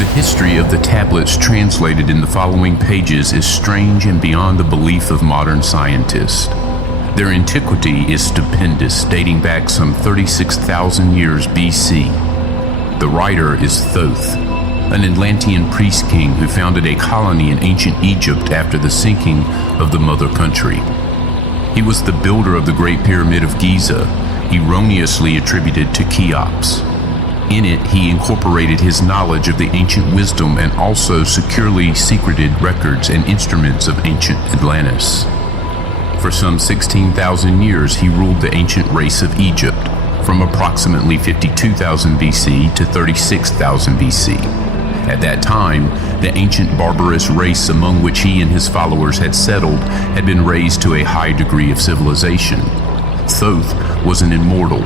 The history of the tablets translated in the following pages is strange and beyond the belief of modern scientists. Their antiquity is stupendous, dating back some 36,000 years BC. The writer is Thoth, an Atlantean priest king who founded a colony in ancient Egypt after the sinking of the mother country. He was the builder of the Great Pyramid of Giza, erroneously attributed to Cheops. In it, he incorporated his knowledge of the ancient wisdom and also securely secreted records and instruments of ancient Atlantis. For some 16,000 years, he ruled the ancient race of Egypt, from approximately 52,000 BC to 36,000 BC. At that time, the ancient barbarous race among which he and his followers had settled had been raised to a high degree of civilization. Thoth was an immortal.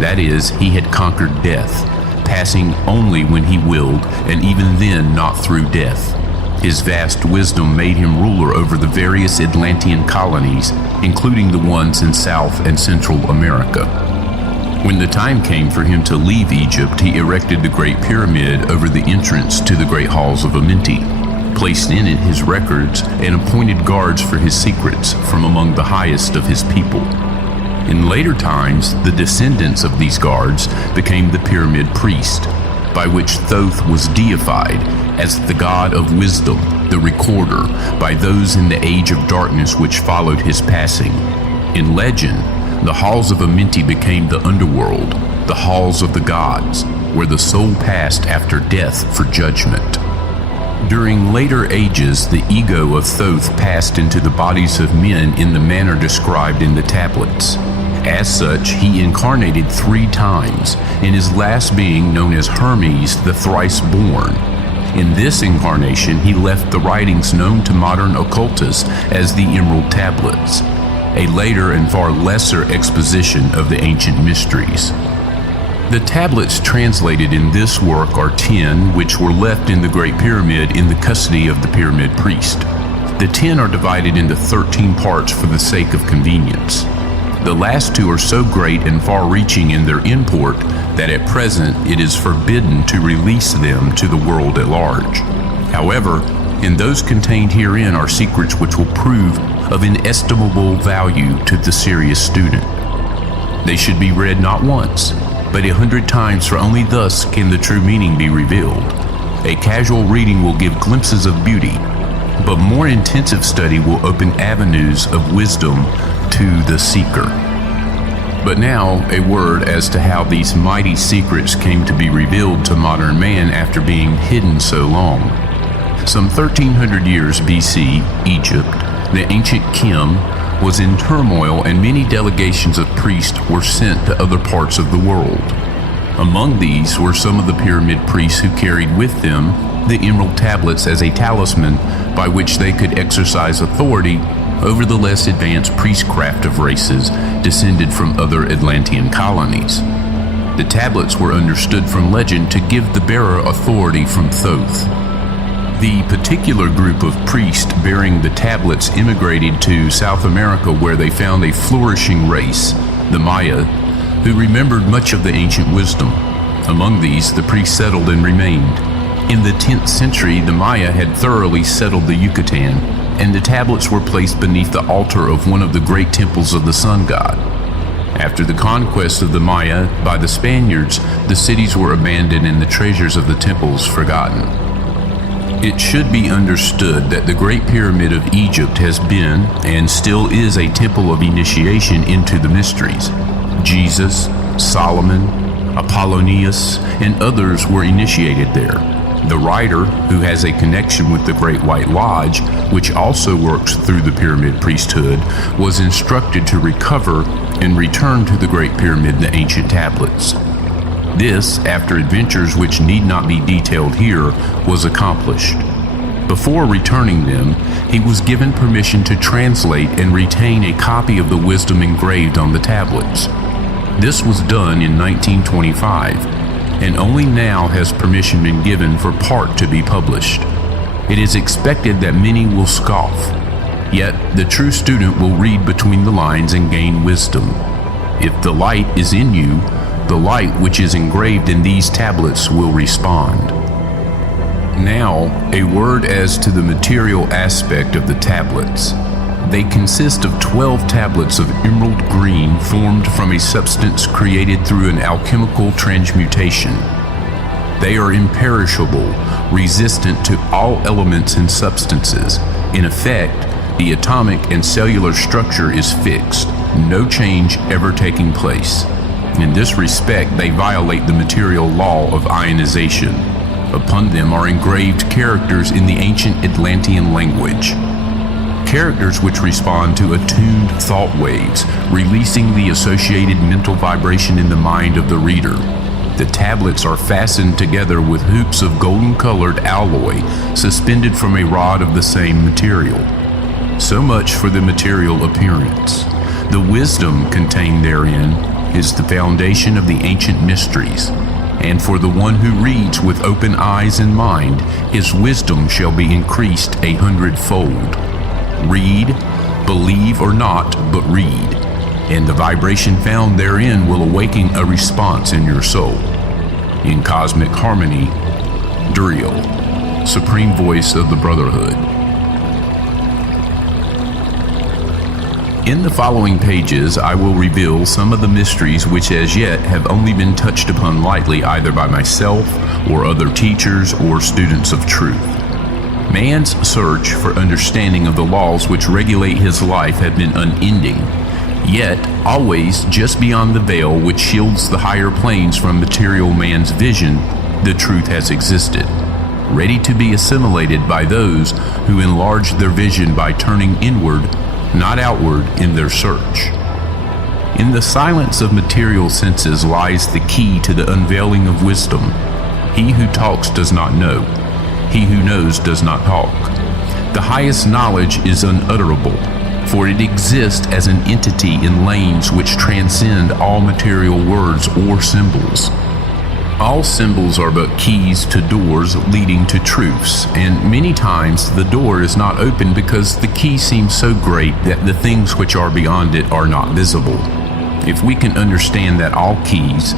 That is, he had conquered death, passing only when he willed, and even then not through death. His vast wisdom made him ruler over the various Atlantean colonies, including the ones in South and Central America. When the time came for him to leave Egypt, he erected the Great Pyramid over the entrance to the Great Halls of Amenti, placed in it his records, and appointed guards for his secrets from among the highest of his people. In later times, the descendants of these guards became the Pyramid Priest, by which Thoth was deified as the god of wisdom, the recorder, by those in the age of darkness which followed his passing. In legend, the halls of Amenti became the underworld, the halls of the gods, where the soul passed after death for judgment. During later ages, the ego of Thoth passed into the bodies of men in the manner described in the tablets. As such, he incarnated 3 times, in his last being known as Hermes, the thrice born. In this incarnation, he left the writings known to modern occultists as the Emerald Tablets, a later and far lesser exposition of the ancient mysteries. The tablets translated in this work are 10, which were left in the Great Pyramid in the custody of the Pyramid Priest. The 10 are divided into 13 parts for the sake of convenience. The last 2 are so great and far-reaching in their import that at present it is forbidden to release them to the world at large. However, in those contained herein are secrets which will prove of inestimable value to the serious student. They should be read not once, but 100 times, for only thus can the true meaning be revealed. A casual reading will give glimpses of beauty, but more intensive study will open avenues of wisdom to the seeker. But now, a word as to how these mighty secrets came to be revealed to modern man after being hidden so long. Some 1300 years BC, Egypt, the ancient Kim, was in turmoil, and many delegations of priests were sent to other parts of the world. Among these were some of the pyramid priests who carried with them the emerald tablets as a talisman by which they could exercise authority over the less advanced priestcraft of races descended from other Atlantean colonies. The tablets were understood from legend to give the bearer authority from Thoth. The particular group of priests bearing the tablets immigrated to South America, where they found a flourishing race, the Maya, who remembered much of the ancient wisdom. Among these, the priests settled and remained. In the 10th century, the Maya had thoroughly settled the Yucatan, and the tablets were placed beneath the altar of one of the great temples of the sun god. After the conquest of the Maya by the Spaniards, the cities were abandoned and the treasures of the temples forgotten. It should be understood that the Great Pyramid of Egypt has been, and still is, a temple of initiation into the mysteries. Jesus, Solomon, Apollonius, and others were initiated there. The writer, who has a connection with the Great White Lodge, which also works through the Pyramid Priesthood, was instructed to recover and return to the Great Pyramid the ancient tablets. This, after adventures which need not be detailed here, was accomplished. Before returning them, he was given permission to translate and retain a copy of the wisdom engraved on the tablets. This was done in 1925, and only now has permission been given for part to be published. It is expected that many will scoff, yet the true student will read between the lines and gain wisdom. If the light is in you, the light which is engraved in these tablets will respond. Now, a word as to the material aspect of the tablets. They consist of 12 tablets of emerald green formed from a substance created through an alchemical transmutation. They are imperishable, resistant to all elements and substances. In effect, the atomic and cellular structure is fixed, no change ever taking place. In this respect, they violate the material law of ionization. Upon them are engraved characters in the ancient Atlantean language. Characters which respond to attuned thought waves, releasing the associated mental vibration in the mind of the reader. The tablets are fastened together with hoops of golden-colored alloy suspended from a rod of the same material. So much for the material appearance. The wisdom contained therein is the foundation of the ancient mysteries, and for the one who reads with open eyes and mind, his wisdom shall be increased 100-fold. Read, believe or not, but read, and the vibration found therein will awaken a response in your soul. In cosmic harmony, THRICE, Supreme Voice of the Brotherhood. In the following pages, I will reveal some of the mysteries which as yet have only been touched upon lightly either by myself or other teachers or students of truth. Man's search for understanding of the laws which regulate his life have been unending, yet always just beyond the veil which shields the higher planes from material man's vision, the truth has existed, ready to be assimilated by those who enlarge their vision by turning inward, not outward, in their search. In the silence of material senses lies the key to the unveiling of wisdom. He who talks does not know. He who knows does not talk. The highest knowledge is unutterable, for it exists as an entity in lanes which transcend all material words or symbols. All symbols are but keys to doors leading to truths, and many times the door is not opened because the key seems so great that the things which are beyond it are not visible. If we can understand that all keys,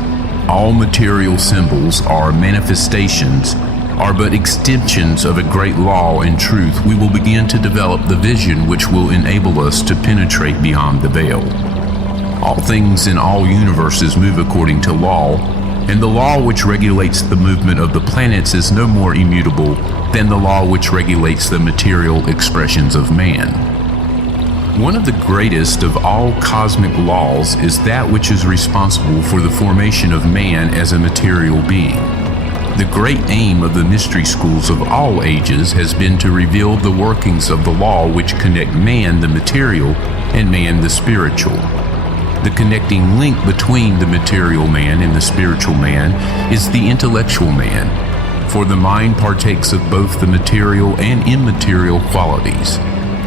all material symbols are manifestations, are but extensions of a great law and truth, we will begin to develop the vision which will enable us to penetrate beyond the veil. All things in all universes move according to law, and the law which regulates the movement of the planets is no more immutable than the law which regulates the material expressions of man. One of the greatest of all cosmic laws is that which is responsible for the formation of man as a material being. The great aim of the mystery schools of all ages has been to reveal the workings of the law which connect man, the material, and man, the spiritual. The connecting link between the material man and the spiritual man is the intellectual man, for the mind partakes of both the material and immaterial qualities.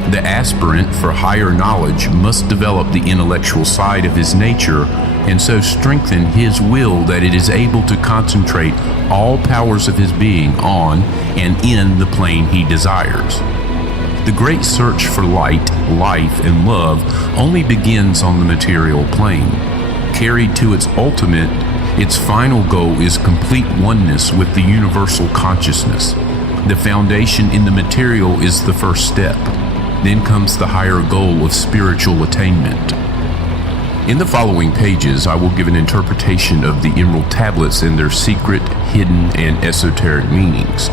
The aspirant for higher knowledge must develop the intellectual side of his nature and so strengthen his will that it is able to concentrate all powers of his being on and in the plane he desires. The great search for light, life, and love only begins on the material plane. Carried to its ultimate, its final goal is complete oneness with the universal consciousness. The foundation in the material is the first step. Then comes the higher goal of spiritual attainment. In the following pages, I will give an interpretation of the emerald tablets and their secret, hidden, and esoteric meanings.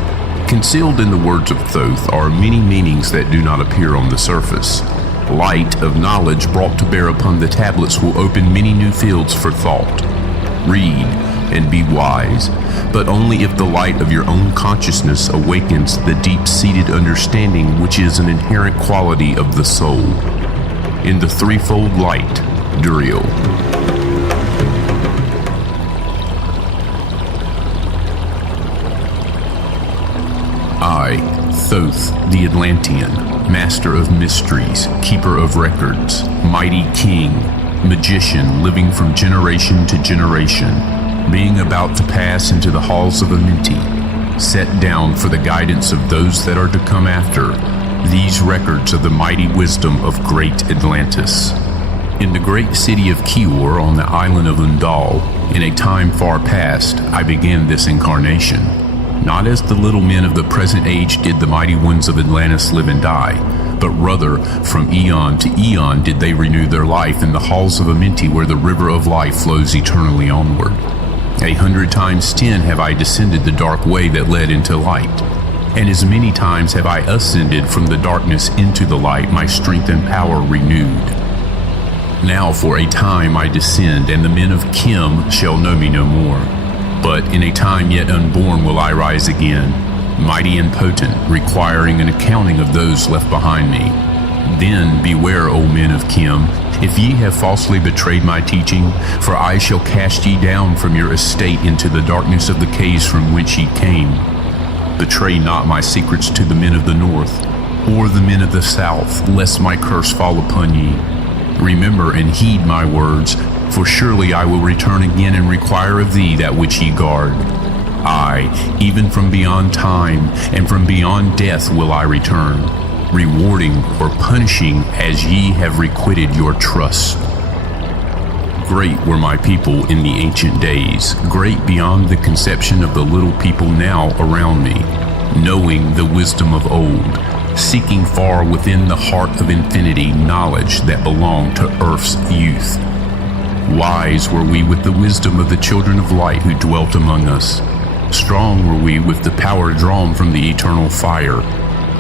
Concealed in the words of Thoth are many meanings that do not appear on the surface. Light of knowledge brought to bear upon the tablets will open many new fields for thought. Read and be wise, but only if the light of your own consciousness awakens the deep-seated understanding which is an inherent quality of the soul. In the threefold light, THRICE. I, Thoth the Atlantean, master of mysteries, keeper of records, mighty king, magician living from generation to generation, being about to pass into the halls of Amenti, set down for the guidance of those that are to come after, these records of the mighty wisdom of great Atlantis. In the great city of Kior on the island of Undal, in a time far past, I began this incarnation. Not as the little men of the present age did the mighty ones of Atlantis live and die, but rather from eon to eon did they renew their life in the halls of Amenti, where the river of life flows eternally onward. 100 times 10 have I descended the dark way that led into light, and as many times have I ascended from the darkness into the light, my strength and power renewed. Now for a time I descend, and the men of Kim shall know me no more. But in a time yet unborn will I rise again, mighty and potent, requiring an accounting of those left behind me. Then beware, O men of Kim, if ye have falsely betrayed my teaching, for I shall cast ye down from your estate into the darkness of the caves from whence ye came. Betray not my secrets to the men of the north, or the men of the south, lest my curse fall upon ye. Remember and heed my words, for surely I will return again and require of thee that which ye guard. Aye, even from beyond time and from beyond death will I return, rewarding or punishing as ye have requited your trust. Great were my people in the ancient days, great beyond the conception of the little people now around me, knowing the wisdom of old, seeking far within the heart of infinity knowledge that belonged to earth's youth. Wise were we with the wisdom of the children of light who dwelt among us. Strong were we with the power drawn from the eternal fire.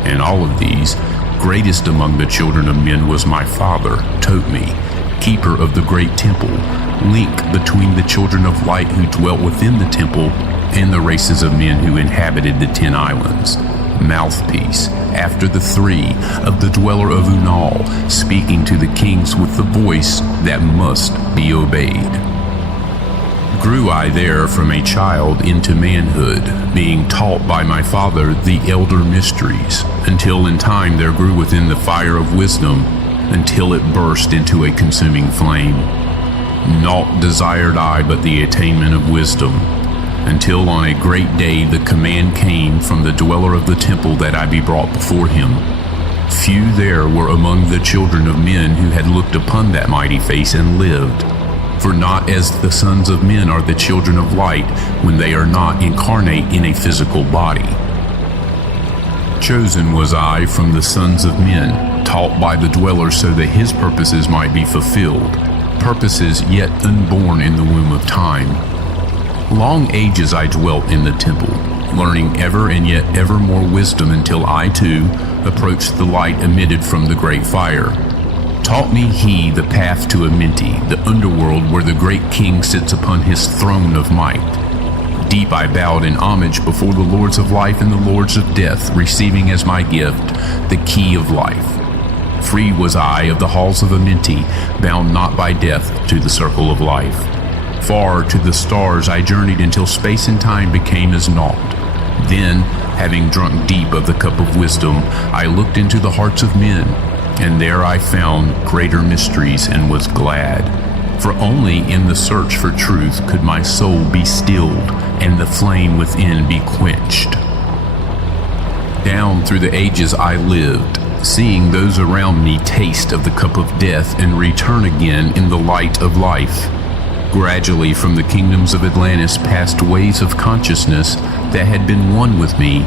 And all of these, greatest among the children of men was my father, Ptolemy, keeper of the great temple, link between the children of light who dwelt within the temple and the races of men who inhabited the 10 islands. Mouthpiece, after the 3, of the dweller of Unal, speaking to the kings with the voice that must be obeyed. Grew I there from a child into manhood, being taught by my father the elder mysteries, until in time there grew within the fire of wisdom, until it burst into a consuming flame. Naught desired I but the attainment of wisdom, until on a great day the command came from the dweller of the temple that I be brought before him. Few there were among the children of men who had looked upon that mighty face and lived. For not as the sons of men are the children of light when they are not incarnate in a physical body. Chosen was I from the sons of men, taught by the dweller so that his purposes might be fulfilled, purposes yet unborn in the womb of time. Long ages I dwelt in the temple, learning ever and yet ever more wisdom until I too approached the light emitted from the great fire. Taught me he the path to Amenti, the underworld where the great king sits upon his throne of might. Deep I bowed in homage before the lords of life and the lords of death, receiving as my gift the key of life. Free was I of the halls of Amenti, bound not by death to the circle of life. Far to the stars I journeyed until space and time became as naught. Then, having drunk deep of the cup of wisdom, I looked into the hearts of men, and there I found greater mysteries and was glad. For only in the search for truth could my soul be stilled and the flame within be quenched. Down through the ages I lived, seeing those around me taste of the cup of death and return again in the light of life. Gradually from the kingdoms of Atlantis passed waves of consciousness that had been one with me,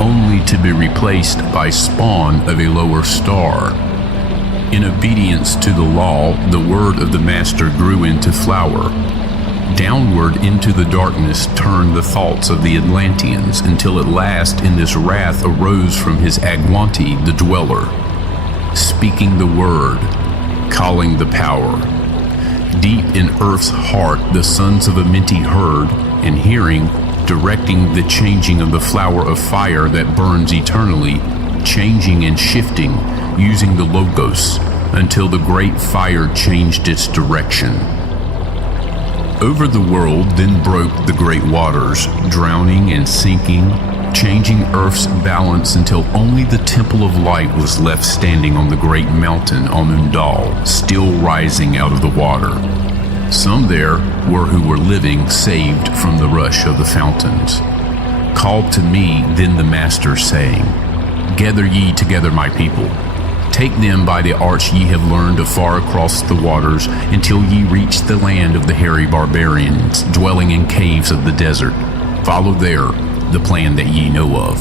only to be replaced by spawn of a lower star. In obedience to the law, the word of the master grew into flower. Downward into the darkness turned the thoughts of the Atlanteans, until at last in this wrath arose from his Agwanti the dweller, speaking the word, calling the power. Deep in earth's heart the sons of Amenti heard, and hearing, directing the changing of the flower of fire that burns eternally, changing and shifting, using the Logos, until the great fire changed its direction. Over the world then broke the great waters, drowning and sinking, changing earth's balance until only the temple of light was left standing on the great mountain on Undal, still rising out of the water. Some there were who were living, saved from the rush of the fountains. Called to me then the master, saying, Gather ye together my people. Take them by the arts ye have learned afar across the waters, until ye reach the land of the hairy barbarians, dwelling in caves of the desert. Follow there the plan that ye know of.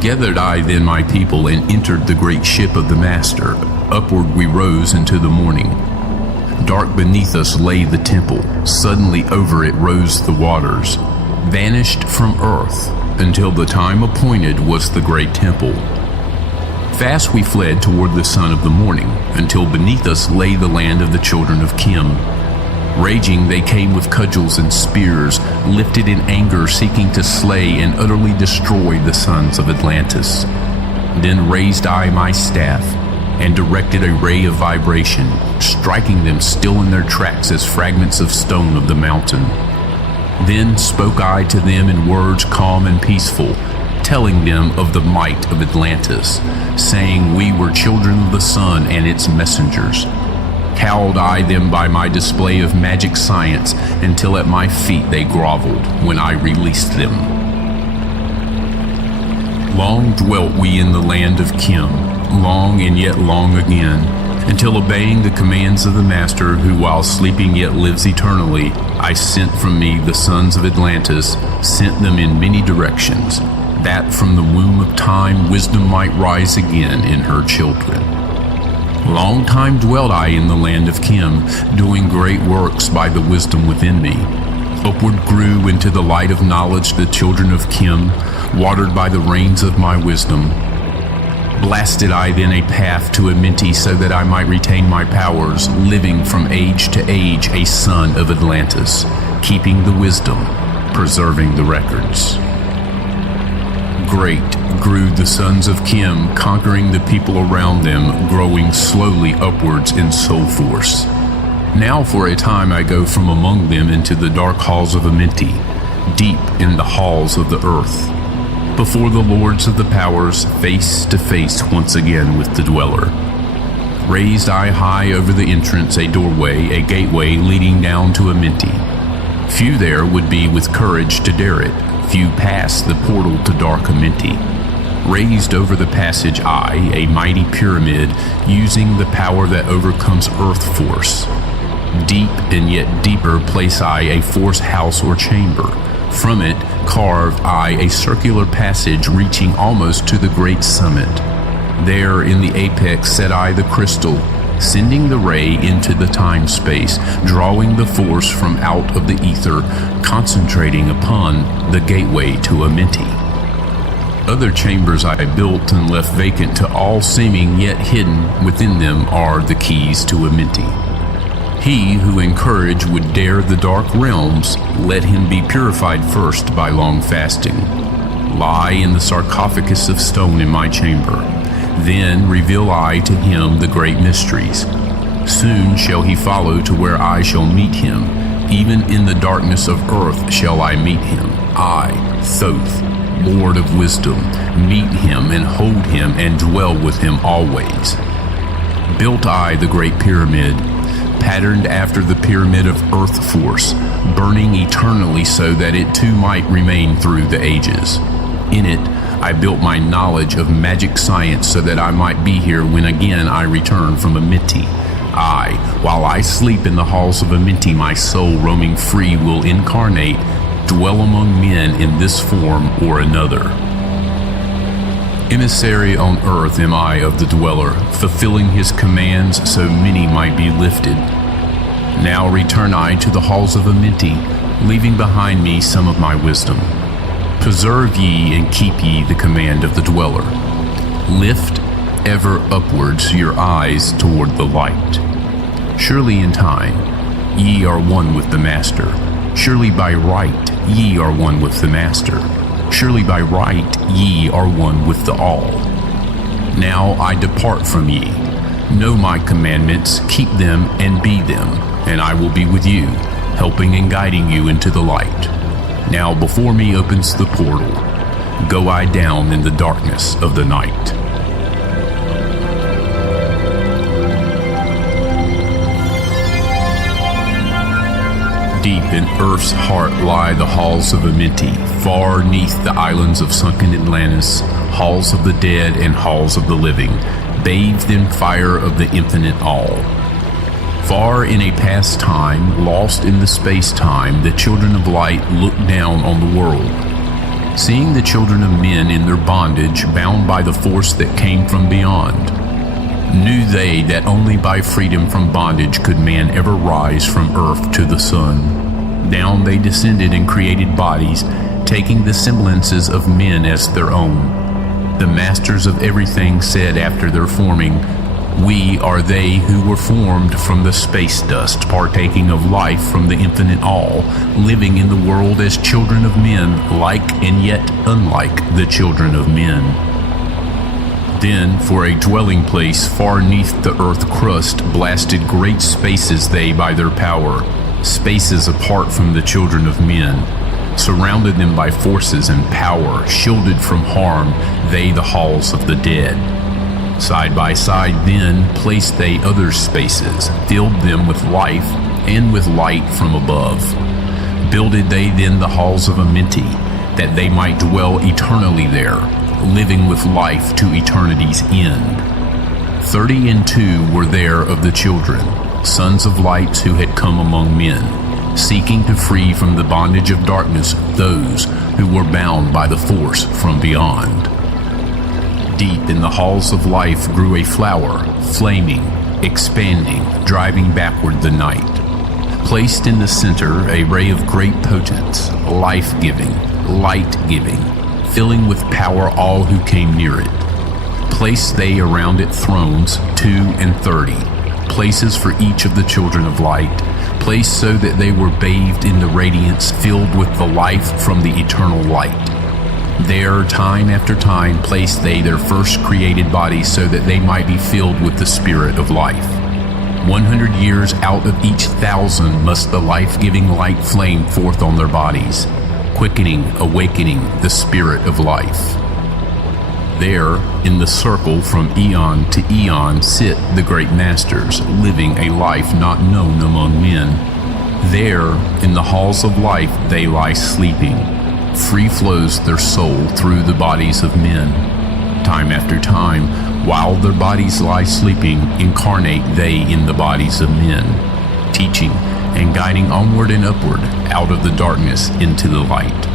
Gathered I then my people and entered the great ship of the Master. Upward we rose into the morning. Dark beneath us lay the temple. Suddenly over it rose the waters, vanished from earth, until the time appointed was the great temple. Fast we fled toward the sun of the morning, until beneath us lay the land of the children of Chem. Raging they came with cudgels and spears, lifted in anger, seeking to slay and utterly destroy the sons of Atlantis. Then raised I my staff, and directed a ray of vibration, striking them still in their tracks as fragments of stone of the mountain. Then spoke I to them in words calm and peaceful, telling them of the might of Atlantis, saying we were children of the sun and its messengers. Cowed I them by my display of magic science, until at my feet they groveled when I released them. Long dwelt we in the land of Chem, long and yet long again, until obeying the commands of the Master, who while sleeping yet lives eternally, I sent from me the sons of Atlantis, sent them in many directions, that from the womb of time wisdom might rise again in her children. Long time dwelt I in the land of Chem, doing great works by the wisdom within me. Upward grew into the light of knowledge the children of Chem, watered by the rains of my wisdom. Blasted I then a path to Amenti, so that I might retain my powers, living from age to age a son of Atlantis, keeping the wisdom, preserving the records. Great grew the sons of Chem, conquering the people around them, growing slowly upwards in soul force. Now for a time I go from among them into the dark halls of Amenti, deep in the halls of the earth, before the lords of the powers, face to face once again with the dweller. Raised I high over the entrance a doorway, a gateway leading down to Amenti. Few there would be with courage to dare it. Few passed the portal to dark Amenti. Raised over the passage I, a mighty pyramid, using the power that overcomes earth force. Deep and yet deeper place I a force house or chamber. From it carved I a circular passage reaching almost to the great summit. There in the apex set I the crystal, sending the ray into the time-space, drawing the force from out of the ether, concentrating upon the gateway to Amenti. Other chambers I built and left vacant, to all seeming yet hidden within them are the keys to Amenti. He who in courage would dare the dark realms, let him be purified first by long fasting. Lie in the sarcophagus of stone in my chamber. Then reveal I to him the great mysteries. Soon shall he follow to where I shall meet him. Even in the darkness of earth shall I meet him. I, Thoth, Lord of wisdom, meet him and hold him and dwell with him always. Built I the great pyramid, patterned after the pyramid of earth force, burning eternally so that it too might remain through the ages. In it I built my knowledge of magic science, so that I might be here when again I return from Amenti. I, while I sleep in the halls of Amenti, my soul roaming free will incarnate, dwell among men in this form or another. Emissary on earth am I of the dweller, fulfilling his commands so many might be lifted. Now return I to the halls of Amenti, leaving behind me some of my wisdom. Preserve ye and keep ye the command of the dweller. Lift ever upwards your eyes toward the light. Surely in time ye are one with the Master. Surely by right ye are one with the Master. Surely by right ye are one with the All. Now I depart from ye. Know my commandments, keep them and be them, and I will be with you, helping and guiding you into the light. Now before me opens the portal. Go I down in the darkness of the night. Deep in earth's heart lie the halls of Amenti, far neath the islands of sunken Atlantis, halls of the dead and halls of the living, bathed in fire of the infinite all. Far in a past time, lost in the space-time, the children of light look down on the world, seeing the children of men in their bondage, bound by the force that came from beyond. Knew they that only by freedom from bondage could man ever rise from earth to the sun. Down they descended and created bodies, taking the semblances of men as their own. The masters of everything said after their forming, "We are they who were formed from the space dust, partaking of life from the infinite all, living in the world as children of men, like and yet unlike the children of men." Then, for a dwelling place far neath the earth crust, blasted great spaces they by their power, spaces apart from the children of men. Surrounded them by forces and power, shielded from harm, they the halls of the dead. Side by side then placed they other spaces, filled them with life and with light from above. Builded they then the halls of Amenti, that they might dwell eternally there, living with life to eternity's end. 32 were there of the children, sons of lights who had come among men, seeking to free from the bondage of darkness those who were bound by the force from beyond. Deep in the halls of life grew a flower, flaming, expanding, driving backward the night. Placed in the center a ray of great potence, life-giving, light-giving, filling with power all who came near it. Placed they around it thrones, 32, places for each of the children of light, placed so that they were bathed in the radiance filled with the life from the eternal light. There, time after time, placed they their first created bodies so that they might be filled with the spirit of life. 100 years out of each 1,000 must the life-giving light flame forth on their bodies, quickening, awakening the spirit of life. There, in the circle from eon to eon, sit the great masters, living a life not known among men. There, in the halls of life, they lie sleeping. Free flows their soul through the bodies of men. Time after time, while their bodies lie sleeping, incarnate they in the bodies of men, teaching and guiding onward and upward out of the darkness into the light.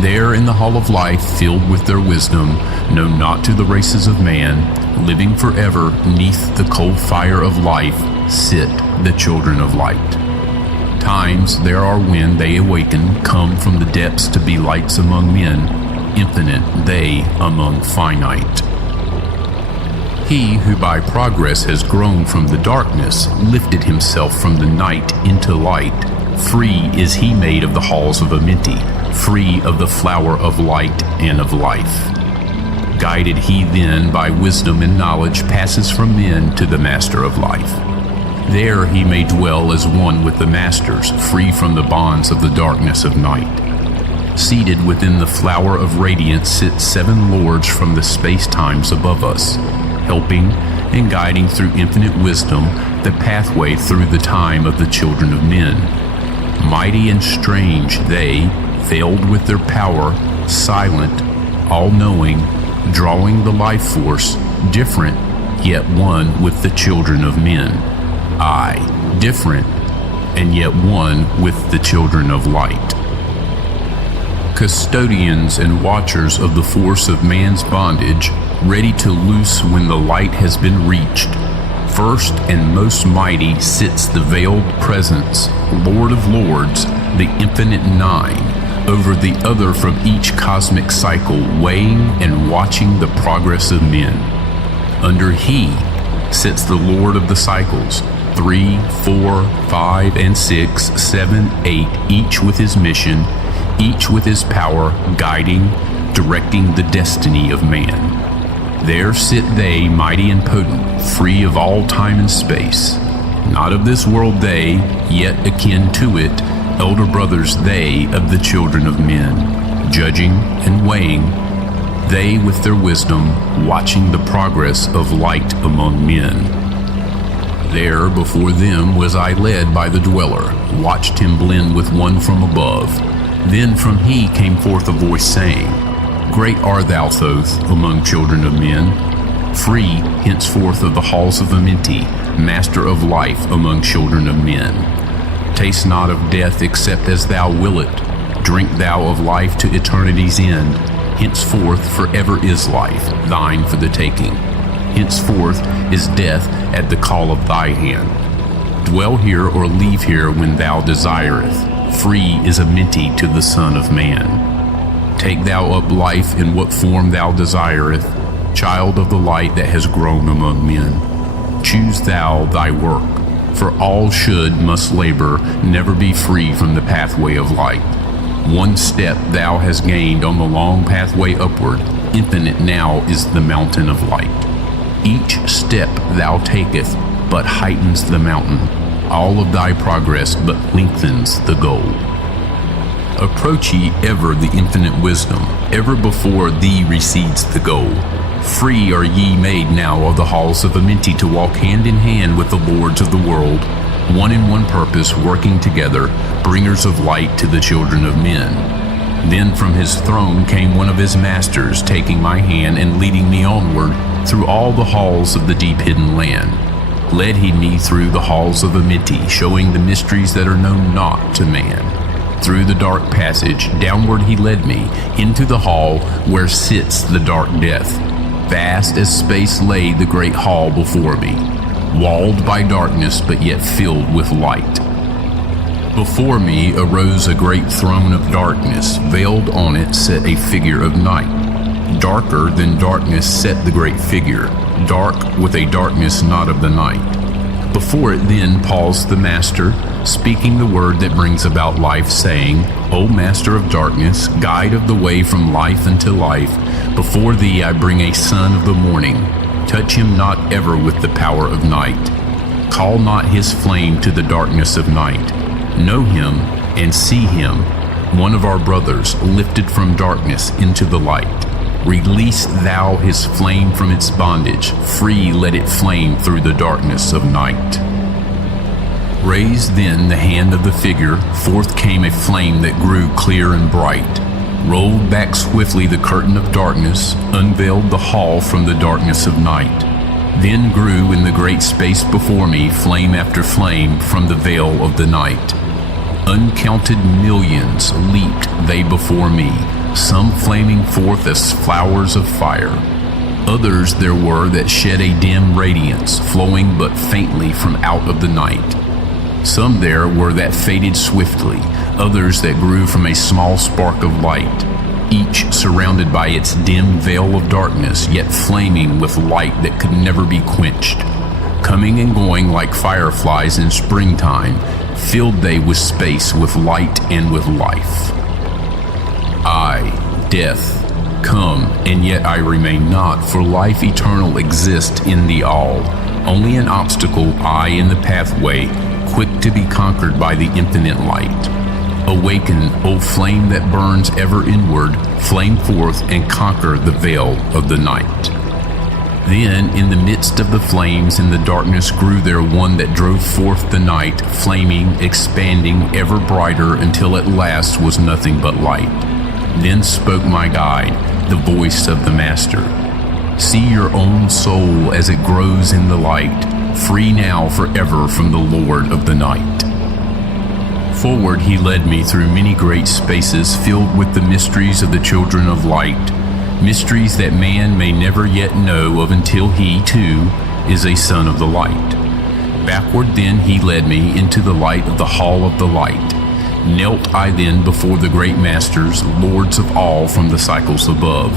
There in the hall of life, filled with their wisdom, known not to the races of man, living forever neath the cold fire of life, sit the children of light. Times there are when they awaken, come from the depths to be lights among men, infinite they among finite. He who by progress has grown from the darkness, lifted himself from the night into light. Free is he made of the halls of Amenti, free of the flower of light and of life. Guided he then by wisdom and knowledge, passes from men to the master of life. There he may dwell as one with the masters, free from the bonds of the darkness of night. Seated within the flower of radiance sit 7 lords from the space-times above us, helping and guiding through infinite wisdom the pathway through the time of the children of men. Mighty and strange they, veiled with their power, silent, all-knowing, drawing the life force, different, yet one with the children of men. Aye, different, and yet one with the children of light. Custodians and watchers of the force of man's bondage, ready to loose when the light has been reached. First and most mighty sits the veiled presence, Lord of Lords, the infinite Nine, over the other from each cosmic cycle, weighing and watching the progress of men. Under he sits the Lord of the cycles, 3, 4, 5, and 6, 7, 8, each with his mission, each with his power, guiding, directing the destiny of man. There sit they, mighty and potent, free of all time and space. Not of this world they, yet akin to it, elder brothers they of the children of men, judging and weighing, they with their wisdom, watching the progress of light among men. There before them was I led by the dweller, watched him blend with one from above. Then from he came forth a voice saying, Great art thou, Thoth, among children of men, free henceforth of the halls of Amenti, master of life among children of men. Taste not of death except as thou wilt it, Drink thou of life to eternity's end. Henceforth forever is life, thine for the taking. Henceforth is death at the call of thy hand. Dwell here or leave here when thou desireth. Free is Amenti to the Son of Man. Take thou up life in what form thou desireth, child of the light that has grown among men. Choose thou thy work, for all must labor, never be free from the pathway of light. One step thou hast gained on the long pathway upward, infinite now is the mountain of light. Each step thou taketh but heightens the mountain, all of thy progress but lengthens the goal. Approach ye ever the infinite wisdom, ever before thee recedes the goal. Free are ye made now of the halls of Amenti to walk hand in hand with the lords of the world, one in one purpose, working together, bringers of light to the children of men. Then from his throne came one of his masters, taking my hand and leading me onward through all the halls of the deep hidden land. Led he me through the halls of Amenti, showing the mysteries that are known not to man. Through the dark passage, downward he led me, into the hall where sits the dark death. Vast as space lay the great hall before me, walled by darkness but yet filled with light. Before me arose a great throne of darkness, veiled on it sat a figure of night. Darker than darkness sat the great figure, dark with a darkness not of the night. Before it then paused the Master, speaking the word that brings about life, saying, O Master of darkness, guide of the way from life unto life, before thee I bring a son of the morning. Touch him not ever with the power of night. Call not his flame to the darkness of night. Know him and see him, one of our brothers, lifted from darkness into the light. Release thou his flame from its bondage, free let it flame through the darkness of night. Raised then the hand of the figure, forth came a flame that grew clear and bright, rolled back swiftly the curtain of darkness, unveiled the hall from the darkness of night. Then grew in the great space before me flame after flame from the veil of the night. Uncounted millions leaped they before me, some flaming forth as flowers of fire. Others there were that shed a dim radiance, flowing but faintly from out of the night. Some there were that faded swiftly, others that grew from a small spark of light, each surrounded by its dim veil of darkness, yet flaming with light that could never be quenched. Coming and going like fireflies in springtime, filled they with space, with light and with life. I, death, come, and yet I remain not, for life eternal exists in the all. Only an obstacle, I in the pathway, quick to be conquered by the infinite light. Awaken, O flame that burns ever inward, flame forth and conquer the veil of the night. Then in the midst of the flames in the darkness grew there one that drove forth the night, flaming, expanding, ever brighter, until at last was nothing but light. Then spoke my guide, the voice of the Master. See your own soul as it grows in the light, free now forever from the Lord of the night. Forward he led me through many great spaces filled with the mysteries of the children of light, mysteries that man may never yet know of until he, too, is a son of the light. Backward then he led me into the light of the hall of the light. Knelt I then before the great masters, lords of all from the cycles above.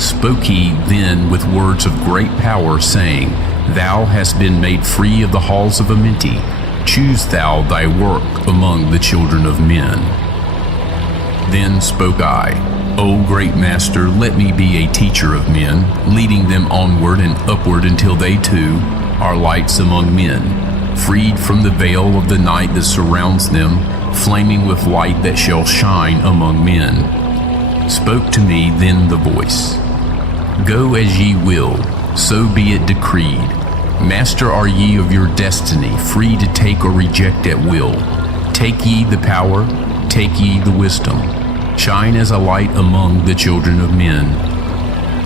Spoke he then with words of great power, saying, Thou hast been made free of the halls of Amenti. Choose thou thy work among the children of men. Then spoke I, O great Master, let me be a teacher of men, leading them onward and upward until they too are lights among men, freed from the veil of the night that surrounds them, flaming with light that shall shine among men. Spoke to me then the voice, Go as ye will, so be it decreed. Master are ye of your destiny, free to take or reject at will. Take ye the power, take ye the wisdom. Shine as a light among the children of men.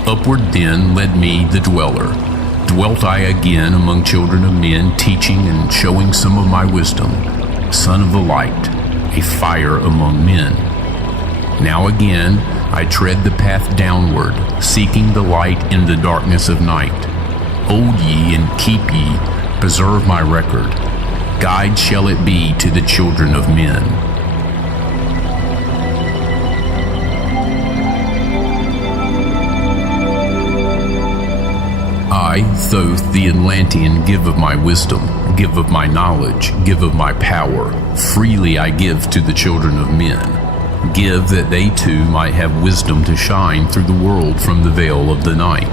Upward then led me the dweller. Dwelt I again among children of men, teaching and showing some of my wisdom. Son of the light, a fire among men. Now again, I tread the path downward, seeking the light in the darkness of night. Hold ye and keep ye, preserve my record. Guide shall it be to the children of men. I, Thoth the Atlantean, give of my wisdom, give of my knowledge, give of my power. Freely I give to the children of men. Give that they too might have wisdom to shine through the world from the veil of the night.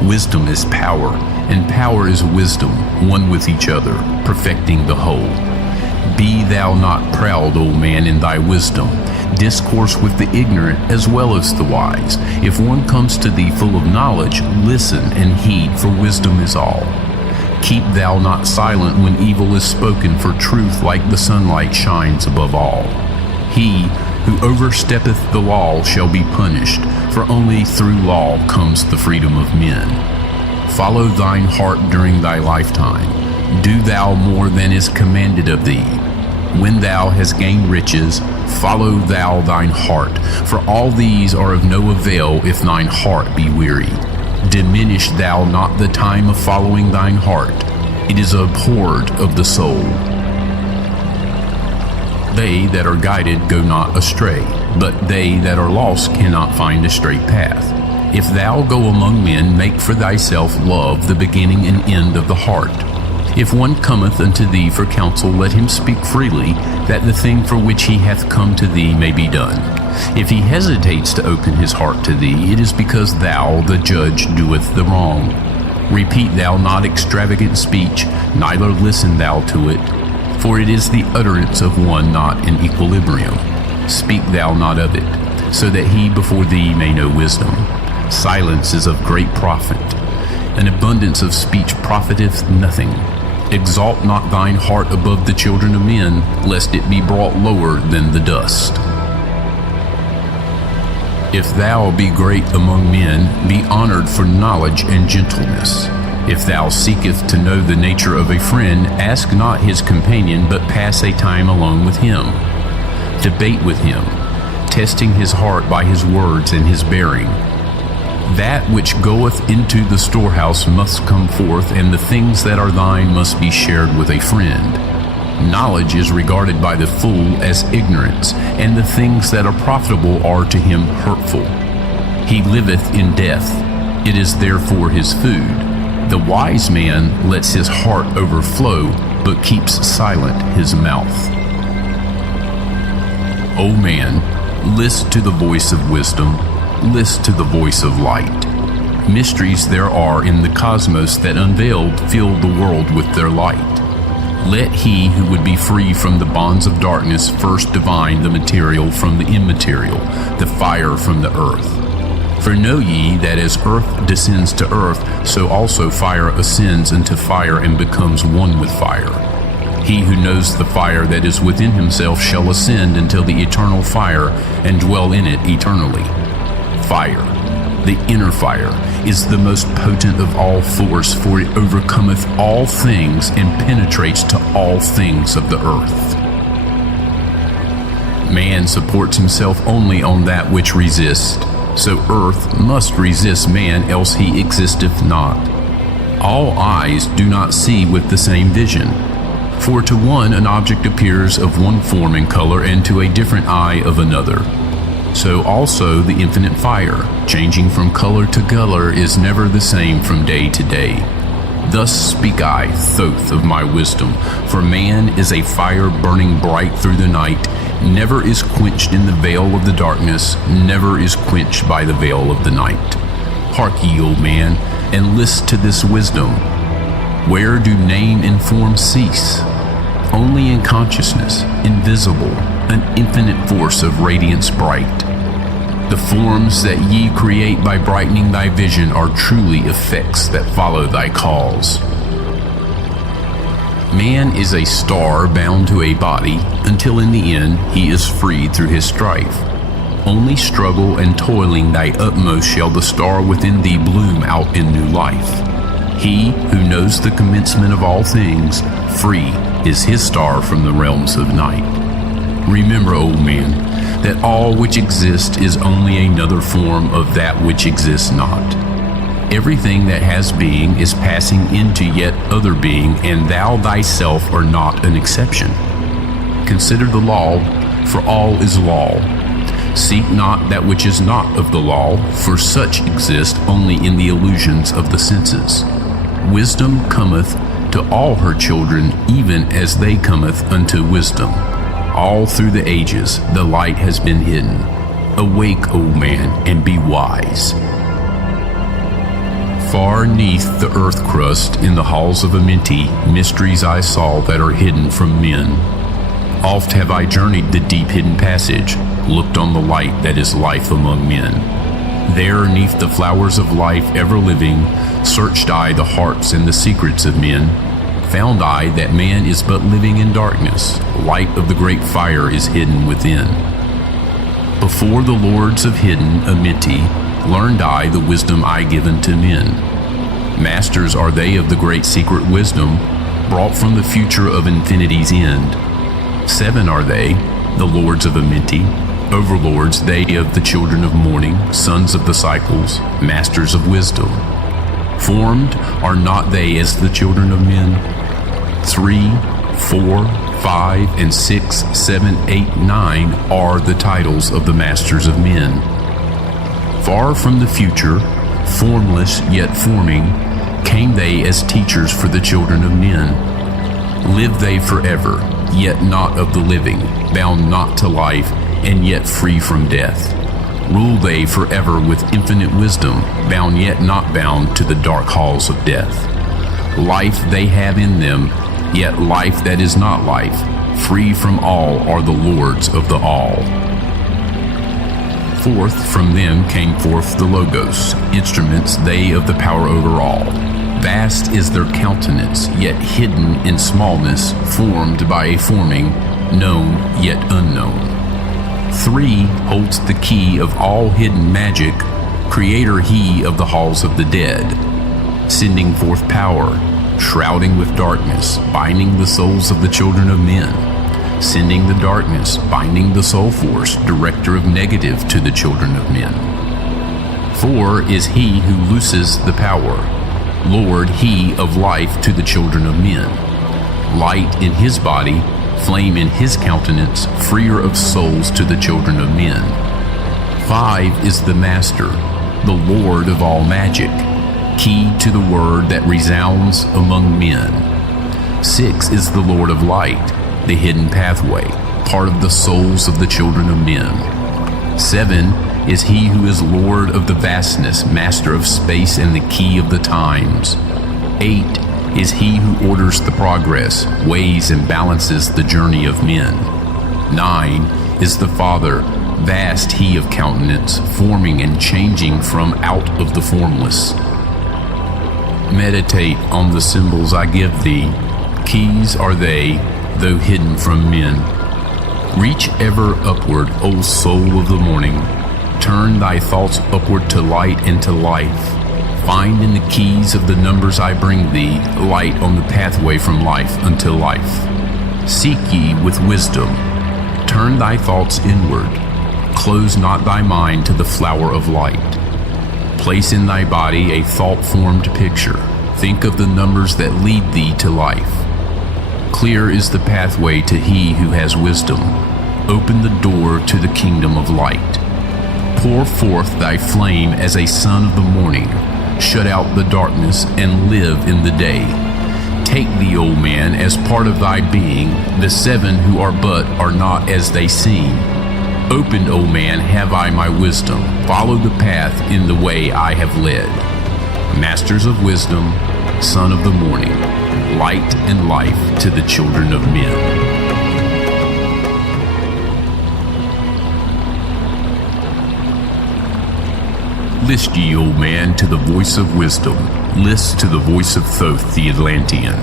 Wisdom is power, and power is wisdom, one with each other, perfecting the whole. Be thou not proud, O man, in thy wisdom. Discourse with the ignorant as well as the wise. If one comes to thee full of knowledge, listen and heed, for wisdom is all. Keep thou not silent when evil is spoken, for truth like the sunlight shines above all. He who oversteppeth the law shall be punished, for only through law comes the freedom of men. Follow thine heart during thy lifetime. Do thou more than is commanded of thee. When thou hast gained riches, follow thou thine heart, for all these are of no avail if thine heart be weary. Diminish thou not the time of following thine heart. It is abhorred of the soul. They that are guided go not astray, but they that are lost cannot find a straight path. If thou go among men, make for thyself love, the beginning and end of the heart. If one cometh unto thee for counsel, let him speak freely, that the thing for which he hath come to thee may be done. If he hesitates to open his heart to thee, it is because thou, the judge, doeth the wrong. Repeat thou not extravagant speech, neither listen thou to it, for it is the utterance of one not in equilibrium. Speak thou not of it, so that he before thee may know wisdom. Silence is of great profit. An abundance of speech profiteth nothing. Exalt not thine heart above the children of men, lest it be brought lower than the dust. If thou be great among men, be honored for knowledge and gentleness. If thou seekest to know the nature of a friend, ask not his companion, but pass a time alone with him. Debate with him, testing his heart by his words and his bearing. That which goeth into the storehouse must come forth, and the things that are thine must be shared with a friend. Knowledge is regarded by the fool as ignorance, and the things that are profitable are to him hurtful. He liveth in death, it is therefore his food. The wise man lets his heart overflow, but keeps silent his mouth. O man, list to the voice of wisdom, list to the voice of light. Mysteries there are in the cosmos that unveiled fill the world with their light. Let he who would be free from the bonds of darkness first divine the material from the immaterial, the fire from the earth. For know ye that as earth descends to earth, so also fire ascends into fire and becomes one with fire. He who knows the fire that is within himself shall ascend until the eternal fire and dwell in it eternally. Fire, the inner fire, is the most potent of all force, for it overcometh all things and penetrates to all things of the earth. Man supports himself only on that which resists, so earth must resist man, else he existeth not. All eyes do not see with the same vision, for to one an object appears of one form and color, and to a different eye of another. So also the infinite fire, changing from color to color, is never the same from day to day. Thus speak I, Thoth, of my wisdom, for man is a fire burning bright through the night, never is quenched in the veil of the darkness, never is quenched by the veil of the night. Hark ye, O man, and list to this wisdom. Where do name and form cease? Only in consciousness, invisible, an infinite force of radiance bright. The forms that ye create by brightening thy vision are truly effects that follow thy cause. Man is a star bound to a body, until in the end he is freed through his strife. Only struggle and toiling thy utmost shall the star within thee bloom out in new life. He who knows the commencement of all things, free is his star from the realms of night. Remember, O man, that all which exists is only another form of that which exists not. Everything that has being is passing into yet other being, and thou thyself art not an exception. Consider the law, for all is law. Seek not that which is not of the law, for such exist only in the illusions of the senses. Wisdom cometh to all her children, even as they cometh unto wisdom. All through the ages the light has been hidden. Awake, O man, and be wise. Far neath the earth crust, in the halls of Amenti, mysteries I saw that are hidden from men. Oft have I journeyed the deep hidden passage, looked on the light that is life among men. There, neath the flowers of life ever living, searched I the hearts and the secrets of men. Found I that man is but living in darkness, light of the great fire is hidden within. Before the lords of hidden Amenti, learned I the wisdom I given to men. Masters are they of the great secret wisdom, brought from the future of infinity's end. 7 are they, the lords of Amenti, overlords they of the children of morning, sons of the cycles, masters of wisdom. Formed are not they as the children of men? 3, 4, 5, and 6, 7, 8, 9 are the titles of the masters of men. Far from the future, formless yet forming, came they as teachers for the children of men. Live they forever, yet not of the living, bound not to life, and yet free from death. Rule they forever with infinite wisdom, bound yet not bound to the dark halls of death. Life they have in them, yet life that is not life. Free from all are the lords of the all. Forth from them came forth the Logos, instruments they of the power over all. Vast is their countenance, yet hidden in smallness, formed by a forming, known yet unknown. 3 holds the key of all hidden magic, creator he of the halls of the dead, sending forth power, shrouding with darkness, binding the souls of the children of men. Sending the darkness, binding the soul force, director of negative to the children of men. 4 is he who looses the power, Lord he of life to the children of men. Light in his body, flame in his countenance, freer of souls to the children of men. 5 is the master, the Lord of all magic, key to the word that resounds among men. 6 is the Lord of light, the hidden pathway, part of the souls of the children of men. 7 is he who is Lord of the vastness, master of space and the key of the times. 8 is he who orders the progress, weighs and balances the journey of men. 9 is the Father, vast he of countenance, forming and changing from out of the formless. Meditate on the symbols I give thee. Keys are they, though hidden from men. Reach ever upward, O soul of the morning. Turn thy thoughts upward to light and to life. Find in the keys of the numbers I bring thee, light on the pathway from life unto life. Seek ye with wisdom. Turn thy thoughts inward. Close not thy mind to the flower of light. Place in thy body a thought-formed picture. Think of the numbers that lead thee to life. Clear is the pathway to he who has wisdom. Open the door to the kingdom of light. Pour forth thy flame as a sun of the morning. Shut out the darkness and live in the day. Take thee, O man, as part of thy being. The 7 who are but are not as they seem. Opened, O man, have I my wisdom. Follow the path in the way I have led. Masters of wisdom, son of the morning, light and life to the children of men. List ye, O man, to the voice of wisdom. List to the voice of Thoth the Atlantean.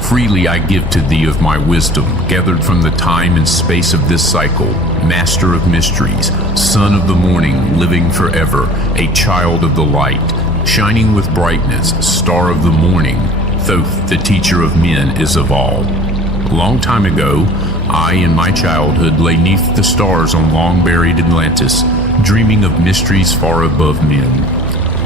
Freely I give to thee of my wisdom, gathered from the time and space of this cycle, master of mysteries, son of the morning, living forever, a child of the light, shining with brightness, star of the morning. Thoth, the teacher of men, is of all. A long time ago, I in my childhood lay neath the stars on long-buried Atlantis, dreaming of mysteries far above men.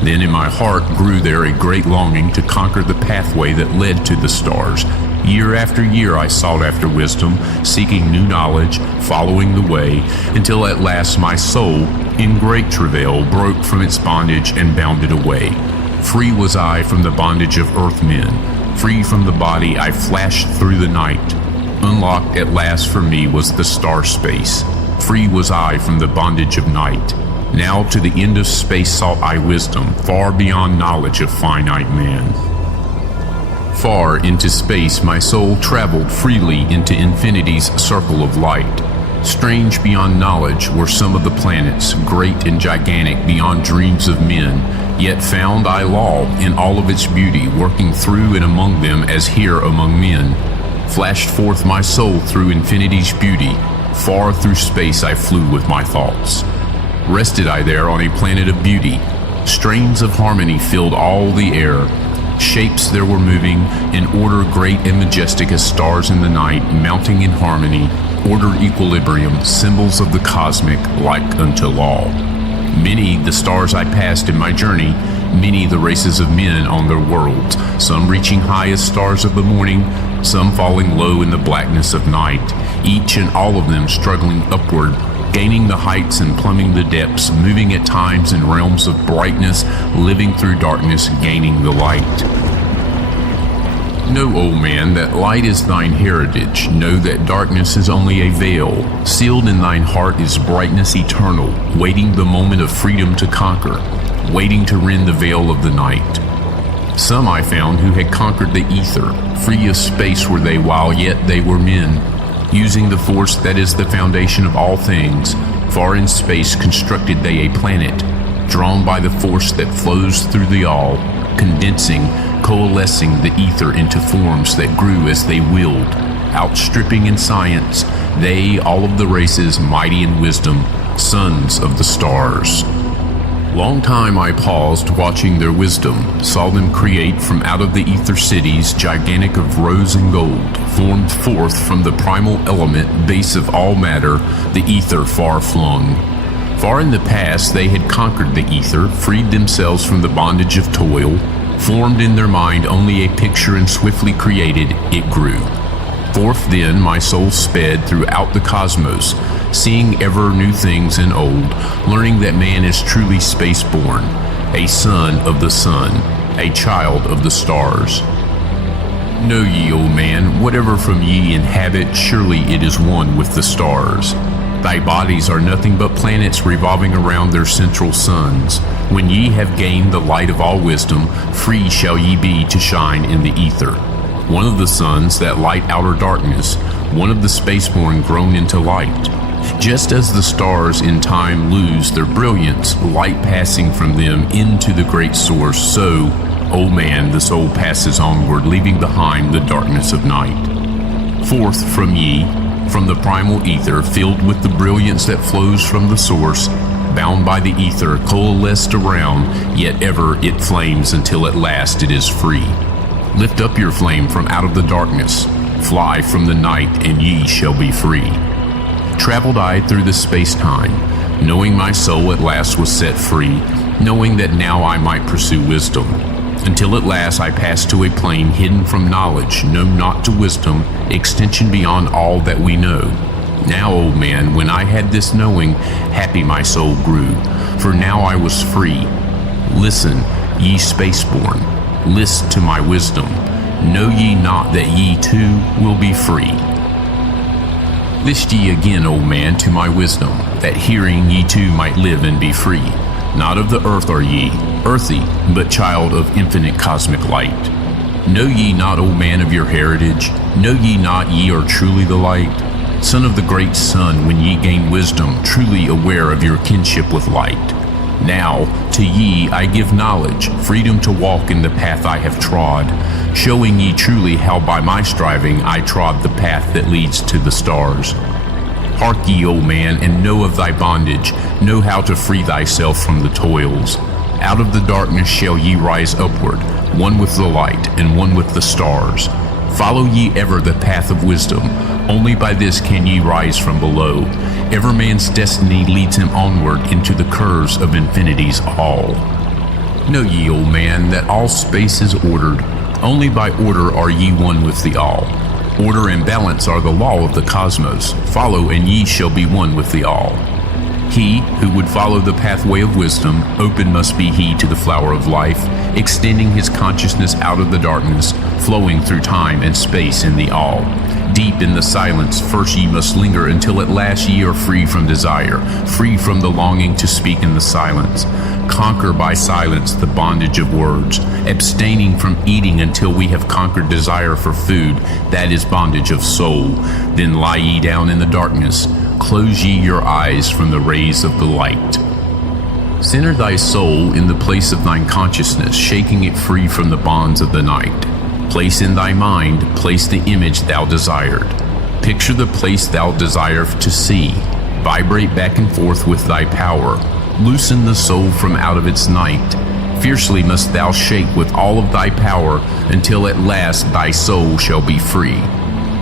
Then in my heart grew there a great longing to conquer the pathway that led to the stars. Year after year I sought after wisdom, seeking new knowledge, following the way, until at last my soul, in great travail, broke from its bondage and bounded away. Free was I from the bondage of earthmen. Free from the body I flashed through the night. Unlocked at last for me was the star space. Free was I from the bondage of night. Now to the end of space sought I wisdom, far beyond knowledge of finite man. Far into space my soul traveled freely into infinity's circle of light. Strange beyond knowledge were some of the planets, great and gigantic beyond dreams of men, yet found I law in all of its beauty, working through and among them as here among men. Flashed forth my soul through infinity's beauty, far through space I flew with my thoughts. Rested I there on a planet of beauty. Strains of harmony filled all the air. Shapes there were moving, in order great and majestic as stars in the night, mounting in harmony, order equilibrium, symbols of the cosmic, like unto law. Many the stars I passed in my journey, many the races of men on their worlds, some reaching high as stars of the morning, some falling low in the blackness of night, each and all of them struggling upward, gaining the heights and plumbing the depths, moving at times in realms of brightness, living through darkness, gaining the light. Know, O man, that light is thine heritage. Know that darkness is only a veil. Sealed in thine heart is brightness eternal, waiting the moment of freedom to conquer, waiting to rend the veil of the night. Some I found who had conquered the ether. Free of space were they while yet they were men. Using the force that is the foundation of all things, far in space constructed they a planet, drawn by the force that flows through the all, condensing, coalescing the ether into forms that grew as they willed, outstripping in science, they, all of the races, mighty in wisdom, sons of the stars. Long time I paused, watching their wisdom, saw them create from out of the ether cities, gigantic of rose and gold, formed forth from the primal element, base of all matter, the ether far flung. Far in the past they had conquered the ether, freed themselves from the bondage of toil, formed in their mind only a picture and swiftly created, it grew. Forth then my soul sped throughout the cosmos, seeing ever new things and old, learning that man is truly space-born, a son of the sun, a child of the stars. Know ye, O man, whatever from ye inhabit, surely it is one with the stars. Thy bodies are nothing but planets revolving around their central suns. When ye have gained the light of all wisdom, free shall ye be to shine in the ether. One of the suns that light outer darkness, one of the spaceborn grown into light. Just as the stars in time lose their brilliance, light passing from them into the great source, so, O man, the soul passes onward, leaving behind the darkness of night. Forth from ye, from the primal ether, filled with the brilliance that flows from the source, bound by the ether, coalesced around, yet ever it flames until at last it is free. Lift up your flame from out of the darkness, fly from the night, and ye shall be free. Traveled I through the space-time, knowing my soul at last was set free, knowing that now I might pursue wisdom, until at last I passed to a plane hidden from knowledge, known not to wisdom, extension beyond all that we know. Now, O man, when I had this knowing, happy my soul grew, for now I was free. Listen, ye spaceborn, list to my wisdom. Know ye not that ye too will be free? List ye again, O man, to my wisdom, that hearing ye too might live and be free. Not of the earth are ye, earthy, but child of infinite cosmic light. Know ye not, O man, of your heritage? Know ye not ye are truly the light? Son of the great sun, when ye gain wisdom, truly aware of your kinship with light. Now, to ye I give knowledge, freedom to walk in the path I have trod, showing ye truly how by my striving I trod the path that leads to the stars. Hark ye, O man, and know of thy bondage, know how to free thyself from the toils. Out of the darkness shall ye rise upward, one with the light and one with the stars. Follow ye ever the path of wisdom. Only by this can ye rise from below. Ever man's destiny leads him onward into the curves of infinity's all. Know ye, O man, that all space is ordered. Only by order are ye one with the all. Order and balance are the law of the cosmos. Follow, and ye shall be one with the all. He who would follow the pathway of wisdom, open must be he to the flower of life, extending his consciousness out of the darkness, flowing through time and space in the all. Deep in the silence, first ye must linger until at last ye are free from desire, free from the longing to speak in the silence. Conquer by silence the bondage of words, abstaining from eating until we have conquered desire for food, that is bondage of soul. Then lie ye down in the darkness, close ye your eyes from the rays of the light. Center thy soul in the place of thine consciousness, shaking it free from the bonds of the night. Place in thy mind, place the image thou desired. Picture the place thou desire to see. Vibrate back and forth with thy power. Loosen the soul from out of its night. Fiercely must thou shake with all of thy power until at last thy soul shall be free.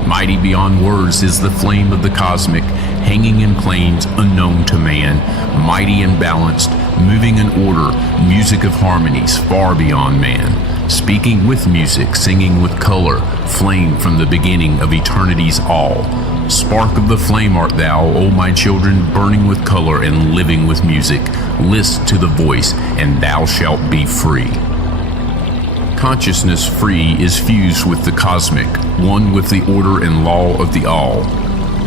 Mighty beyond words is the flame of the cosmic, hanging in planes unknown to man, mighty and balanced, moving in order, music of harmonies far beyond man, speaking with music, singing with color, flame from the beginning of eternity's all. Spark of the flame art thou, O my children, burning with color and living with music. List to the voice, and thou shalt be free. Consciousness free is fused with the cosmic, one with the order and law of the all.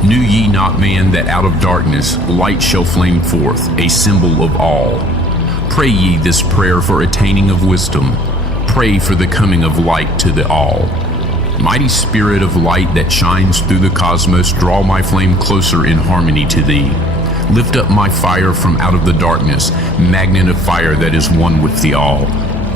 Knew ye not, man, that out of darkness light shall flame forth, a symbol of all? Pray ye this prayer for attaining of wisdom. Pray for the coming of light to the all. Mighty spirit of light that shines through the cosmos, draw my flame closer in harmony to thee. Lift up my fire from out of the darkness, magnet of fire that is one with the all.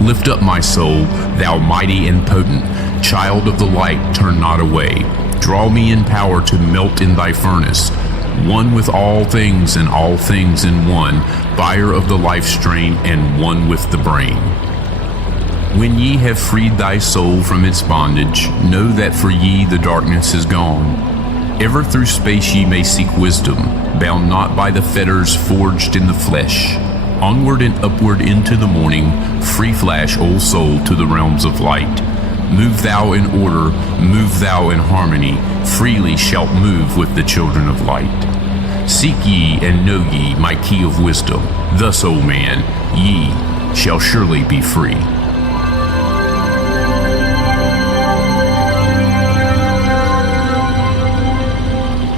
Lift up my soul, thou mighty and potent, child of the light, turn not away. Draw me in power to melt in thy furnace, one with all things and all things in one, fire of the life strain and one with the brain. When ye have freed thy soul from its bondage, know that for ye the darkness is gone. Ever through space ye may seek wisdom, bound not by the fetters forged in the flesh. Onward and upward into the morning, free flash, O soul, to the realms of light. Move thou in order, move thou in harmony, freely shalt move with the children of light. Seek ye and know ye my key of wisdom, thus, O man, ye shall surely be free.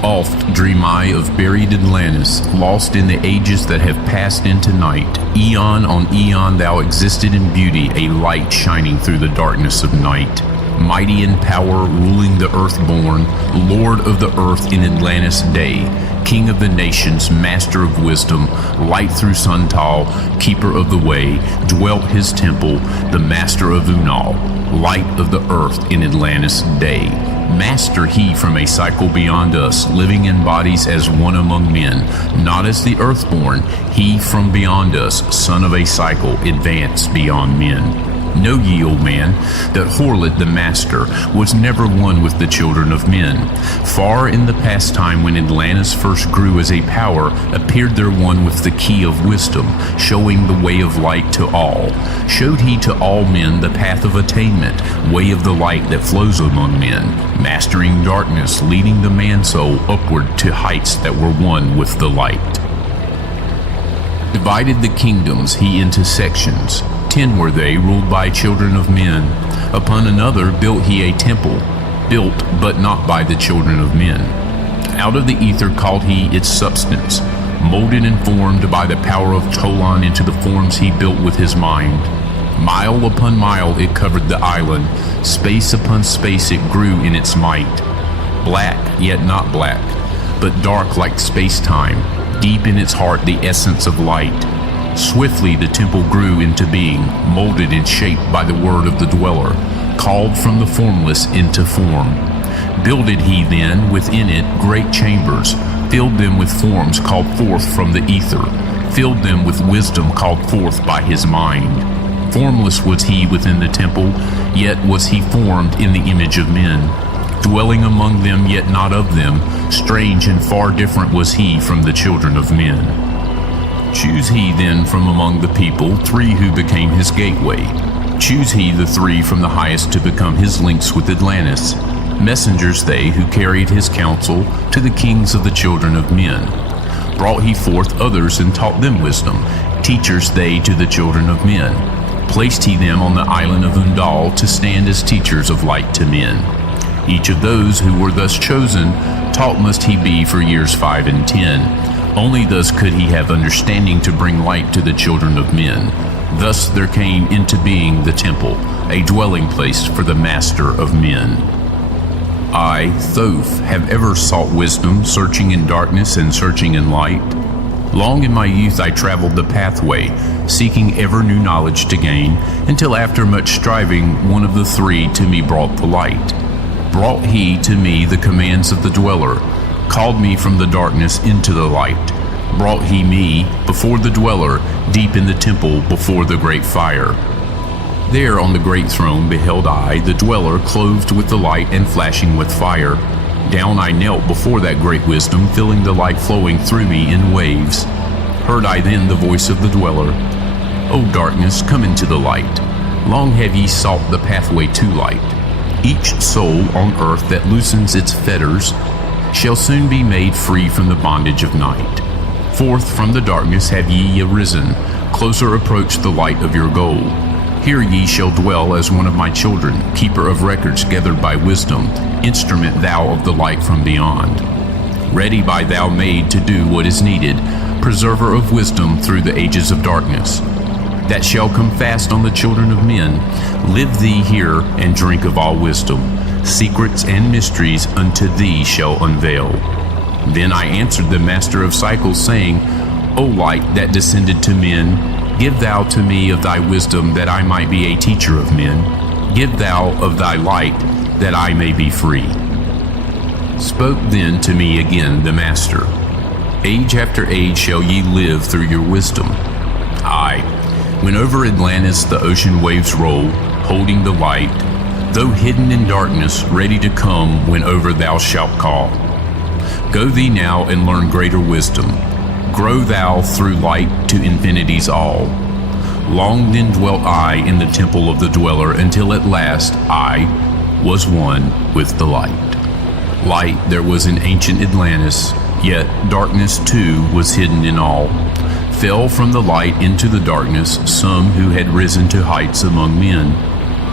Oft dream I of buried Atlantis, lost in the ages that have passed into night. Eon on eon thou existed in beauty, a light shining through the darkness of night. Mighty in power, ruling the earth-born, Lord of the earth in Atlantis day, King of the nations, master of wisdom, light through Suntal, keeper of the way, dwelt his temple, the master of Unal, light of the earth in Atlantis day. Master he from a cycle beyond us, living in bodies as one among men, not as the earthborn, he from beyond us, son of a cycle, advanced beyond men. Know ye, O man, that Horlet the master was never one with the children of men. Far in the past time when Atlantis first grew as a power, appeared there one with the key of wisdom, showing the way of light to all. Showed he to all men the path of attainment, way of the light that flows among men, mastering darkness, leading the man-soul upward to heights that were one with the light. Divided the kingdoms he into sections. 10 were they, ruled by children of men. Upon another built he a temple, built but not by the children of men. Out of the ether called he its substance, molded and formed by the power of Tolan into the forms he built with his mind. Mile upon mile it covered the island, space upon space it grew in its might. Black, yet not black, but dark like space-time, deep in its heart the essence of light. Swiftly the temple grew into being, molded and shaped by the word of the dweller, called from the formless into form. Builded he then within it great chambers, filled them with forms called forth from the ether, filled them with wisdom called forth by his mind. Formless was he within the temple, yet was he formed in the image of men, dwelling among them, yet not of them. Strange and far different was he from the children of men. Choose he then from among the people 3 who became his gateway. Choose he the 3 from the highest to become his links with Atlantis. Messengers they who carried his counsel to the kings of the children of men. Brought he forth others and taught them wisdom, teachers they to the children of men. Placed he them on the island of Undal to stand as teachers of light to men. Each of those who were thus chosen, taught must he be for years 5 and 10. Only thus could he have understanding to bring light to the children of men. Thus there came into being the temple, a dwelling place for the master of men. I, Thoth, have ever sought wisdom, searching in darkness and searching in light. Long in my youth I traveled the pathway, seeking ever new knowledge to gain, until after much striving one of the 3 to me brought the light. Brought he to me the commands of the dweller, called me from the darkness into the light. Brought he me before the dweller, deep in the temple before the great fire. There on the great throne beheld I the dweller clothed with the light and flashing with fire. Down I knelt before that great wisdom, feeling the light flowing through me in waves. Heard I then the voice of the dweller, O darkness, come into the light. Long have ye sought the pathway to light. Each soul on earth that loosens its fetters shall soon be made free from the bondage of night. Forth from the darkness have ye arisen, closer approach the light of your goal. Here ye shall dwell as one of my children, keeper of records gathered by wisdom, instrument thou of the light from beyond. Ready by thou made to do what is needed, preserver of wisdom through the ages of darkness. That shall come fast on the children of men. Live thee here and drink of all wisdom. Secrets and mysteries unto thee shall unveil. Then I answered the master of cycles, saying, O light that descended to men, give thou to me of thy wisdom, that I might be a teacher of men. Give thou of thy light, that I may be free. Spoke then to me again the master, Age after age shall ye live through your wisdom. Aye, when over Atlantis the ocean waves roll, holding the light, though hidden in darkness, ready to come when over thou shalt call. Go thee now and learn greater wisdom. Grow thou through light to infinity's all. Long then dwelt I in the temple of the dweller, until at last I was one with the light. Light there was in ancient Atlantis, yet darkness too was hidden in all. Fell from the light into the darkness some who had risen to heights among men.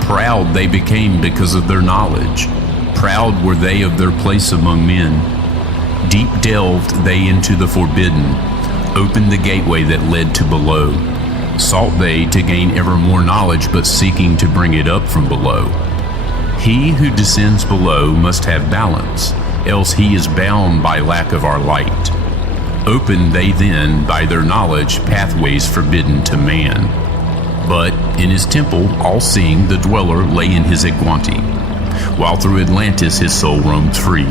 Proud they became because of their knowledge. Proud were they of their place among men. Deep delved they into the forbidden, opened the gateway that led to below. Sought they to gain ever more knowledge, but seeking to bring it up from below. He who descends below must have balance, else he is bound by lack of our light. Opened they then by their knowledge pathways forbidden to man. But in his temple, all-seeing, the dweller lay in his Egwanti, while through Atlantis his soul roamed free.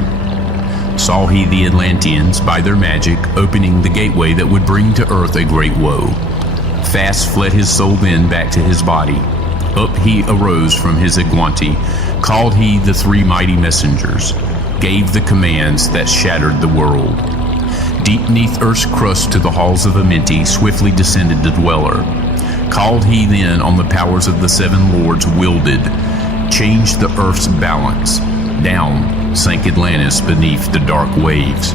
Saw he the Atlanteans, by their magic, opening the gateway that would bring to earth a great woe. Fast fled his soul then back to his body. Up he arose from his Egwanti, called he the three mighty messengers, gave the commands that shattered the world. Deep neath earth's crust to the halls of Amenti swiftly descended the dweller. Called he then on the powers of the seven lords wielded, changed the earth's balance. Down sank Atlantis beneath the dark waves.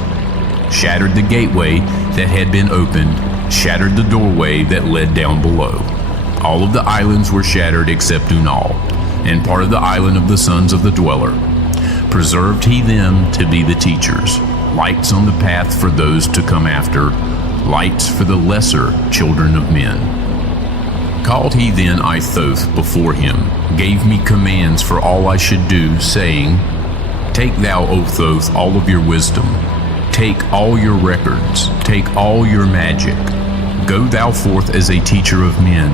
Shattered the gateway that had been opened, shattered the doorway that led down below. All of the islands were shattered except Unal, and part of the island of the sons of the dweller. Preserved he them to be the teachers, lights on the path for those to come after, lights for the lesser children of men. Called he then I Thoth before him, gave me commands for all I should do, saying, Take thou, O Thoth, all of your wisdom, take all your records, take all your magic. Go thou forth as a teacher of men.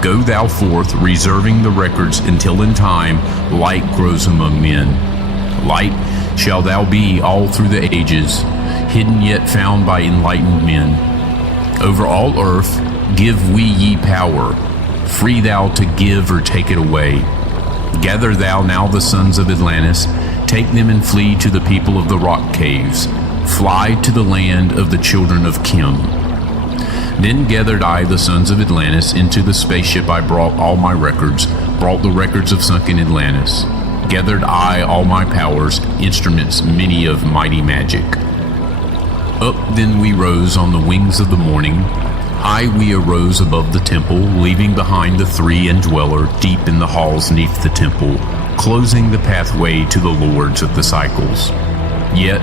Go thou forth, reserving the records until in time light grows among men. Light shall thou be all through the ages, hidden yet found by enlightened men. Over all earth give we ye power, free thou to give or take it away. Gather thou now the sons of Atlantis, take them and flee to the people of the rock caves. Fly to the land of the children of Kim. Then gathered I the sons of Atlantis into the spaceship. I brought all my records, brought the records of sunken Atlantis. Gathered I all my powers, instruments many of mighty magic. Up then we rose on the wings of the morning. High we arose above the temple, leaving behind the three indweller deep in the halls neath the temple, closing the pathway to the lords of the cycles. Yet,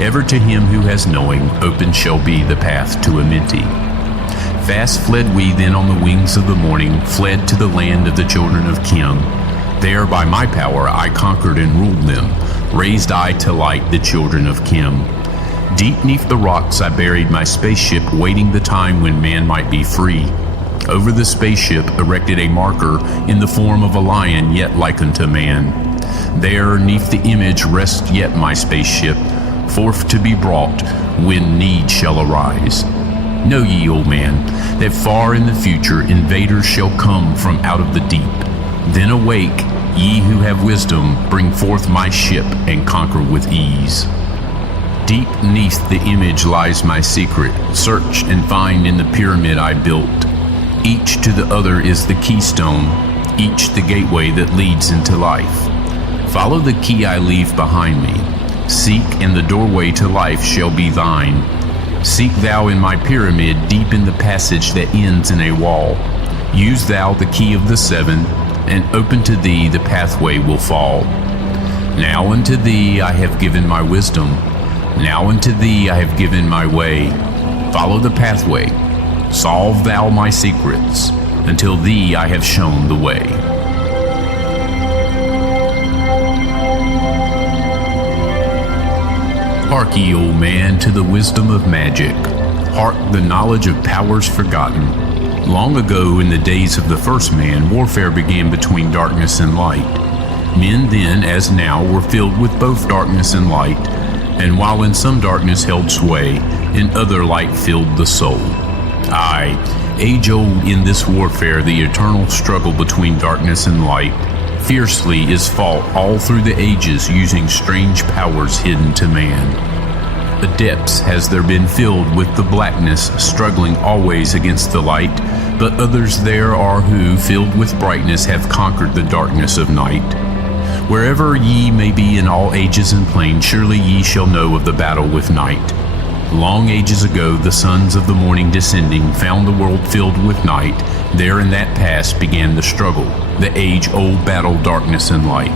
ever to him who has knowing, open shall be the path to Amenti. Fast fled we then on the wings of the morning, fled to the land of the children of Kim. There by my power I conquered and ruled them, raised I to light the children of Kim. Deep neath the rocks I buried my spaceship, waiting the time when man might be free. Over the spaceship erected a marker in the form of a lion, yet like unto man. There neath the image rests yet my spaceship, forth to be brought when need shall arise. Know ye, O man, that far in the future invaders shall come from out of the deep. Then awake, ye who have wisdom, bring forth my ship and conquer with ease. Deep neath the image lies my secret, search and find in the pyramid I built. Each to the other is the keystone, each the gateway that leads into life. Follow the key I leave behind me. Seek, and the doorway to life shall be thine. Seek thou in my pyramid, deep in the passage that ends in a wall. Use thou the key of the seven, and open to thee the pathway will fall. Now unto thee I have given my wisdom. Now unto thee I have given my way. Follow the pathway. Solve thou my secrets. Until thee I have shown the way. Hark ye, old man, to the wisdom of magic. Hark the knowledge of powers forgotten. Long ago, in the days of the first man, warfare began between darkness and light. Men then, as now, were filled with both darkness and light, and while in some darkness held sway, in other light filled the soul. Aye, age-old in this warfare, the eternal struggle between darkness and light, fiercely is fought all through the ages, using strange powers hidden to man. The depths has there been filled with the blackness, struggling always against the light, but others there are who, filled with brightness, have conquered the darkness of night. Wherever ye may be in all ages and planes, surely ye shall know of the battle with night. Long ages ago, the sons of the morning descending found the world filled with night. There in that past began the struggle, the age-old battle, darkness and light.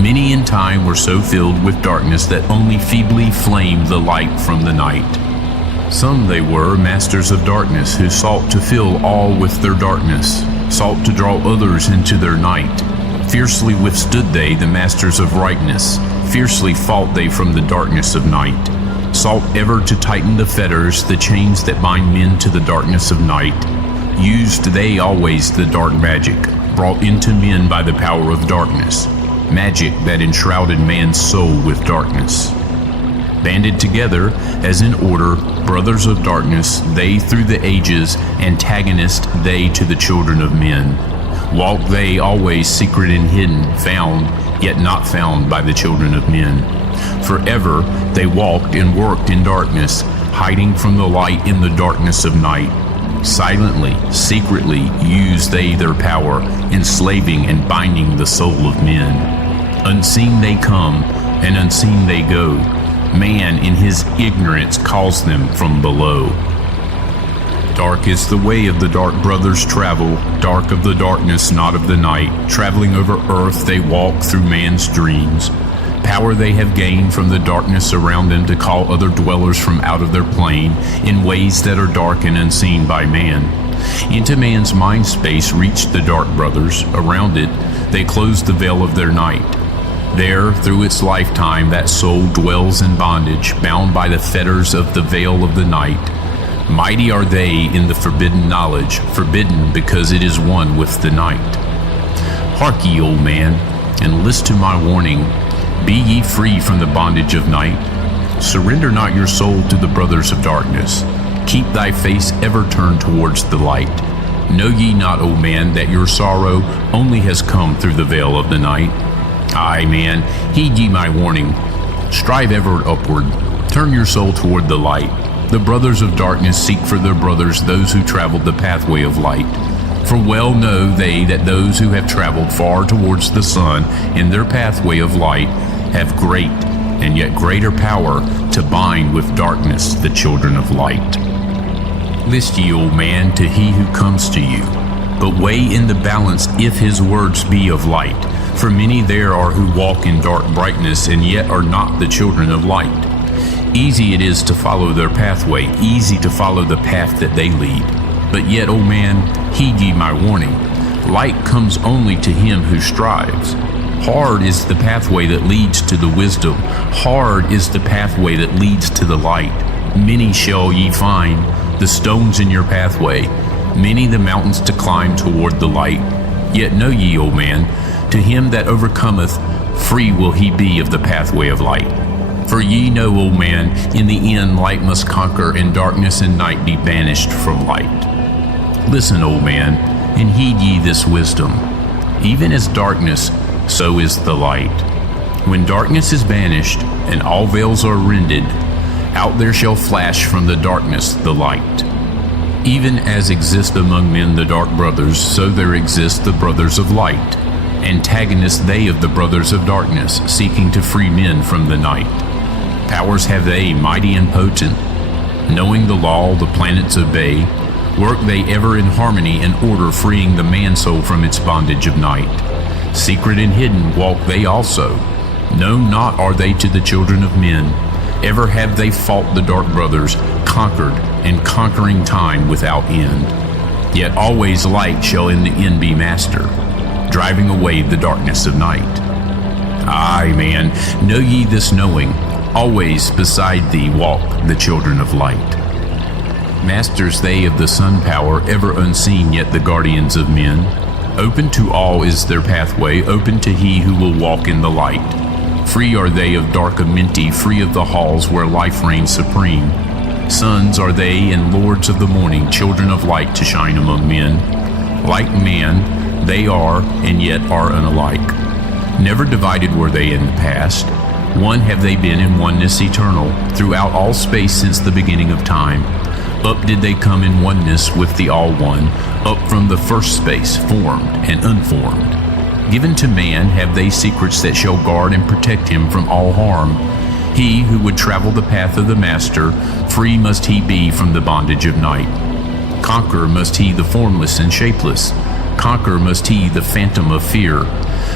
Many in time were so filled with darkness that only feebly flamed the light from the night. Some they were, masters of darkness, who sought to fill all with their darkness, sought to draw others into their night. Fiercely withstood they, the masters of rightness, fiercely fought they from the darkness of night. Sought ever to tighten the fetters, the chains that bind men to the darkness of night. Used they always the dark magic, brought into men by the power of darkness, magic that enshrouded man's soul with darkness. Banded together, as in order, brothers of darkness, they through the ages, antagonist they to the children of men. Walked they always secret and hidden, found, yet not found by the children of men. Forever they walked and worked in darkness, hiding from the light in the darkness of night. Silently, secretly used they their power, enslaving and binding the soul of men. Unseen they come, and unseen they go. Man in his ignorance calls them from below. Dark is the way of the dark brothers travel, dark of the darkness, not of the night. Traveling over earth they walk through man's dreams. Power they have gained from the darkness around them to call other dwellers from out of their plane in ways that are dark and unseen by man. Into man's mind space reached the dark brothers. Around it, they closed the veil of their night. There, through its lifetime, that soul dwells in bondage, bound by the fetters of the veil of the night. Mighty are they in the forbidden knowledge, forbidden because it is one with the night. Hark ye, old man, and list to my warning. Be ye free from the bondage of night. Surrender not your soul to the brothers of darkness. Keep thy face ever turned towards the light. Know ye not, O man, that your sorrow only has come through the veil of the night? Aye, man, heed ye my warning. Strive ever upward. Turn your soul toward the light. The brothers of darkness seek for their brothers those who traveled the pathway of light. For well know they that those who have traveled far towards the sun in their pathway of light have great and yet greater power to bind with darkness the children of light. List ye, O man, to he who comes to you, but weigh in the balance if his words be of light. For many there are who walk in dark brightness, and yet are not the children of light. Easy it is to follow their pathway, easy to follow the path that they lead. But yet, O man, heed ye my warning. Light comes only to him who strives. Hard is the pathway that leads to the wisdom. Hard is the pathway that leads to the light. Many shall ye find the stones in your pathway, many the mountains to climb toward the light. Yet know ye, O man, to him that overcometh, free will he be of the pathway of light. For ye know, O man, in the end light must conquer, and darkness and night be banished from light. Listen, O man, and heed ye this wisdom. Even as darkness, so is the light. When darkness is banished, and all veils are rended, out there shall flash from the darkness the light. Even as exist among men the dark brothers, so there exist the brothers of light. Antagonists they of the brothers of darkness, seeking to free men from the night. Powers have they, mighty and potent. Knowing the law, the planets obey. Work they ever in harmony and order, freeing the man-soul from its bondage of night. Secret and hidden walk they also. Known not are they to the children of men. Ever have they fought the dark brothers, conquered, and conquering time without end. Yet always light shall in the end be master, driving away the darkness of night. Aye, man, know ye this knowing, always beside thee walk the children of light. Masters they of the sun power, ever unseen yet the guardians of men. Open to all is their pathway, open to he who will walk in the light. Free are they of dark amenti, free of the halls where life reigns supreme. Sons are they and lords of the morning, children of light to shine among men. Like man, they are and yet are unalike. Never divided were they in the past. One have they been in oneness eternal, throughout all space since the beginning of time. Up did they come in oneness with the All-One, up from the first space, formed and unformed. Given to man have they secrets that shall guard and protect him from all harm. He who would travel the path of the Master, free must he be from the bondage of night. Conquer must he the formless and shapeless. Conquer must he the phantom of fear.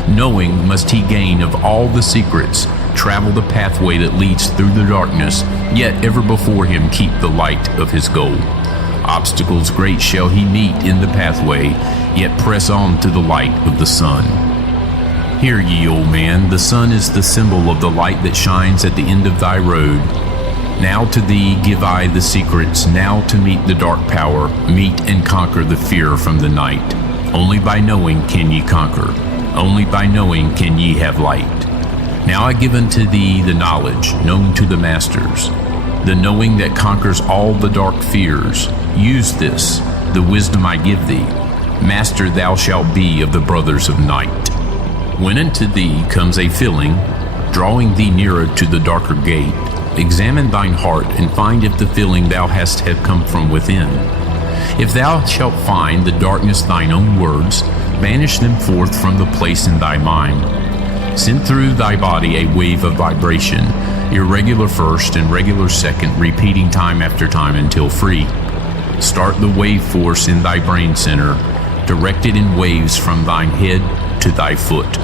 Knowing must he gain of all the secrets, travel the pathway that leads through the darkness, yet ever before him keep the light of his goal. Obstacles great shall he meet in the pathway, yet press on to the light of the sun. Hear ye, O man, the sun is the symbol of the light that shines at the end of thy road. Now to thee give I the secrets, now to meet the dark power, meet and conquer the fear from the night. Only by knowing can ye conquer, only by knowing can ye have light. Now I give unto thee the knowledge known to the masters, the knowing that conquers all the dark fears. Use this, the wisdom I give thee. Master thou shalt be of the brothers of night. When unto thee comes a filling, drawing thee nearer to the darker gate, examine thine heart and find if the filling thou hast have come from within. If thou shalt find the darkness thine own words, banish them forth from the place in thy mind. Send through thy body a wave of vibration, irregular first and regular second, repeating time after time until free. Start the wave force in thy brain center, directed in waves from thine head to thy foot.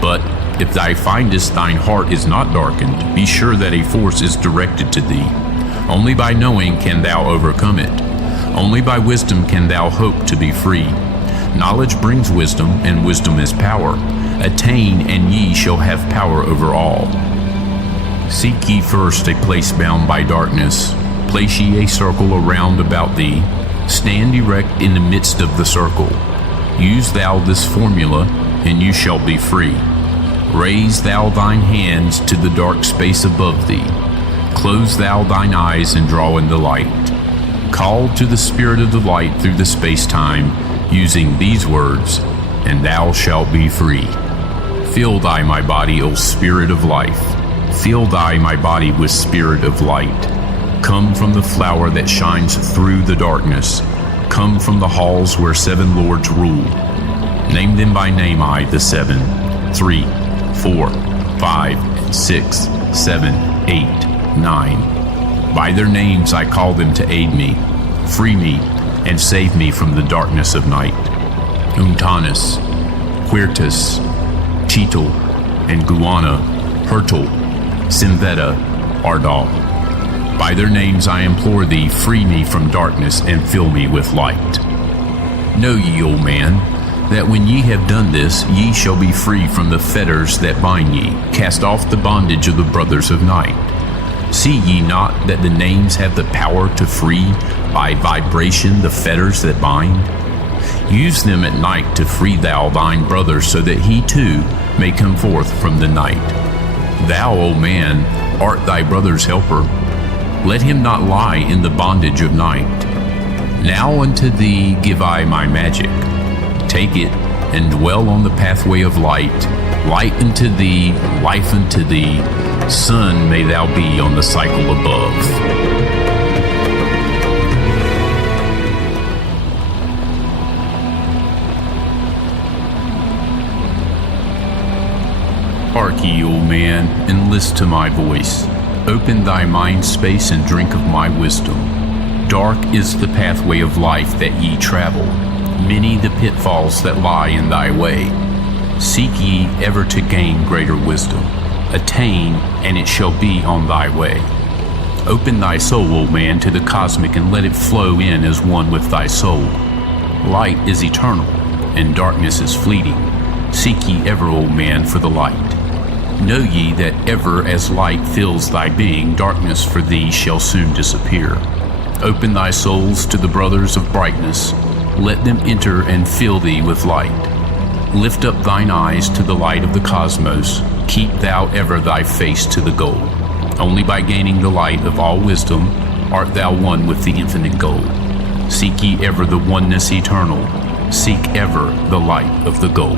But if thou findest thine heart is not darkened, be sure that a force is directed to thee. Only by knowing can thou overcome it. Only by wisdom can thou hope to be free. Knowledge brings wisdom, and wisdom is power. Attain, and ye shall have power over all. Seek ye first a place bound by darkness. Place ye a circle around about thee. Stand erect in the midst of the circle. Use thou this formula, and you shall be free. Raise thou thine hands to the dark space above thee. Close thou thine eyes and draw in the light. Call to the Spirit of the light through the space-time, using these words, and thou shalt be free. Fill thy my body, O Spirit of life. Fill thy my body with spirit of light. Come from the flower that shines through the darkness. Come from the halls where 7 lords rule. Name them by name, I, the 7. 3, 4, 5, 6, 7, 8, 9. By their names I call them to aid me, free me, and save me from the darkness of night. Untanus, Quirtus, Cheetal, and Guana, Hertel, Syntheta, Ardal. By their names I implore thee, free me from darkness and fill me with light. Know ye, O man, that when ye have done this, ye shall be free from the fetters that bind ye. Cast off the bondage of the brothers of night. See ye not that the names have the power to free by vibration the fetters that bind? Use them at night to free thou thine brother, so that he too may come forth from the night. Thou, O man, art thy brother's helper. Let him not lie in the bondage of night. Now unto thee give I my magic. Take it and dwell on the pathway of light. Light unto thee, life unto thee, sun may thou be on the cycle above. Hark ye, O man, and list to my voice. Open thy mind space and drink of my wisdom. Dark is the pathway of life that ye travel, many the pitfalls that lie in thy way. Seek ye ever to gain greater wisdom. Attain, and it shall be on thy way. Open thy soul, O man, to the cosmic, and let it flow in as one with thy soul. Light is eternal, and darkness is fleeting. Seek ye ever, O man, for the light. Know ye that ever as light fills thy being, darkness for thee shall soon disappear. Open thy souls to the brothers of brightness. Let them enter and fill thee with light. Lift up thine eyes to the light of the cosmos. Keep thou ever thy face to the goal. Only by gaining the light of all wisdom art thou one with the infinite goal. Seek ye ever the oneness eternal. Seek ever the light of the goal.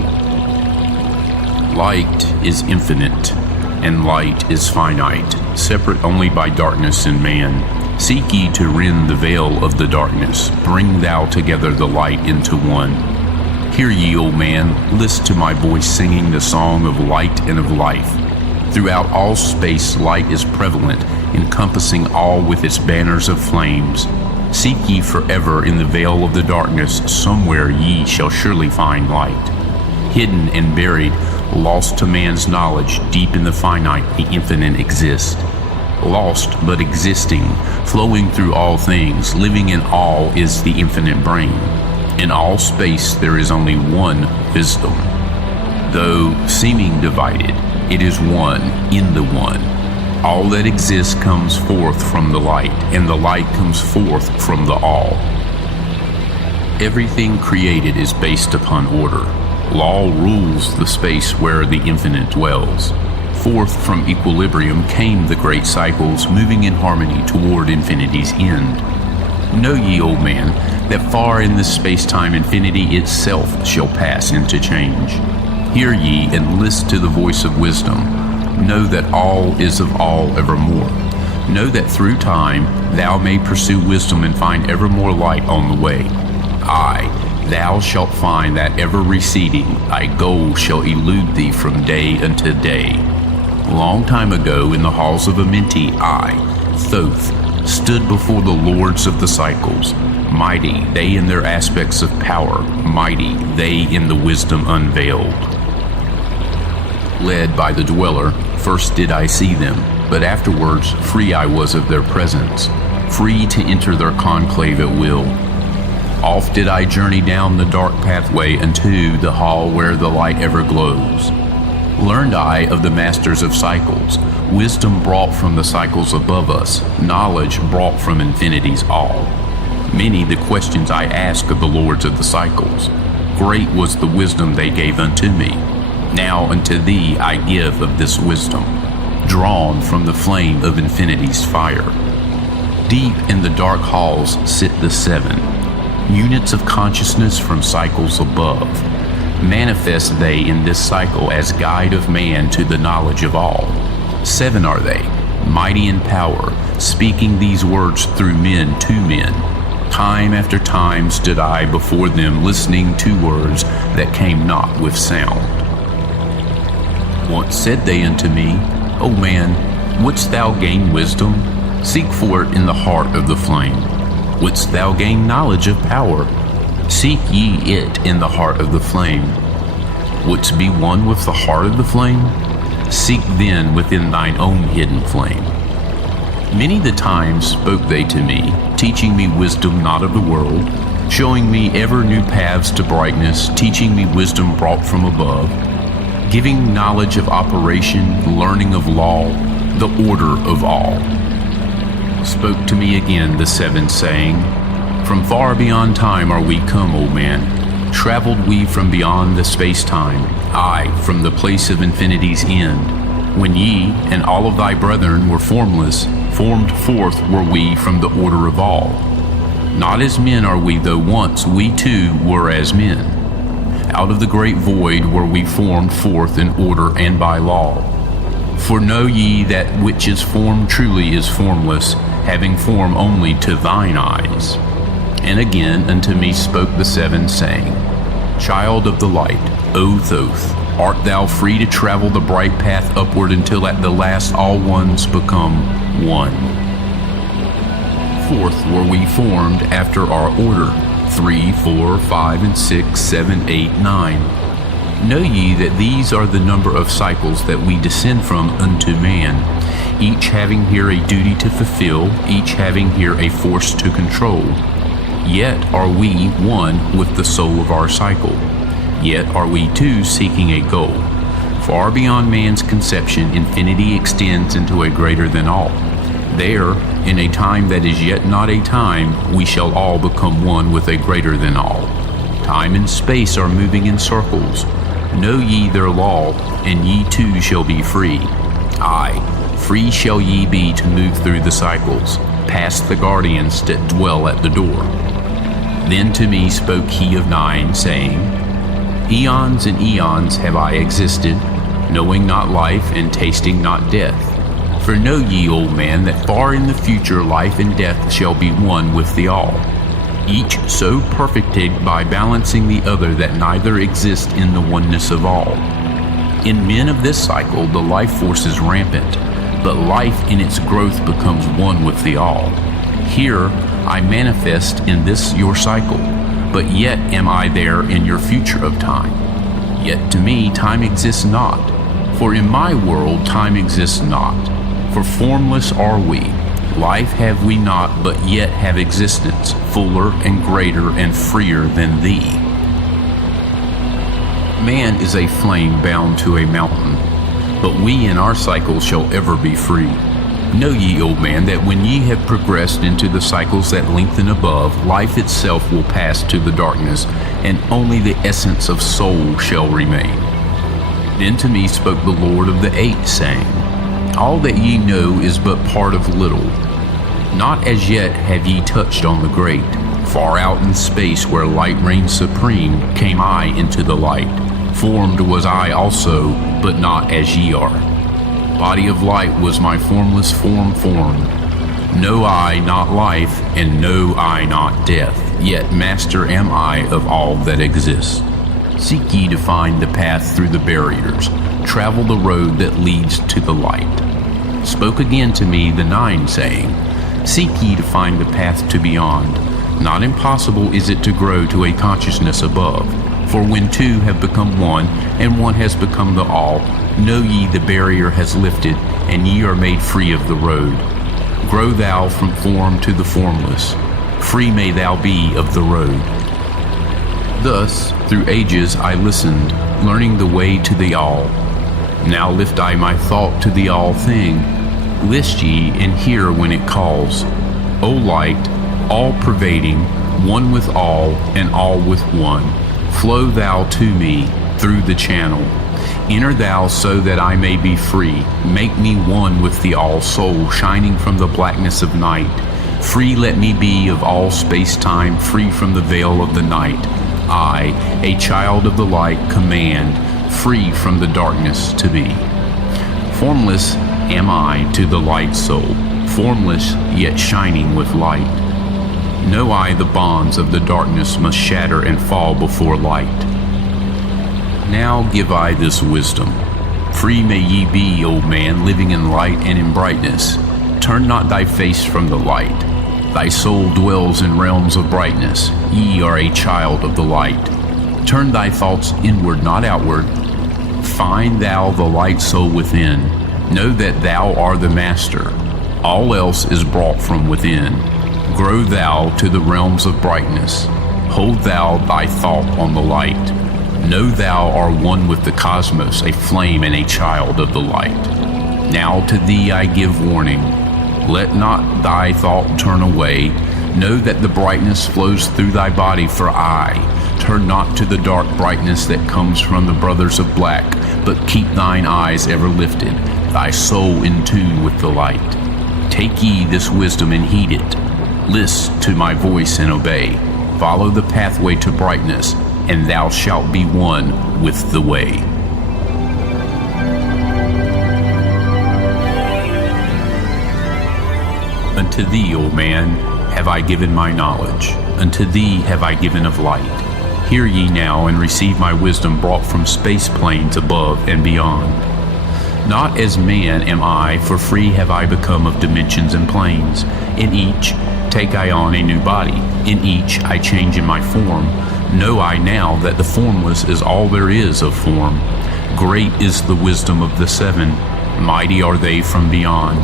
Light is infinite, and light is finite, separate only by darkness and man. Seek ye to rend the veil of the darkness. Bring thou together the light into one. Hear ye, O man, list to my voice singing the song of light and of life. Throughout all space light is prevalent, encompassing all with its banners of flames. Seek ye forever in the veil of the darkness, somewhere ye shall surely find light. Hidden and buried, lost to man's knowledge, deep in the finite, the infinite exists. Lost but existing, flowing through all things, living in all is the infinite brain. In all space there is only one wisdom. Though seeming divided, it is one in the one. All that exists comes forth from the light, and the light comes forth from the all. Everything created is based upon order. Law rules the space where the infinite dwells. Forth from equilibrium came the great cycles, moving in harmony toward infinity's end. Know ye, O man, that far in this space-time infinity itself shall pass into change. Hear ye and list to the voice of wisdom. Know that all is of all evermore. Know that through time thou may pursue wisdom and find ever more light on the way. Aye, thou shalt find that ever receding, thy goal shall elude thee from day unto day. Long time ago in the halls of Amenti, I, Thoth, stood before the lords of the cycles. Mighty, they in their aspects of power, mighty, they in the wisdom unveiled. Led by the dweller, first did I see them, but afterwards free I was of their presence, free to enter their conclave at will. Oft did I journey down the dark pathway unto the hall where the light ever glows. Learned I of the masters of cycles, wisdom brought from the cycles above us, knowledge brought from infinity's all. Many the questions I ask of the lords of the cycles. Great was the wisdom they gave unto me. Now unto thee I give of this wisdom, drawn from the flame of infinity's fire. Deep in the dark halls sit the seven, units of consciousness from cycles above. Manifest they in this cycle as guide of man to the knowledge of all. Seven are they, mighty in power, speaking these words through men to men. Time after time stood I before them, listening to words that came not with sound. Once said they unto me, O man, wouldst thou gain wisdom? Seek for it in the heart of the flame. Wouldst thou gain knowledge of power? Seek ye it in the heart of the flame. Wouldst be one with the heart of the flame? Seek then within thine own hidden flame. Many the times spoke they to me, teaching me wisdom not of the world, showing me ever new paths to brightness, teaching me wisdom brought from above, giving knowledge of operation, learning of law, the order of all. Spoke to me again the seven, saying, From far beyond time are we come, O man. Traveled we from beyond the space-time, aye, from the place of infinity's end. When ye and all of thy brethren were formless, formed forth were we from the order of all. Not as men are we, though once we too were as men. Out of the great void were we formed forth in order and by law. For know ye that which is formed truly is formless, having form only to thine eyes. And again unto me spoke the seven, saying, Child of the light, O Thoth, art thou free to travel the bright path upward until at the last all ones become one? Forth were we formed after our order, 3, 4, 5, and 6, 7, 8, 9. Know ye that these are the number of cycles that we descend from unto man, each having here a duty to fulfill, each having here a force to control. Yet are we one with the soul of our cycle. Yet are we too seeking a goal. Far beyond man's conception, infinity extends into a greater than all. There, in a time that is yet not a time, we shall all become one with a greater than all. Time and space are moving in circles. Know ye their law, and ye too shall be free. Aye, free shall ye be to move through the cycles, past the guardians that dwell at the door. Then to me spoke he of nine, saying, Eons and eons have I existed, knowing not life and tasting not death. For know ye, old man, that far in the future life and death shall be one with the all, each so perfected by balancing the other that neither exists in the oneness of all. In men of this cycle the life force is rampant, but life in its growth becomes one with the all. Here I manifest in this your cycle, but yet am I there in your future of time. Yet to me time exists not, for in my world time exists not. For formless are we, life have we not, but yet have existence, fuller and greater and freer than thee. Man is a flame bound to a mountain, but we in our cycle shall ever be free. Know ye, old man, that when ye have progressed into the cycles that lengthen above, life itself will pass to the darkness, and only the essence of soul shall remain. Then to me spoke the Lord of the Eight, saying, All that ye know is but part of little. Not as yet have ye touched on the great. Far out in space where light reigns supreme, came I into the light. Formed was I also, but not as ye are. Body of light was my formless form formed. Know I not life, and know I not death, yet master am I of all that exists. Seek ye to find the path through the barriers, travel the road that leads to the light. Spoke again to me the nine, saying, Seek ye to find the path to beyond. Not impossible is it to grow to a consciousness above. For when two have become one, and one has become the all, know ye the barrier has lifted, and ye are made free of the road. Grow thou from form to the formless. Free may thou be of the road. Thus, through ages I listened, learning the way to the all. Now lift I my thought to the all thing. List ye and hear when it calls. O light, all-pervading, one with all, and all with one, flow thou to me through the channel. Enter thou so that I may be free. Make me one with the all soul, shining from the blackness of night. Free let me be of all space-time, free from the veil of the night. I, a child of the light, command, free from the darkness to be. Formless am I to the light soul, formless yet shining with light. Know I the bonds of the darkness must shatter and fall before light. Now give I this wisdom. Free may ye be, O man, living in light and in brightness. Turn not thy face from the light. Thy soul dwells in realms of brightness. Ye are a child of the light. Turn thy thoughts inward, not outward. Find thou the light soul within. Know that thou art the master. All else is brought from within. Grow thou to the realms of brightness. Hold thou thy thought on the light. Know thou art one with the cosmos, a flame and a child of the light. Now to thee I give warning. Let not thy thought turn away. Know that the brightness flows through thy body, for I turn not to the dark brightness that comes from the brothers of black, but keep thine eyes ever lifted, thy soul in tune with the light. Take ye this wisdom and heed it. List to my voice and obey. Follow the pathway to brightness, and thou shalt be one with the way. Unto thee, O man, have I given my knowledge. Unto thee have I given of light. Hear ye now and receive my wisdom brought from space planes above and beyond. Not as man am I, for free have I become of dimensions and planes. In each take I on a new body. In each I change in my form. Know I now that the formless is all there is of form. Great is the wisdom of the seven. Mighty are they from beyond.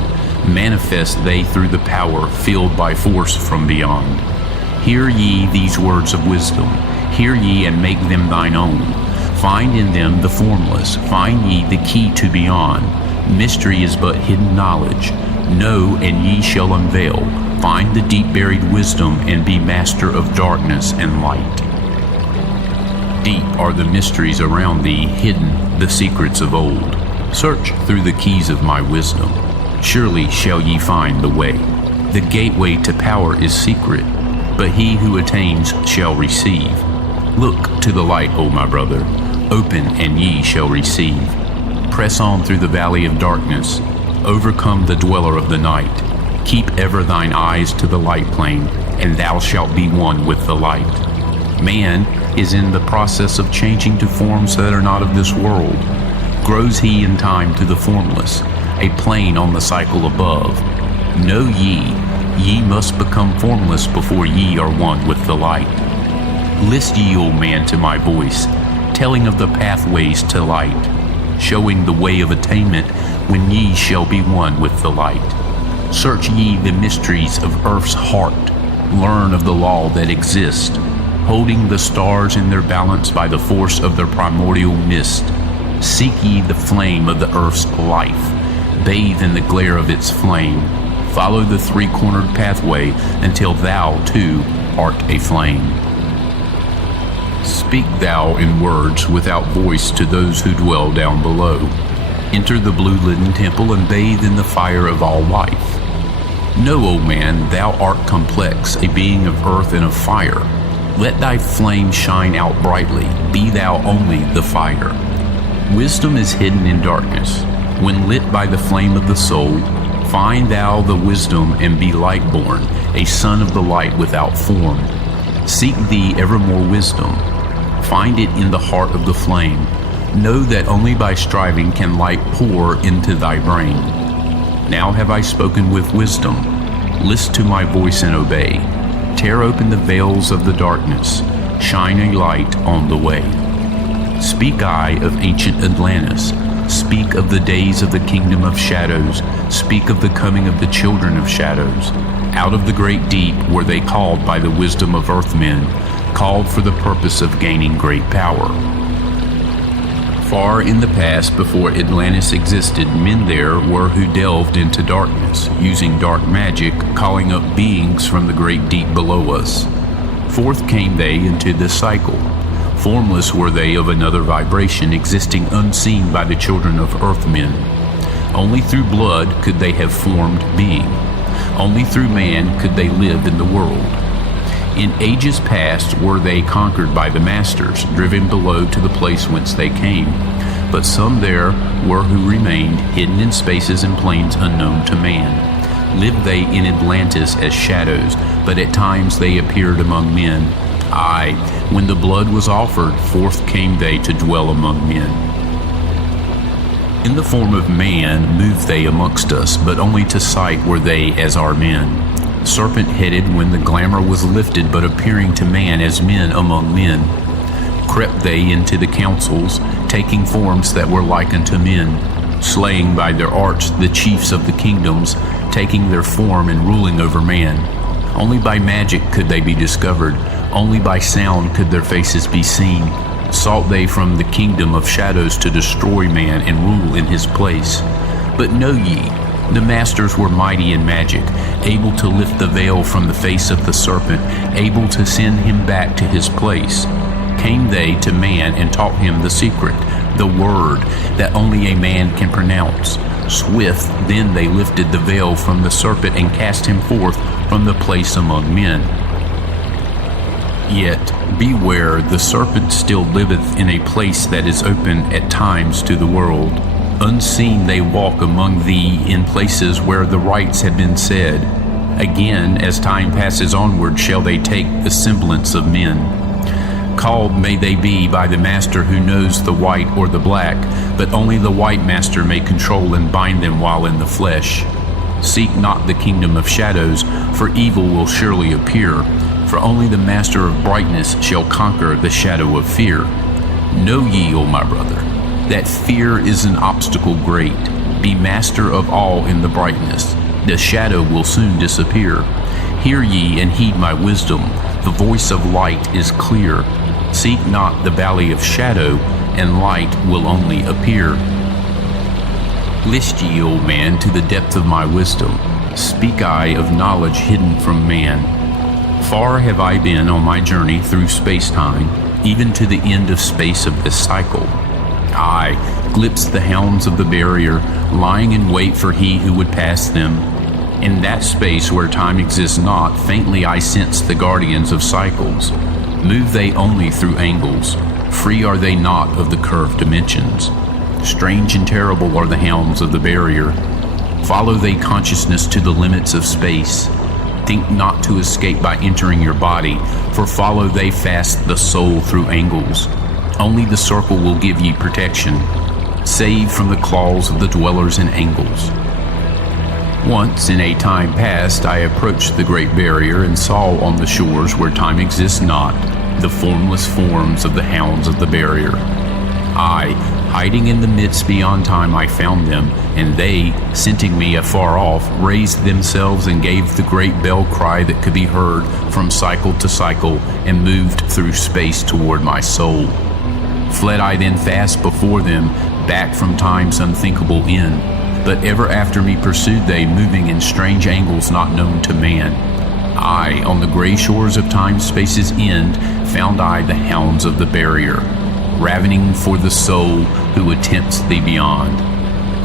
Manifest they through the power, filled by force from beyond. Hear ye these words of wisdom. Hear ye and make them thine own. Find in them the formless. Find ye the key to beyond. Mystery is but hidden knowledge. Know, and ye shall unveil. Find the deep buried wisdom, and be master of darkness and light. Deep are the mysteries around thee, hidden the secrets of old. Search through the keys of my wisdom. Surely shall ye find the way. The gateway to power is secret, but he who attains shall receive. Look to the light, O my brother. Open, and ye shall receive. Press on through the valley of darkness. Overcome the dweller of the night. Keep ever thine eyes to the light plane, and thou shalt be one with the light. Man is in the process of changing to forms that are not of this world. Grows he in time to the formless, a plane on the cycle above. Know ye must become formless before ye are one with the light. List ye, O man, to my voice, telling of the pathways to light, showing the way of attainment when ye shall be one with the light. Search ye the mysteries of earth's heart, learn of the law that exists, holding the stars in their balance by the force of their primordial mist. Seek ye the flame of the earth's life, bathe in the glare of its flame. Follow the three-cornered pathway until thou, too, art a flame. Speak thou in words without voice to those who dwell down below. Enter the blue-litten temple and bathe in the fire of all life. Know, O man, thou art complex, a being of earth and of fire. Let thy flame shine out brightly, be thou only the fire. Wisdom is hidden in darkness. When lit by the flame of the soul, find thou the wisdom and be light-born, a son of the light without form. Seek thee ever more wisdom. Find it in the heart of the flame. Know that only by striving can light pour into thy brain. Now have I spoken with wisdom. List to my voice and obey. Tear open the veils of the darkness. Shine a light on the way. Speak I of ancient Atlantis. Speak of the days of the kingdom of shadows. Speak of the coming of the children of shadows. Out of the great deep were they called by the wisdom of earthmen, called for the purpose of gaining great power. Far in the past, before Atlantis existed, men there were who delved into darkness, using dark magic, calling up beings from the great deep below us. Forth came they into this cycle. Formless were they of another vibration, existing unseen by the children of earthmen. Only through blood could they have formed being. Only through man could they live in the world. In ages past were they conquered by the masters, driven below to the place whence they came. But some there were who remained, hidden in spaces and plains unknown to man. Lived they in Atlantis as shadows, but at times they appeared among men. Aye, when the blood was offered, forth came they to dwell among men. In the form of man moved they amongst us, but only to sight were they as our men. Serpent-headed when the glamour was lifted, but appearing to man as men among men. Crept they into the councils, taking forms that were like unto men, slaying by their arts the chiefs of the kingdoms, taking their form and ruling over man. Only by magic could they be discovered, only by sound could their faces be seen. Sought they from the kingdom of shadows to destroy man and rule in his place. But know ye, the masters were mighty in magic, able to lift the veil from the face of the serpent, able to send him back to his place. Came they to man and taught him the secret, the word that only a man can pronounce. Swift then they lifted the veil from the serpent and cast him forth from the place among men. Yet beware, the serpent still liveth in a place that is open at times to the world. Unseen they walk among thee in places where the rites have been said. Again, as time passes onward, shall they take the semblance of men. Called may they be by the master who knows the white or the black, but only the white master may control and bind them while in the flesh. Seek not the kingdom of shadows, for evil will surely appear, for only the master of brightness shall conquer the shadow of fear. Know ye, O my brother, that fear is an obstacle great. Be master of all in the brightness. The shadow will soon disappear. Hear ye and heed my wisdom. The voice of light is clear. Seek not the valley of shadow, and light will only appear. List ye, O man, to the depth of my wisdom. Speak I of knowledge hidden from man. Far have I been on my journey through space-time, even to the end of space of this cycle. I glimpsed the hounds of the barrier, lying in wait for he who would pass them. In that space where time exists not, faintly I sense the guardians of cycles. Move they only through angles, free are they not of the curved dimensions. Strange and terrible are the hounds of the barrier. Follow they consciousness to the limits of space. Think not to escape by entering your body, for follow they fast the soul through angles. Only the circle will give ye protection, save from the claws of the dwellers in angles. Once, in a time past, I approached the great barrier and saw on the shores where time exists not, the formless forms of the hounds of the barrier. I, hiding in the midst beyond time, I found them, and they, scenting me afar off, raised themselves and gave the great bell cry that could be heard from cycle to cycle and moved through space toward my soul. Fled I then fast before them, back from time's unthinkable end. But ever after me pursued they, moving in strange angles not known to man. I, on the gray shores of time-space's end, found I the hounds of the barrier, ravening for the soul who attempts the beyond.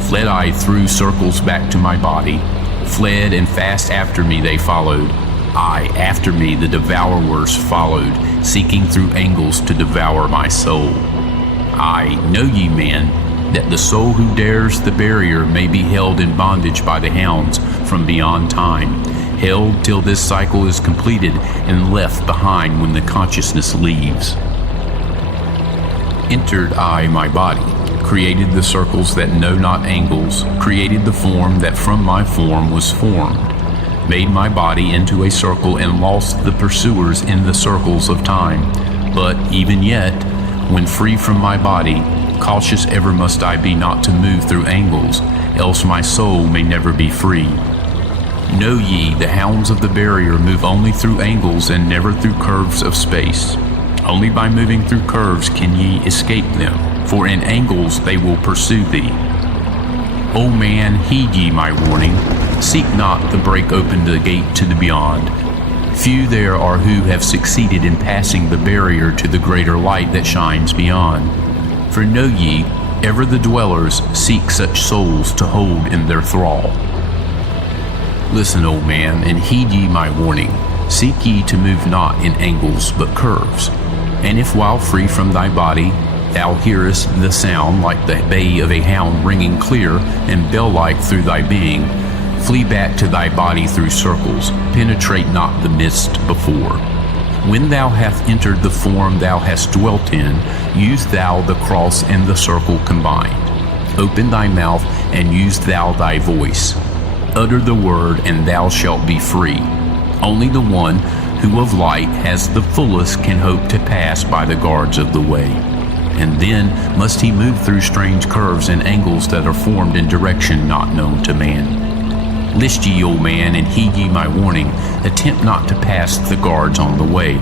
Fled I through circles back to my body, fled and fast after me they followed. I, after me the devourers followed, seeking through angles to devour my soul. I, know ye, man, that the soul who dares the barrier may be held in bondage by the hounds from beyond time, held till this cycle is completed and left behind when the consciousness leaves. Entered I my body, created the circles that know not angles, created the form that from my form was formed, made my body into a circle and lost the pursuers in the circles of time. But even yet, when free from my body, cautious ever must I be not to move through angles, else my soul may never be free. Know ye, the hounds of the barrier move only through angles and never through curves of space. Only by moving through curves can ye escape them, for in angles they will pursue thee. O man, heed ye my warning. Seek not to break open the gate to the beyond. Few there are who have succeeded in passing the barrier to the greater light that shines beyond. For know ye, ever the dwellers seek such souls to hold in their thrall. Listen, O man, and heed ye my warning. Seek ye to move not in angles, but curves. And if while free from thy body thou hearest the sound like the bay of a hound ringing clear and bell-like through thy being, flee back to thy body through circles, penetrate not the midst before. When thou hast entered the form thou hast dwelt in, use thou the cross and the circle combined. Open thy mouth and use thou thy voice. Utter the word and thou shalt be free. Only the one who of light has the fullest can hope to pass by the guards of the way. And then must he move through strange curves and angles that are formed in direction not known to man. List ye, O man, and heed ye my warning. Attempt not to pass the guards on the way.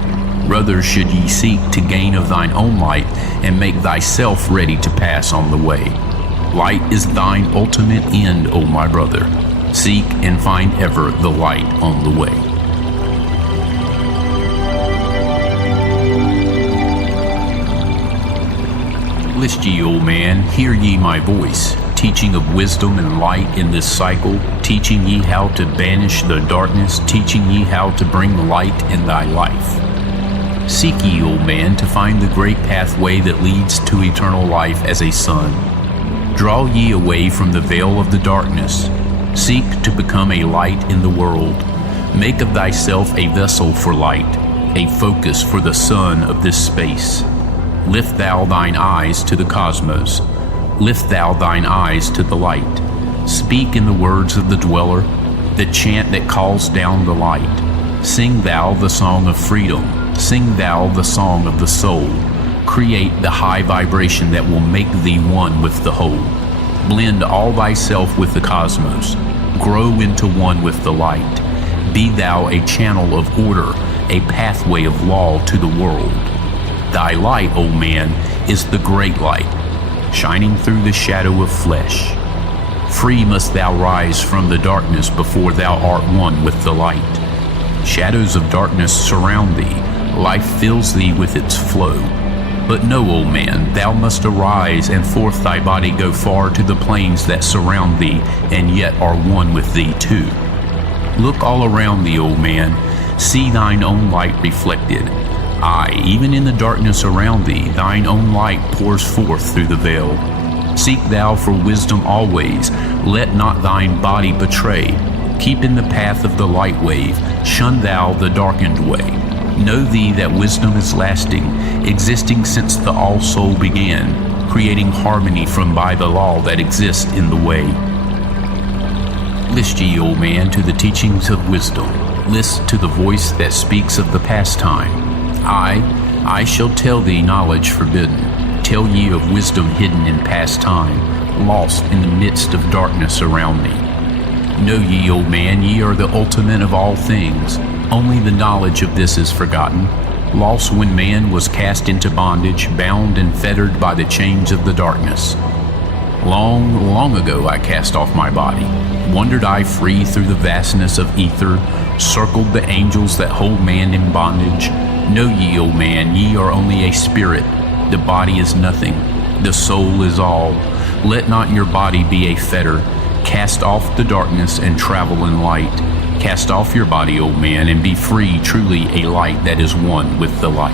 Rather should ye seek to gain of thine own light, and make thyself ready to pass on the way. Light is thine ultimate end, O my brother. Seek and find ever the light on the way. List ye, O man, hear ye my voice, teaching of wisdom and light in this cycle, teaching ye how to banish the darkness, teaching ye how to bring light in thy life. Seek ye, O man, to find the great pathway that leads to eternal life as a son. Draw ye away from the veil of the darkness. Seek to become a light in the world. Make of thyself a vessel for light, a focus for the sun of this space. Lift thou thine eyes to the cosmos. Lift thou thine eyes to the light. Speak in the words of the dweller, the chant that calls down the light. Sing thou the song of freedom. Sing thou the song of the soul. Create the high vibration that will make thee one with the whole. Blend all thyself with the cosmos. Grow into one with the light. Be thou a channel of order, a pathway of law to the world. Thy light, O man, is the great light, shining through the shadow of flesh. Free must thou rise from the darkness before thou art one with the light. Shadows of darkness surround thee, life fills thee with its flow. But know, O man, thou must arise, and forth thy body go far to the plains that surround thee, and yet are one with thee too. Look all around thee, O man, see thine own light reflected. Aye, even in the darkness around thee, thine own light pours forth through the veil. Seek thou for wisdom always, let not thine body betray. Keep in the path of the light wave, shun thou the darkened way. Know thee that wisdom is lasting, existing since the all-soul began, creating harmony from by the law that exists in the way. List ye, O man, to the teachings of wisdom. List to the voice that speaks of the past time. I shall tell thee knowledge forbidden. Tell ye of wisdom hidden in past time, lost in the midst of darkness around thee. Know ye, O man, ye are the ultimate of all things. Only the knowledge of this is forgotten, lost when man was cast into bondage, bound and fettered by the chains of the darkness. Long, long ago I cast off my body, wandered I free through the vastness of ether, circled the angels that hold man in bondage. Know ye, O man, ye are only a spirit, the body is nothing, the soul is all. Let not your body be a fetter, cast off the darkness and travel in light. Cast off your body, O man, and be free, truly a light that is one with the light.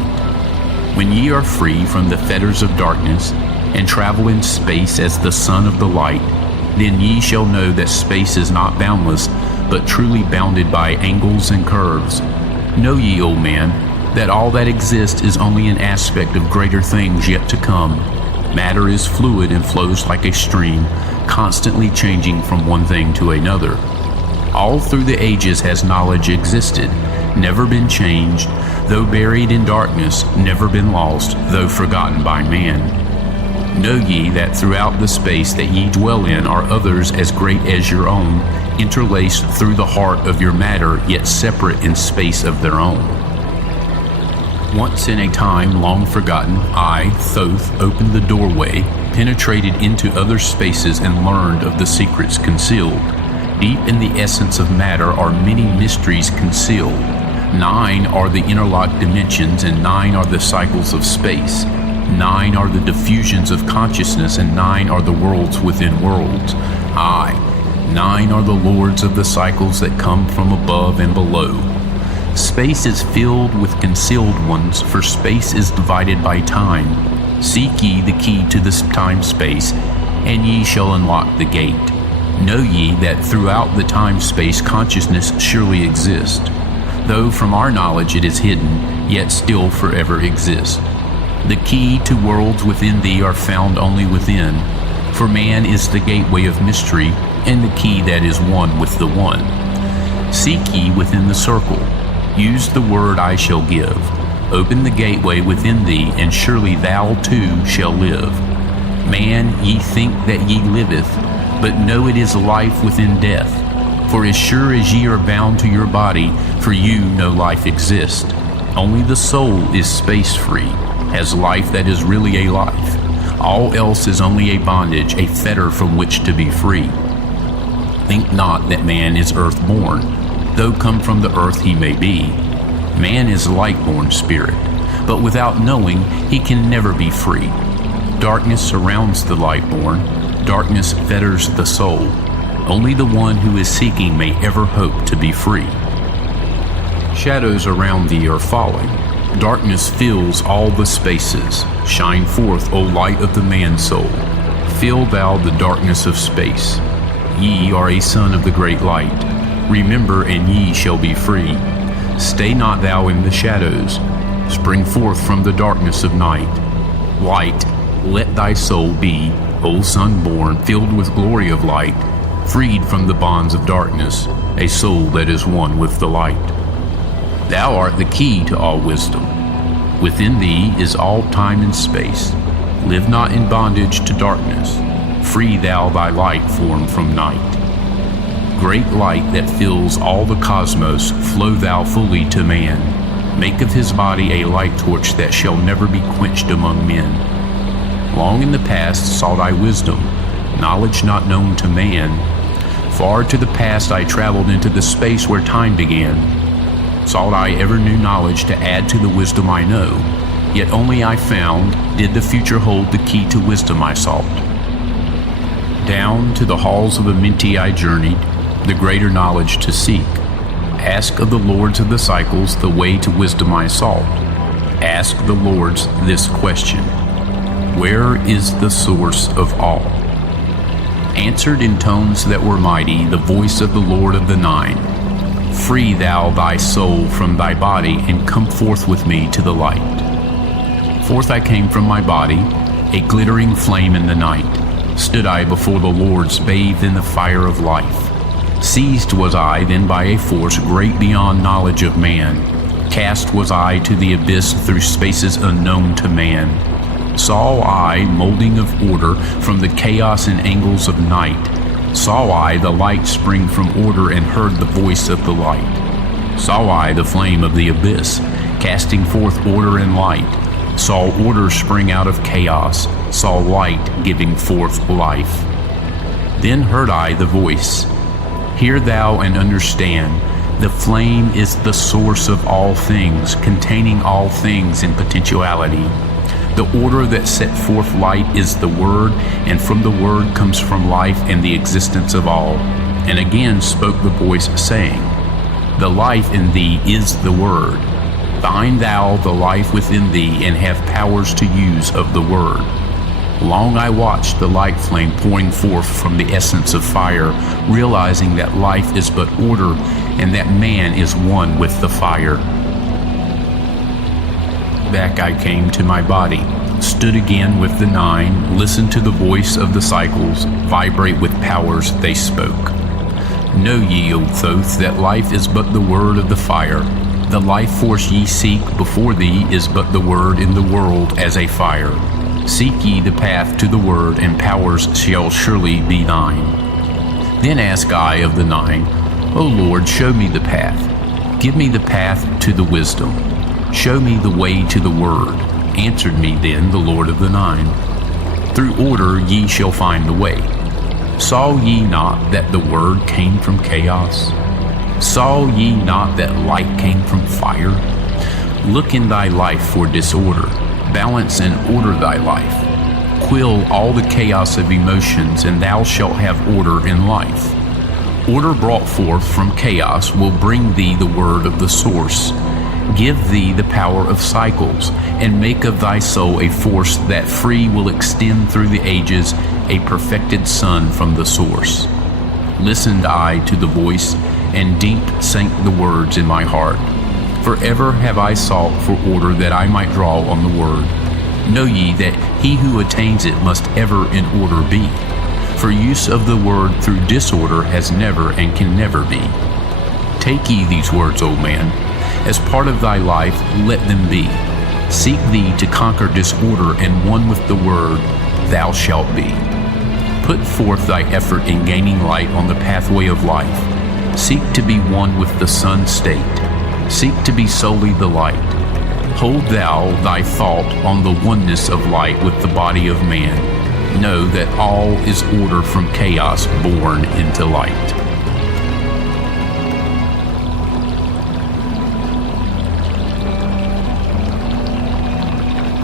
When ye are free from the fetters of darkness, and travel in space as the son of the light, then ye shall know that space is not boundless, but truly bounded by angles and curves. Know ye, O man, that all that exists is only an aspect of greater things yet to come. Matter is fluid and flows like a stream, constantly changing from one thing to another. All through the ages has knowledge existed, never been changed, though buried in darkness, never been lost, though forgotten by man. Know ye that throughout the space that ye dwell in are others as great as your own, interlaced through the heart of your matter, yet separate in space of their own. Once in a time long forgotten, I, Thoth, opened the doorway, penetrated into other spaces and learned of the secrets concealed. Deep in the essence of matter are many mysteries concealed. 9 are the interlocked dimensions, and 9 are the cycles of space. 9 are the diffusions of consciousness, and 9 are the worlds within worlds. Aye, 9 are the lords of the cycles that come from above and below. Space is filled with concealed ones, for space is divided by time. Seek ye the key to this time-space, and ye shall unlock the gate. Know ye that throughout the time-space consciousness surely exists. Though from our knowledge it is hidden, yet still forever exists. The key to worlds within thee are found only within, for man is the gateway of mystery, and the key that is one with the one. Seek ye within the circle. Use the word I shall give. Open the gateway within thee, and surely thou too shall live. Man, ye think that ye liveth, but know it is life within death. For as sure as ye are bound to your body, for you no life exists. Only the soul is space-free, has life that is really a life. All else is only a bondage, a fetter from which to be free. Think not that man is earth-born, though come from the earth he may be. Man is light-born spirit, but without knowing he can never be free. Darkness surrounds the light-born, darkness fetters the soul. Only the one who is seeking may ever hope to be free. Shadows around thee are falling. Darkness fills all the spaces. Shine forth, O light of the man-soul. Fill thou the darkness of space. Ye are a son of the great light. Remember, and ye shall be free. Stay not thou in the shadows. Spring forth from the darkness of night. Light, let thy soul be, O son born, filled with glory of light, freed from the bonds of darkness, a soul that is one with the light. Thou art the key to all wisdom. Within thee is all time and space. Live not in bondage to darkness. Free thou thy light form from night. Great light that fills all the cosmos, flow thou fully to man. Make of his body a light torch that shall never be quenched among men. Long in the past sought I wisdom, knowledge not known to man. Far to the past I traveled into the space where time began. Sought I ever new knowledge to add to the wisdom I know, yet only I found did the future hold the key to wisdom I sought. Down to the halls of Amenti I journeyed, the greater knowledge to seek. Ask of the lords of the cycles the way to wisdom I sought. Ask the lords this question: where is the source of all? Answered in tones that were mighty the voice of the Lord of the Nine: free thou thy soul from thy body, and come forth with me to the light. Forth I came from my body, a glittering flame in the night. Stood I before the Lords, bathed in the fire of life. Seized was I then by a force great beyond knowledge of man. Cast was I to the abyss through spaces unknown to man. Saw I molding of order from the chaos and angles of night. Saw I the light spring from order, and heard the voice of the light. Saw I the flame of the abyss, casting forth order and light. Saw order spring out of chaos, saw light giving forth life. Then heard I the voice: hear thou and understand, the flame is the source of all things, containing all things in potentiality. The order that set forth light is the Word, and from the Word comes from life and the existence of all. And again spoke the voice, saying, the life in thee is the Word. Find thou the life within thee, and have powers to use of the Word. Long I watched the light flame pouring forth from the essence of fire, realizing that life is but order, and that man is one with the fire. Back I came to my body, stood again with the Nine, listened to the voice of the cycles, vibrate with powers they spoke. Know ye, O Thoth, that life is but the word of the fire. The life force ye seek before thee is but the word in the world as a fire. Seek ye the path to the word, and powers shall surely be thine. Then ask I of the Nine, O Lord, show me the path. Give me the path to the wisdom. Show me the way to the word. Answered me then the Lord of the Nine: through order ye shall find the way. Saw ye not that the word came from chaos? Saw ye not that light came from fire? Look in thy life for disorder. Balance and order thy life. Quill all the chaos of emotions, and thou shalt have order in life. Order brought forth from chaos will bring thee the word of the source, give thee the power of cycles, and make of thy soul a force that free will extend through the ages, a perfected sun from the source. Listened I to the voice, and deep sank the words in my heart. Forever have I sought for order that I might draw on the word. Know ye that he who attains it must ever in order be. For use of the word through disorder has never and can never be. Take ye these words, O man, as part of thy life, let them be. Seek thee to conquer disorder, and one with the word, thou shalt be. Put forth thy effort in gaining light on the pathway of life. Seek to be one with the sun state. Seek to be solely the light. Hold thou thy thought on the oneness of light with the body of man. Know that all is order from chaos born into light.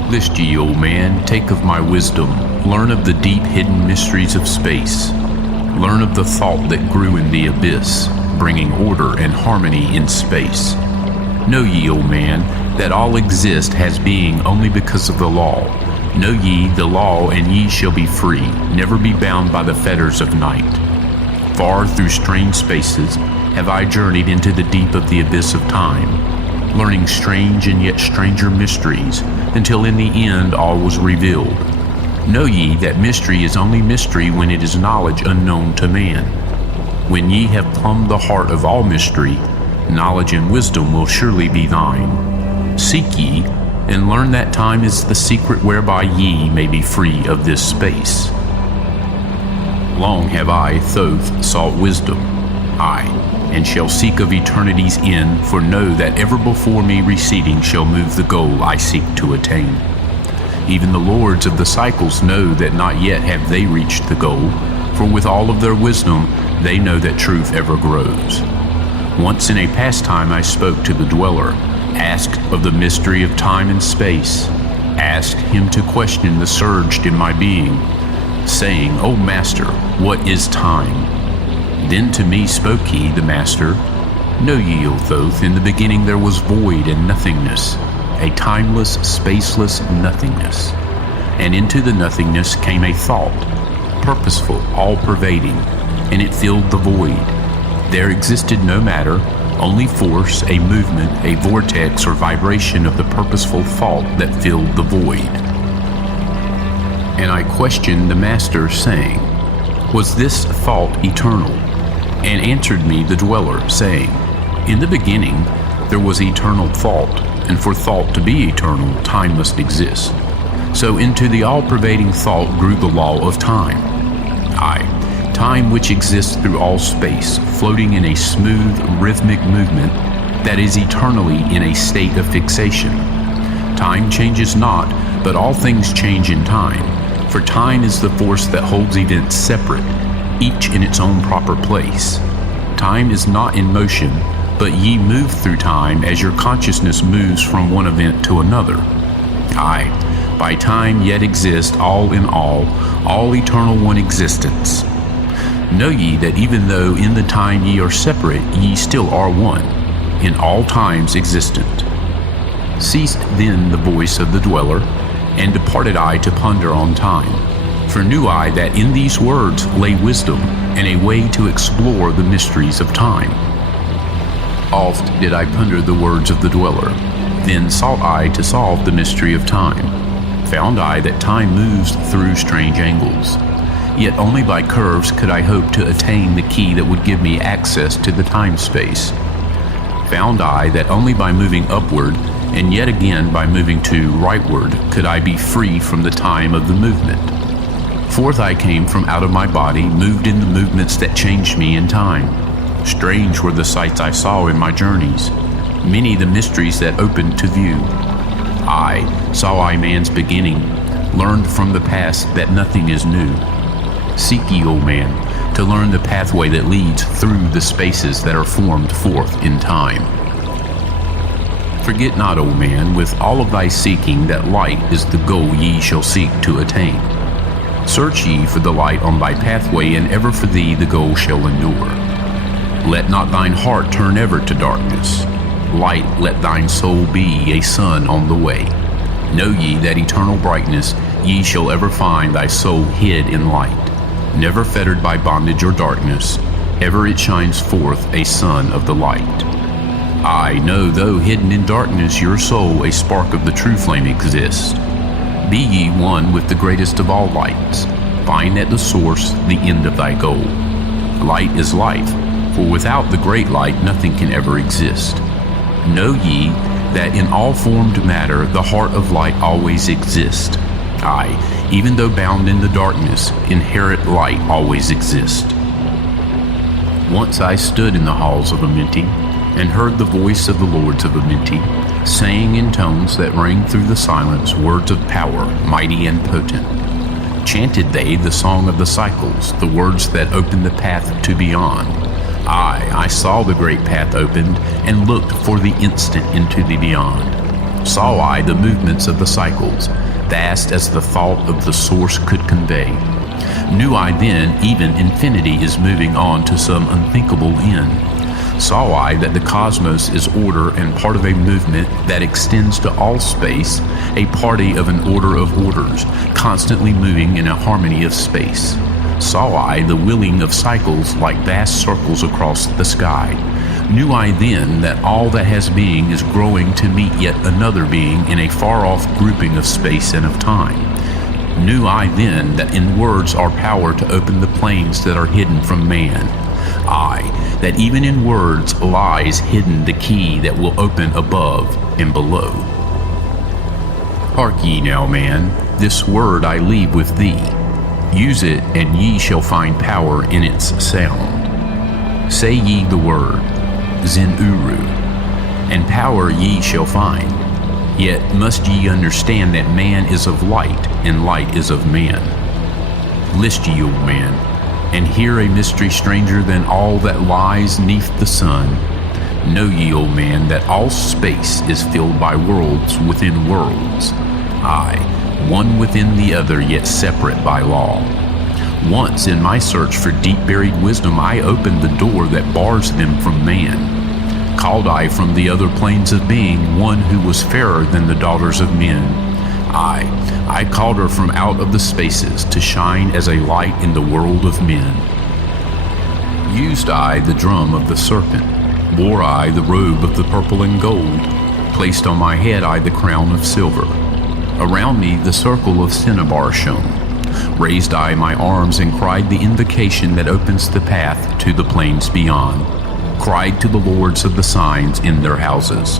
List ye, O man, take of my wisdom, learn of the deep hidden mysteries of space. Learn of the thought that grew in the abyss, bringing order and harmony in space. Know ye, O man, that all exist has being only because of the law. Know ye the law, and ye shall be free, never be bound by the fetters of night. Far through strange spaces have I journeyed into the deep of the abyss of time, learning strange and yet stranger mysteries, until in the end all was revealed. Know ye that mystery is only mystery when it is knowledge unknown to man. When ye have plumbed the heart of all mystery, knowledge and wisdom will surely be thine. Seek ye, and learn that time is the secret whereby ye may be free of this space. Long have I, Thoth, sought wisdom, I, and shall seek of eternity's end, for know that ever before me receding shall move the goal I seek to attain. Even the lords of the cycles know that not yet have they reached the goal, for with all of their wisdom they know that truth ever grows. Once in a past time I spoke to the dweller, asked of the mystery of time and space, asked him to question the surged in my being, saying, O Master, what is time? Then to me spoke he, the Master, Know ye, O Thoth, in the beginning there was void and nothingness, a timeless, spaceless nothingness. And into the nothingness came a thought, purposeful, all-pervading, and it filled the void. There existed no matter, only force, a movement, a vortex or vibration of the purposeful thought that filled the void. And I questioned the Master, saying, Was this thought eternal? And answered me the dweller, saying, In the beginning there was eternal thought, and for thought to be eternal, time must exist. So into the all-pervading thought grew the law of time. Aye, time which exists through all space, floating in a smooth, rhythmic movement that is eternally in a state of fixation. Time changes not, but all things change in time, for time is the force that holds events separate, each in its own proper place. Time is not in motion, but ye move through time as your consciousness moves from one event to another. Aye, by time yet exist all in all eternal one existence. Know ye that even though in the time ye are separate, ye still are one, in all times existent. Ceased then the voice of the dweller, and departed I to ponder on time. For knew I that in these words lay wisdom, and a way to explore the mysteries of time. Oft did I ponder the words of the dweller, then sought I to solve the mystery of time. Found I that time moves through strange angles. Yet only by curves could I hope to attain the key that would give me access to the time-space. Found I that only by moving upward, and yet again by moving to rightward, could I be free from the time of the movement. Forth I came from out of my body, moved in the movements that changed me in time. Strange were the sights I saw in my journeys, many the mysteries that opened to view. Aye, saw I man's beginning, learned from the past that nothing is new. Seek ye, O man, to learn the pathway that leads through the spaces that are formed forth in time. Forget not, O man, with all of thy seeking, that light is the goal ye shall seek to attain. Search ye for the light on thy pathway, and ever for thee the goal shall endure. Let not thine heart turn ever to darkness. Light let thine soul be, a sun on the way. Know ye that eternal brightness ye shall ever find thy soul hid in light, never fettered by bondage or darkness, ever it shines forth a sun of the light. I know though hidden in darkness your soul a spark of the true flame exists. Be ye one with the greatest of all lights, find at the source the end of thy goal. Light is life, for without the great light nothing can ever exist. Know ye that in all formed matter the heart of light always exists. Aye, even though bound in the darkness, inherent light always exists. Once I stood in the halls of Amenti, and heard the voice of the lords of Amenti, saying in tones that rang through the silence words of power, mighty and potent. Chanted they the song of the cycles, the words that opened the path to beyond. I saw the great path opened, and looked for the instant into the beyond. Saw I the movements of the cycles, vast as the thought of the source could convey. Knew I then even infinity is moving on to some unthinkable end. Saw I that the cosmos is order and part of a movement that extends to all space, a party of an order of orders, constantly moving in a harmony of space. Saw I the wheeling of cycles like vast circles across the sky. Knew I then that all that has being is growing to meet yet another being in a far-off grouping of space and of time. Knew I then that in words are power to open the planes that are hidden from man. Aye, that even in words lies hidden the key that will open above and below. Hark ye now, man, this word I leave with thee. Use it, and ye shall find power in its sound. Say ye the word, Zen-Uru, and power ye shall find. Yet must ye understand that man is of light, and light is of man. List ye, old man, and hear a mystery stranger than all that lies neath the sun. Know ye, old man, that all space is filled by worlds within worlds. Aye, one within the other, yet separate by law. Once in my search for deep-buried wisdom, I opened the door that bars them from man. Called I from the other planes of being one who was fairer than the daughters of men. I called her from out of the spaces to shine as a light in the world of men. Used I the drum of the serpent, wore I the robe of the purple and gold, placed on my head I the crown of silver. Around me the circle of cinnabar shone. Raised I my arms and cried the invocation that opens the path to the plains beyond. Cried to the lords of the signs in their houses.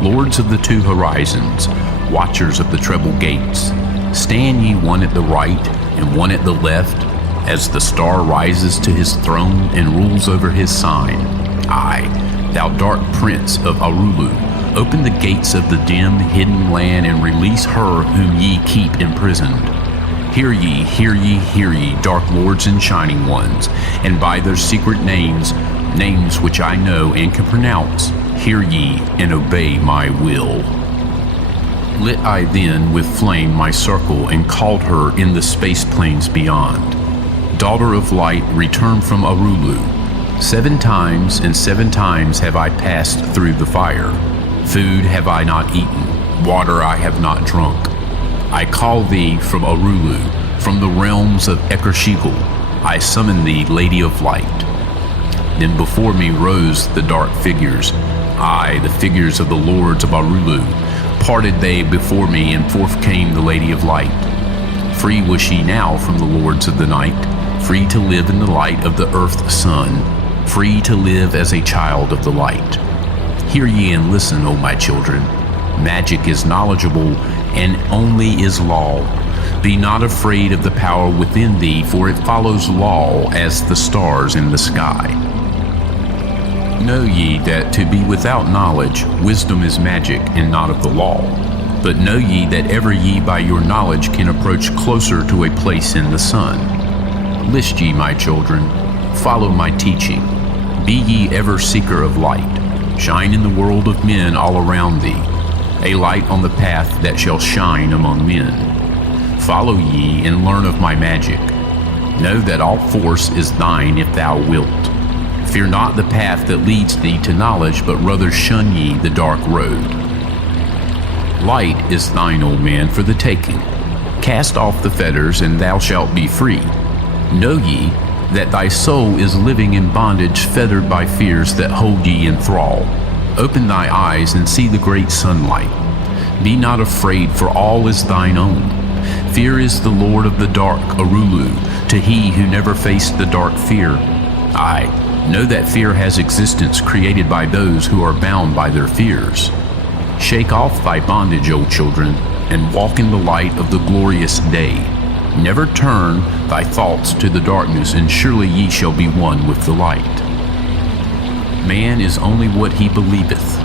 Lords of the two horizons, watchers of the treble gates, stand ye one at the right and one at the left, as the star rises to his throne and rules over his sign. Aye, thou dark prince of Arulu, open the gates of the dim, hidden land and release her whom ye keep imprisoned. Hear ye, hear ye, hear ye, dark lords and shining ones, and by their secret names, names which I know and can pronounce, hear ye and obey my will. Lit I then with flame my circle and called her in the space plains beyond. Daughter of light, return from Arulu. 7 times and 7 times have I passed through the fire. Food have I not eaten, water I have not drunk. I call thee from Arulu, from the realms of Ekershigel. I summon thee, Lady of Light. Then before me rose the dark figures, aye, the figures of the lords of Arulu. Parted they before me, and forth came the Lady of Light. Free was she now from the lords of the night, free to live in the light of the earth sun, free to live as a child of the light. Hear ye and listen, O my children. Magic is knowledgeable, and only is law. Be not afraid of the power within thee, for it follows law as the stars in the sky. Know ye that to be without knowledge, wisdom is magic and not of the law. But know ye that ever ye by your knowledge can approach closer to a place in the sun. List ye, my children, follow my teaching. Be ye ever seeker of light. Shine in the world of men all around thee, a light on the path that shall shine among men. Follow ye and learn of my magic. Know that all force is thine if thou wilt. Fear not the path that leads thee to knowledge, but rather shun ye the dark road. Light is thine, O man, for the taking. Cast off the fetters, and thou shalt be free. Know ye that thy soul is living in bondage, fettered by fears that hold ye in thrall. Open thy eyes and see the great sunlight. Be not afraid, for all is thine own. Fear is the lord of the dark, Arulu, to he who never faced the dark fear. Aye, know that fear has existence, created by those who are bound by their fears. Shake off thy bondage, O children, and walk in the light of the glorious day. Never turn thy thoughts to the darkness, and surely ye shall be one with the light. Man is only what he believeth,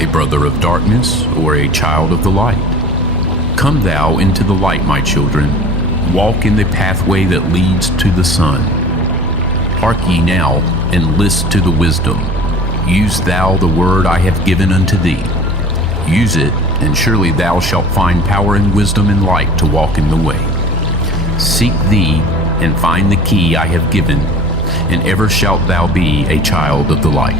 a brother of darkness or a child of the light. Come thou into the light, my children. Walk in the pathway that leads to the sun. Hark ye now, and list to the wisdom. Use thou the word I have given unto thee. Use it, and surely thou shalt find power and wisdom and light to walk in the way. Seek thee, and find the key I have given, and ever shalt thou be a child of the light.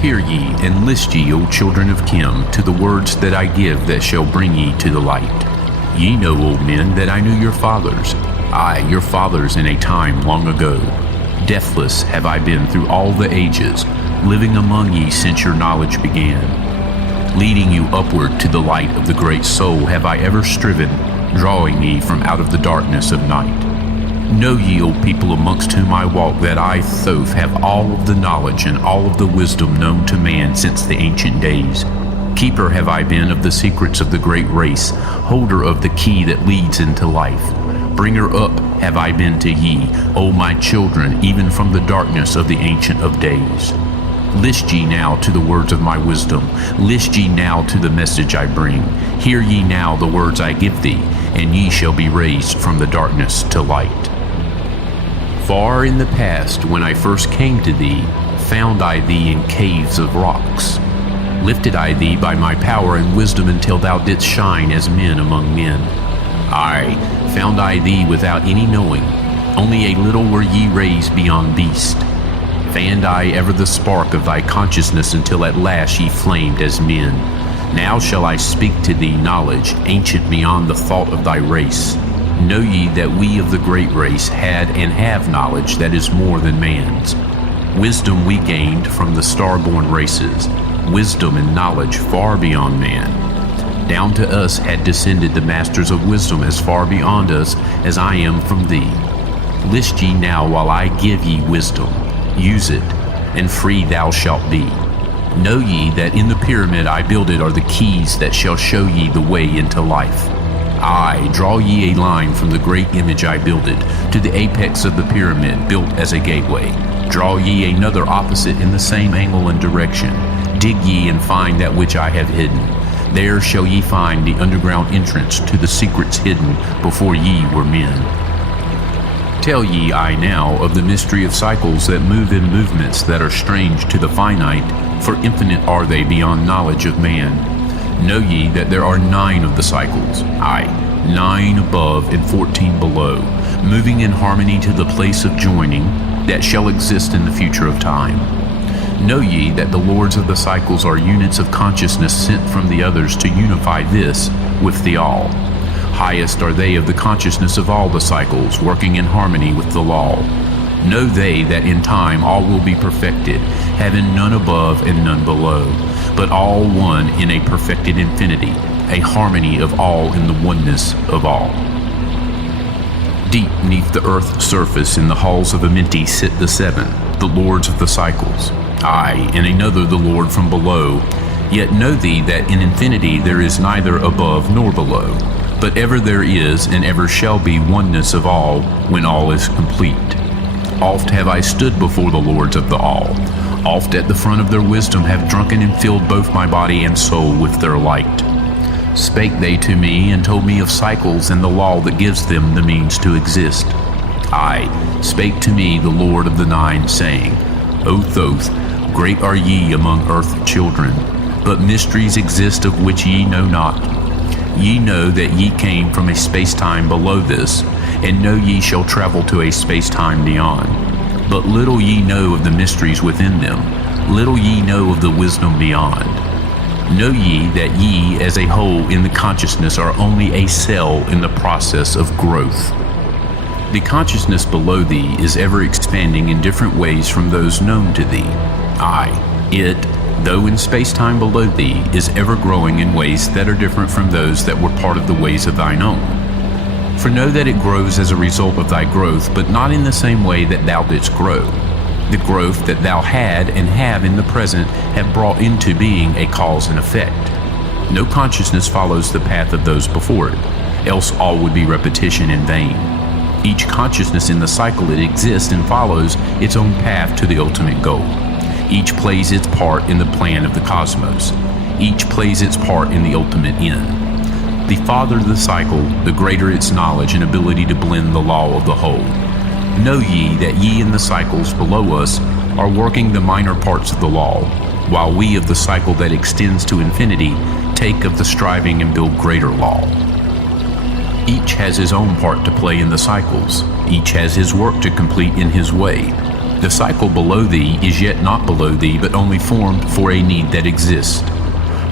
Hear ye, and list ye, O children of Kim, to the words that I give that shall bring ye to the light. Ye know, old men, that I knew your fathers, aye, your fathers in a time long ago. Deathless have I been through all the ages, living among ye since your knowledge began. Leading you upward to the light of the great soul have I ever striven, drawing ye from out of the darkness of night. Know ye, O people amongst whom I walk, that I, Thoth, have all of the knowledge and all of the wisdom known to man since the ancient days. Keeper have I been of the secrets of the great race, holder of the key that leads into life. Bringer up have I been to ye, O my children, even from the darkness of the Ancient of Days. List ye now to the words of my wisdom. List ye now to the message I bring. Hear ye now the words I give thee, and ye shall be raised from the darkness to light. Far in the past, when I first came to thee, found I thee in caves of rocks. Lifted I thee by my power and wisdom until thou didst shine as men among men. Aye, found I thee without any knowing, only a little were ye raised beyond beast. Fanned I ever the spark of thy consciousness until at last ye flamed as men. Now shall I speak to thee knowledge, ancient beyond the thought of thy race. Know ye that we of the great race had and have knowledge that is more than man's. Wisdom we gained from the star-born races, wisdom and knowledge far beyond man. Down to us had descended the masters of wisdom as far beyond us as I am from thee. List ye now while I give ye wisdom. Use it, and free thou shalt be. Know ye that in the pyramid I builded are the keys that shall show ye the way into life. Aye, draw ye a line from the great image I builded to the apex of the pyramid built as a gateway. Draw ye another opposite in the same angle and direction. Dig ye and find that which I have hidden. There shall ye find the underground entrance to the secrets hidden before ye were men. Tell ye I now of the mystery of cycles that move in movements that are strange to the finite, for infinite are they beyond knowledge of man. Know ye that there are 9 of the cycles, aye, 9 above and 14 below, moving in harmony to the place of joining that shall exist in the future of time. Know ye that the lords of the cycles are units of consciousness sent from the others to unify this with the all. Highest are they of the consciousness of all the cycles, working in harmony with the law. Know they that in time all will be perfected, having none above and none below, but all one in a perfected infinity, a harmony of all in the oneness of all. Deep beneath the earth's surface in the halls of Amenti sit the 7, the lords of the cycles, aye, and another the Lord from below. Yet know thee that in infinity there is neither above nor below, but ever there is and ever shall be oneness of all when all is complete. Oft have I stood before the lords of the all. Oft at the front of their wisdom have drunken and filled both my body and soul with their light. Spake they to me and told me of cycles and the law that gives them the means to exist. Aye, spake to me the Lord of the 9, saying, O Thoth, great are ye among earth children, but mysteries exist of which ye know not. Ye know that ye came from a space-time below this, and know ye shall travel to a space-time beyond. But little ye know of the mysteries within them, little ye know of the wisdom beyond. Know ye that ye as a whole in the consciousness are only a cell in the process of growth. The consciousness below thee is ever expanding in different ways from those known to thee. Aye, it, though in space-time below thee, is ever growing in ways that are different from those that were part of the ways of thine own. For know that it grows as a result of thy growth, but not in the same way that thou didst grow. The growth that thou had and have in the present have brought into being a cause and effect. No consciousness follows the path of those before it, else all would be repetition in vain. Each consciousness in the cycle it exists and follows its own path to the ultimate goal. Each plays its part in the plan of the cosmos. Each plays its part in the ultimate end. The farther the cycle, the greater its knowledge and ability to blend the law of the whole. Know ye that ye in the cycles below us are working the minor parts of the law, while we of the cycle that extends to infinity take of the striving and build greater law. Each has his own part to play in the cycles. Each has his work to complete in his way. The cycle below thee is yet not below thee, but only formed for a need that exists.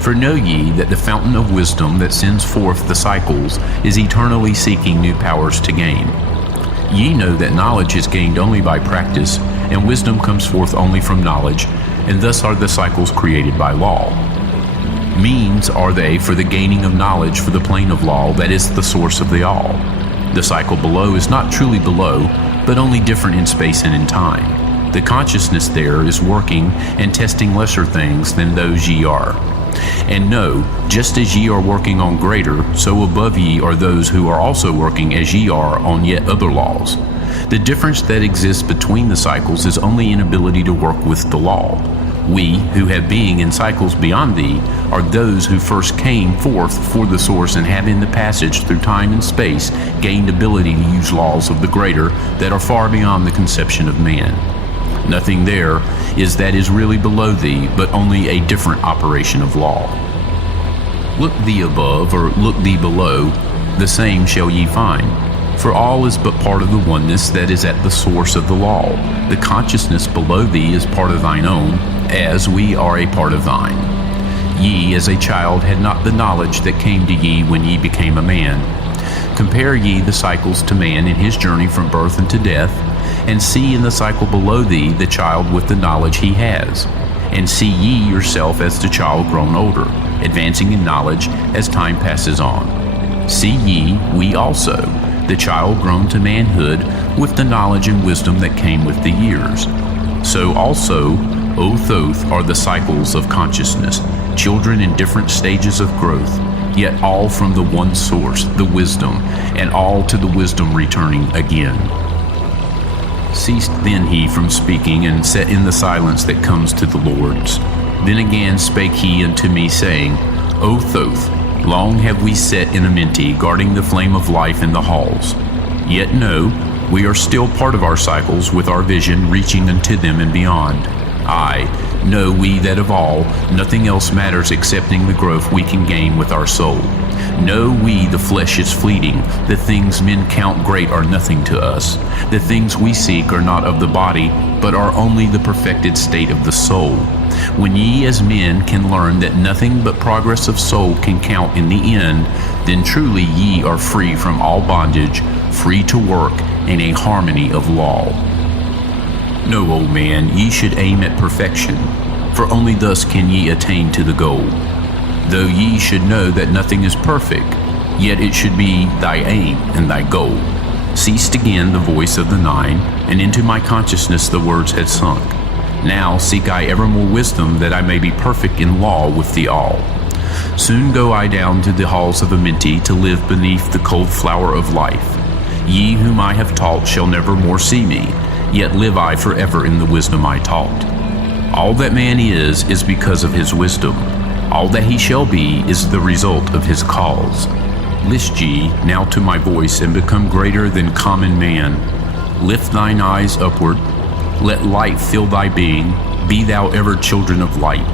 For know ye that the fountain of wisdom that sends forth the cycles is eternally seeking new powers to gain. Ye know that knowledge is gained only by practice, and wisdom comes forth only from knowledge, and thus are the cycles created by law. Means are they for the gaining of knowledge for the plane of law that is the source of the all. The cycle below is not truly below, but only different in space and in time. The consciousness there is working and testing lesser things than those ye are. And know, just as ye are working on greater, so above ye are those who are also working as ye are on yet other laws. The difference that exists between the cycles is only inability to work with the law. We, who have being in cycles beyond thee, are those who first came forth for the source and have in the passage through time and space gained ability to use laws of the greater that are far beyond the conception of man. Nothing there is that is really below thee, but only a different operation of law. Look thee above, or look thee below, the same shall ye find. For all is but part of the oneness that is at the source of the law. The consciousness below thee is part of thine own, as we are a part of thine. Ye as a child had not the knowledge that came to ye when ye became a man. Compare ye the cycles to man in his journey from birth unto death, and see in the cycle below thee the child with the knowledge he has. And see ye yourself as the child grown older, advancing in knowledge as time passes on. See ye, we also, the child grown to manhood with the knowledge and wisdom that came with the years. So also, O Thoth, are the cycles of consciousness, children in different stages of growth, yet all from the one source, the wisdom, and all to the wisdom returning again. Ceased then he from speaking, and sat in the silence that comes to the Lord's. Then again spake he unto me, saying, O Thoth, long have we set in Amenti, guarding the flame of life in the halls. Yet know, we are still part of our cycles, with our vision reaching unto them and beyond. Aye, know we that of all, nothing else matters excepting the growth we can gain with our soul. Know we the flesh is fleeting, the things men count great are nothing to us. The things we seek are not of the body, but are only the perfected state of the soul. When ye as men can learn that nothing but progress of soul can count in the end, then truly ye are free from all bondage, free to work in a harmony of law. No, old man, ye should aim at perfection, for only thus can ye attain to the goal. Though ye should know that nothing is perfect, yet it should be thy aim and thy goal. Ceased again the voice of the nine, and into my consciousness the words had sunk. Now seek I ever more wisdom, that I may be perfect in law with thee all. Soon go I down to the halls of Amenti, to live beneath the cold flower of life. Ye whom I have taught shall never more see me, yet live I forever in the wisdom I taught. All that man is because of his wisdom. All that he shall be is the result of his cause. List ye now to my voice, and become greater than common man. Lift thine eyes upward. Let light fill thy being. Be thou ever children of light.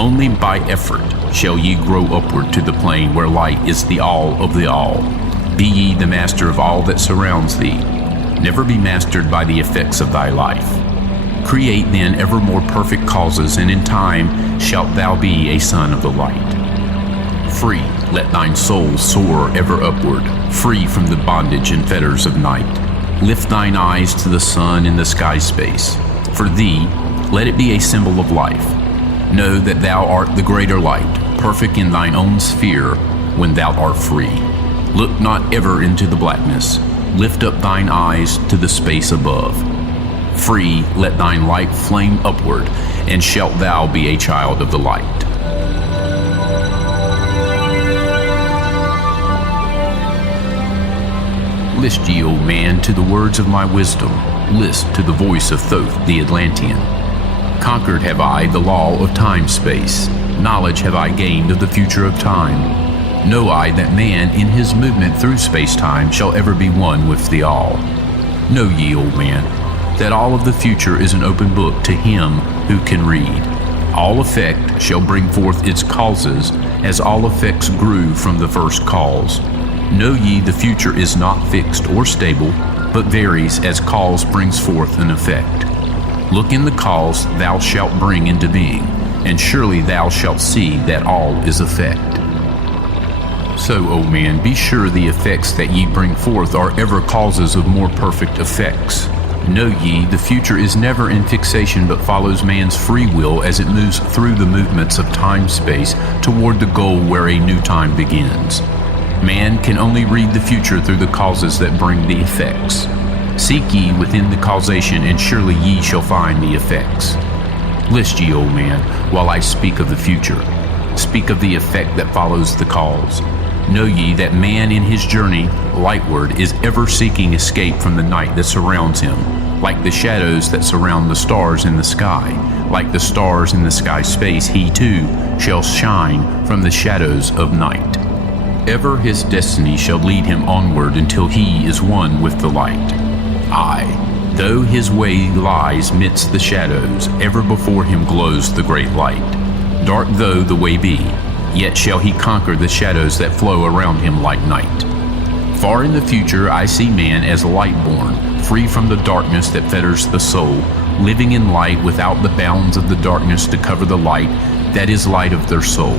Only by effort shall ye grow upward to the plane where light is the all of the all. Be ye the master of all that surrounds thee. Never be mastered by the effects of thy life. Create then ever more perfect causes, and in time shalt thou be a son of the light. Free, let thine soul soar ever upward, free from the bondage and fetters of night. Lift thine eyes to the sun in the sky space. For thee, let it be a symbol of life. Know that thou art the greater light, perfect in thine own sphere when thou art free. Look not ever into the blackness. Lift up thine eyes to the space above. Free, let thine light flame upward, and shalt thou be a child of the light. List ye, O man, to the words of my wisdom. List to the voice of Thoth the Atlantean. Conquered have I the law of time-space. Knowledge have I gained of the future of time. Know I that man in his movement through space-time shall ever be one with the all. Know ye, O man, that all of the future is an open book to him who can read. All effect shall bring forth its causes, as all effects grew from the first cause. Know ye the future is not fixed or stable, but varies as cause brings forth an effect. Look in the cause thou shalt bring into being, and surely thou shalt see that all is effect. So, O man, be sure the effects that ye bring forth are ever causes of more perfect effects. Know ye, the future is never in fixation but follows man's free will as it moves through the movements of time-space toward the goal where a new time begins. Man can only read the future through the causes that bring the effects. Seek ye within the causation, and surely ye shall find the effects. List ye, O man, while I speak of the future. Speak of the effect that follows the cause. Know ye that man in his journey lightward is ever seeking escape from the night that surrounds him, like the shadows that surround the stars in the sky. Like the stars in the sky space, he too shall shine from the shadows of night. Ever his destiny shall lead him onward until he is one with the light. Aye, though his way lies midst the shadows, ever before him glows the great light. Dark though the way be, yet shall he conquer the shadows that flow around him like night. Far in the future I see man as light-born, free from the darkness that fetters the soul, living in light without the bounds of the darkness to cover the light that is light of their soul.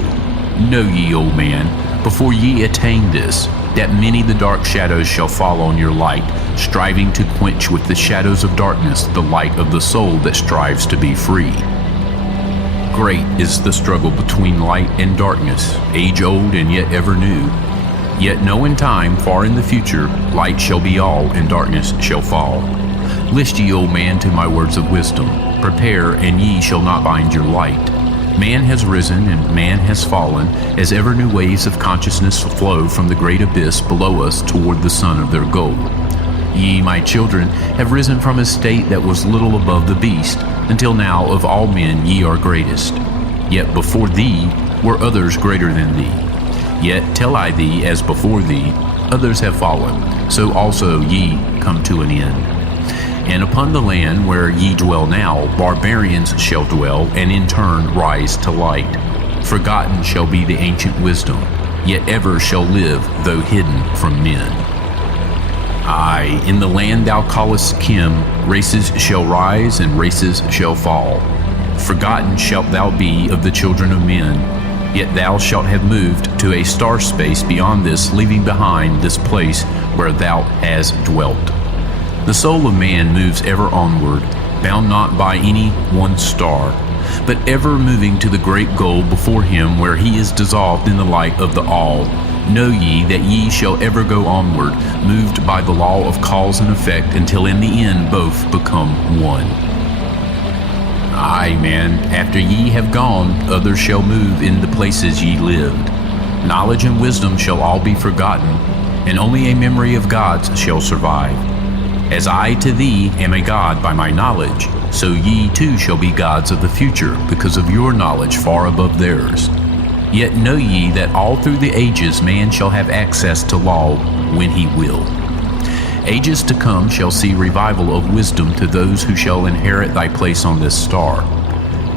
Know ye, O man, before ye attain this, that many the dark shadows shall fall on your light, striving to quench with the shadows of darkness the light of the soul that strives to be free. Great is the struggle between light and darkness, age-old and yet ever new. Yet know in time, far in the future, light shall be all and darkness shall fall. List ye, O man, to my words of wisdom. Prepare, and ye shall not bind your light. Man has risen and man has fallen, as ever new waves of consciousness flow from the great abyss below us toward the sun of their goal. Ye, my children, have risen from a state that was little above the beast, until now of all men ye are greatest. Yet before thee were others greater than thee. Yet tell I thee, as before thee, others have fallen, so also ye come to an end. And upon the land where ye dwell now, barbarians shall dwell, and in turn rise to light. Forgotten shall be the ancient wisdom, yet ever shall live, though hidden from men. Aye, in the land thou callest Kim, races shall rise and races shall fall. Forgotten shalt thou be of the children of men, yet thou shalt have moved to a star space beyond this, leaving behind this place where thou hast dwelt. The soul of man moves ever onward, bound not by any one star, but ever moving to the great goal before him where he is dissolved in the light of the all. Know ye that ye shall ever go onward, moved by the law of cause and effect, until in the end both become one. Aye, man, after ye have gone, others shall move in the places ye lived. Knowledge and wisdom shall all be forgotten, and only a memory of gods shall survive. As I to thee am a god by my knowledge, so ye too shall be gods of the future, because of your knowledge far above theirs. Yet know ye that all through the ages man shall have access to law when he will. Ages to come shall see revival of wisdom to those who shall inherit thy place on this star.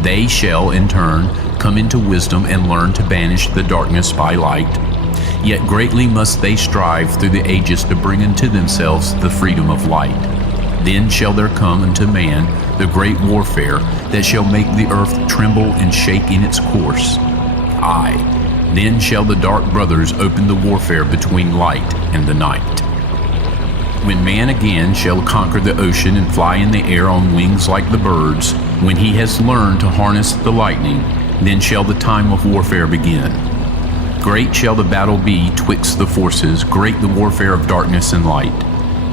They shall, in turn, come into wisdom and learn to banish the darkness by light. Yet greatly must they strive through the ages to bring unto themselves the freedom of light. Then shall there come unto man the great warfare that shall make the earth tremble and shake in its course. Aye, then shall the dark brothers open the warfare between light and the night. When man again shall conquer the ocean and fly in the air on wings like the birds, when he has learned to harness the lightning, then shall the time of warfare begin. Great shall the battle be twixt the forces, great the warfare of darkness and light.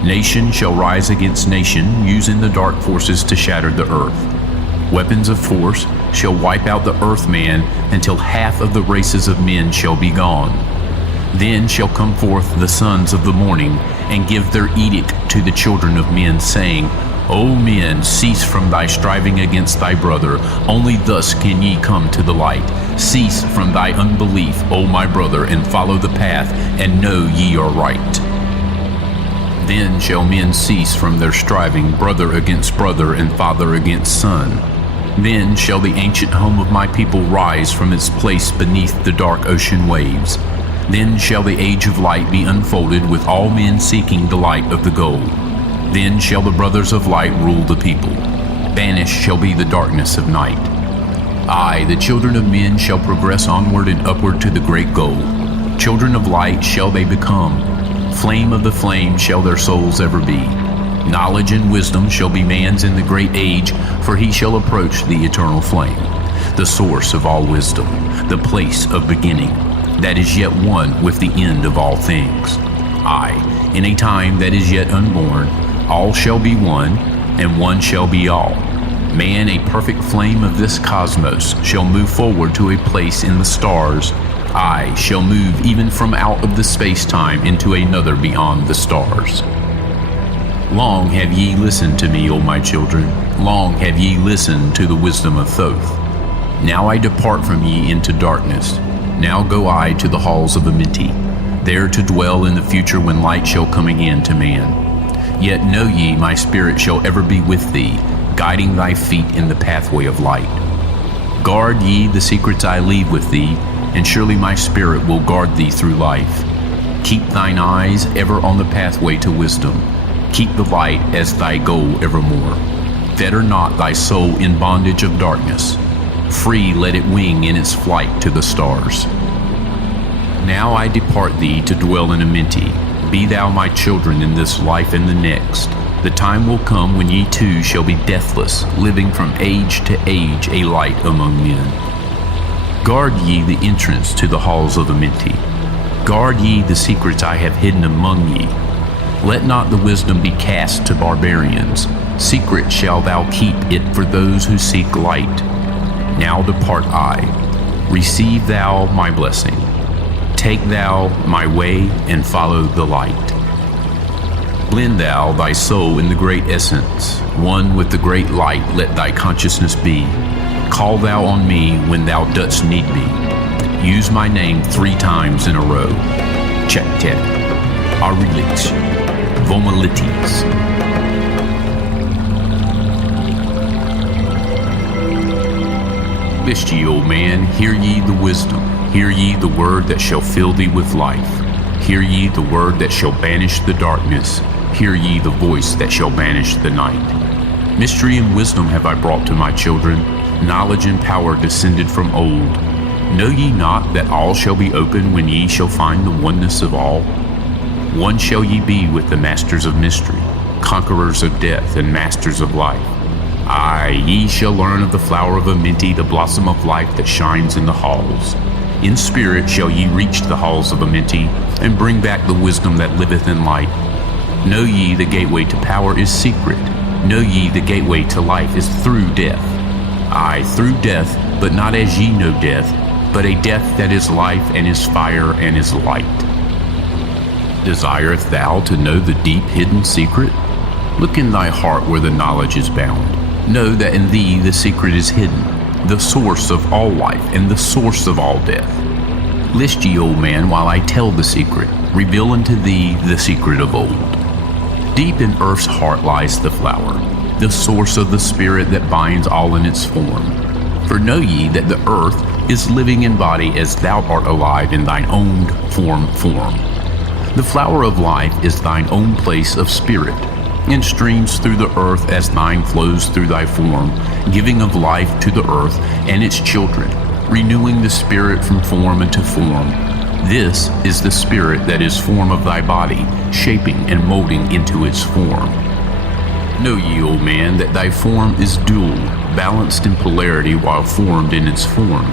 Nation shall rise against nation, using the dark forces to shatter the earth. Weapons of force shall wipe out the earth man until half of the races of men shall be gone. Then shall come forth the sons of the morning, and give their edict to the children of men, saying, O men, cease from thy striving against thy brother, only thus can ye come to the light. Cease from thy unbelief, O my brother, and follow the path, and know ye are right. Then shall men cease from their striving, brother against brother, and father against son. Then shall the ancient home of my people rise from its place beneath the dark ocean waves. Then shall the age of light be unfolded, with all men seeking the light of the goal. Then shall the brothers of light rule the people. Banished shall be the darkness of night. Aye, the children of men shall progress onward and upward to the great goal. Children of light shall they become. Flame of the flame shall their souls ever be. Knowledge and wisdom shall be man's in the great age, for he shall approach the eternal flame, the source of all wisdom, the place of beginning, that is yet one with the end of all things. Aye, in a time that is yet unborn, all shall be one, and one shall be all. Man, a perfect flame of this cosmos, shall move forward to a place in the stars. Aye, shall move even from out of the space-time into another beyond the stars. Long have ye listened to me, O my children. Long have ye listened to the wisdom of Thoth. Now I depart from ye into darkness. Now go I to the halls of Amenti, there to dwell in the future when light shall come again to man. Yet know ye, my spirit shall ever be with thee, guiding thy feet in the pathway of light. Guard ye the secrets I leave with thee, and surely my spirit will guard thee through life. Keep thine eyes ever on the pathway to wisdom. Keep the light as thy goal evermore. Fetter not thy soul in bondage of darkness. Free let it wing in its flight to the stars. Now I depart thee to dwell in Amenti. Be thou my children in this life and the next. The time will come when ye too shall be deathless, living from age to age a light among men. Guard ye the entrance to the halls of Amenti. Guard ye the secrets I have hidden among ye. Let not the wisdom be cast to barbarians. Secret shall thou keep it for those who seek light. Now depart I. Receive thou my blessing. Take thou my way and follow the light. Blend thou thy soul in the great essence. One with the great light let thy consciousness be. Call thou on me when thou dost need me. Use my name 3 times in a row. Chektet, Arilix, Vomalites. List ye, O man, hear ye the wisdom. Hear ye the word that shall fill thee with life. Hear ye the word that shall banish the darkness. Hear ye the voice that shall banish the night. Mystery and wisdom have I brought to my children, knowledge and power descended from old. Know ye not that all shall be open when ye shall find the oneness of all? One shall ye be with the masters of mystery, conquerors of death and masters of life. Aye, ye shall learn of the flower of Amenti, the blossom of life that shines in the halls. In spirit shall ye reach the halls of Amenti, and bring back the wisdom that liveth in light. Know ye the gateway to power is secret. Know ye the gateway to life is through death. Aye, through death, but not as ye know death, but a death that is life and is fire and is light. Desireth thou to know the deep hidden secret? Look in thy heart where the knowledge is bound. Know that in thee the secret is hidden, the source of all life and the source of all death. List ye, O man, while I tell the secret, reveal unto thee the secret of old. Deep in earth's heart lies the flower, the source of the spirit that binds all in its form. For know ye that the earth is living in body as thou art alive in thine own form. The flower of life is thine own place of spirit, and streams through the earth as thine flows through thy form, giving of life to the earth and its children, renewing the spirit from form into form. This is the spirit that is form of thy body, shaping and molding into its form. Know ye, O man, that thy form is dual, balanced in polarity while formed in its form.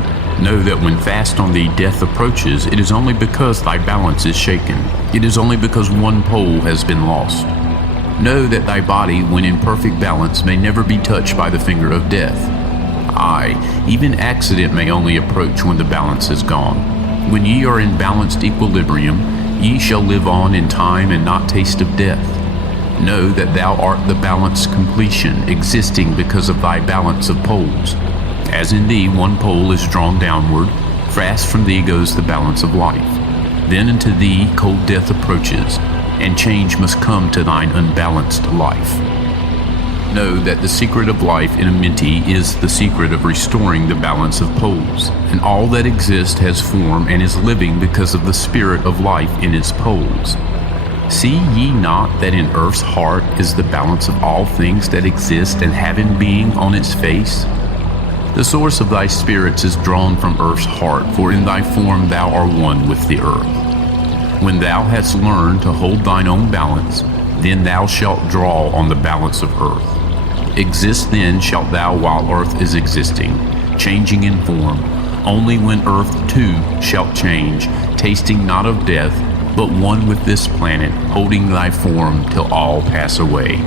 Know that when fast on thee death approaches, it is only because thy balance is shaken. It is only because one pole has been lost. Know that thy body, when in perfect balance, may never be touched by the finger of death. Aye, even accident may only approach when the balance is gone. When ye are in balanced equilibrium, ye shall live on in time and not taste of death. Know that thou art the balanced completion, existing because of thy balance of poles. As in thee one pole is drawn downward, fast from thee goes the balance of life. Then unto thee cold death approaches, and change must come to thine unbalanced life. Know that the secret of life in Amenti is the secret of restoring the balance of poles, and all that exists has form and is living because of the spirit of life in its poles. See ye not that in earth's heart is the balance of all things that exist and have in being on its face? The source of thy spirits is drawn from earth's heart, for in thy form thou art one with the earth. When thou hast learned to hold thine own balance, then thou shalt draw on the balance of earth. Exist then shalt thou while earth is existing, changing in form. Only when earth too shalt change, tasting not of death, but one with this planet, holding thy form till all pass away.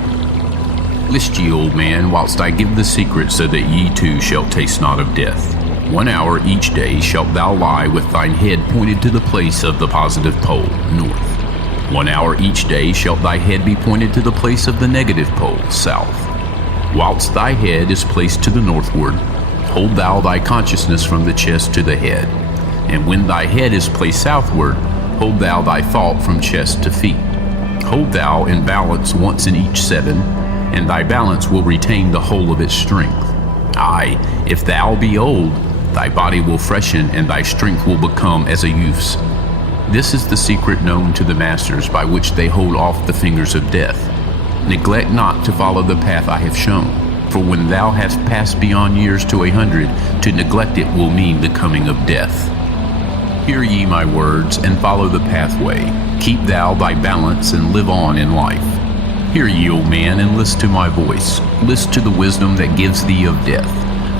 List ye, old man, whilst I give the secret, so that ye too shall taste not of death. 1 hour each day shalt thou lie with thine head pointed to the place of the positive pole, north. 1 hour each day shalt thy head be pointed to the place of the negative pole, south. Whilst thy head is placed to the northward, hold thou thy consciousness from the chest to the head. And when thy head is placed southward, hold thou thy thought from chest to feet. Hold thou in balance once in each 7, and thy balance will retain the whole of its strength. Aye, if thou be old, thy body will freshen, and thy strength will become as a youth's. This is the secret known to the masters, by which they hold off the fingers of death. Neglect not to follow the path I have shown, for when thou hast passed beyond years to 100, to neglect it will mean the coming of death. Hear ye my words, and follow the pathway. Keep thou thy balance, and live on in life. Hear ye, O man, and list to my voice. List to the wisdom that gives thee of death.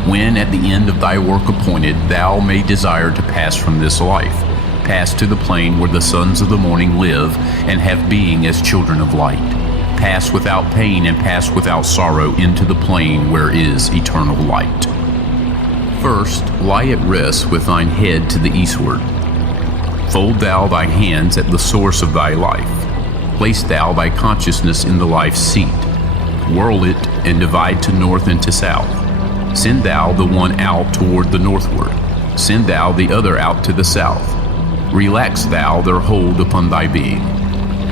When at the end of thy work appointed, thou may desire to pass from this life, pass to the plane where the sons of the morning live, and have being as children of light. Pass without pain and pass without sorrow into the plane where is eternal light. First, lie at rest with thine head to the eastward. Fold thou thy hands at the source of thy life. Place thou thy consciousness in the life's seat. Whirl it and divide to north and to south. Send thou the one out toward the northward. Send thou the other out to the south. Relax thou their hold upon thy being.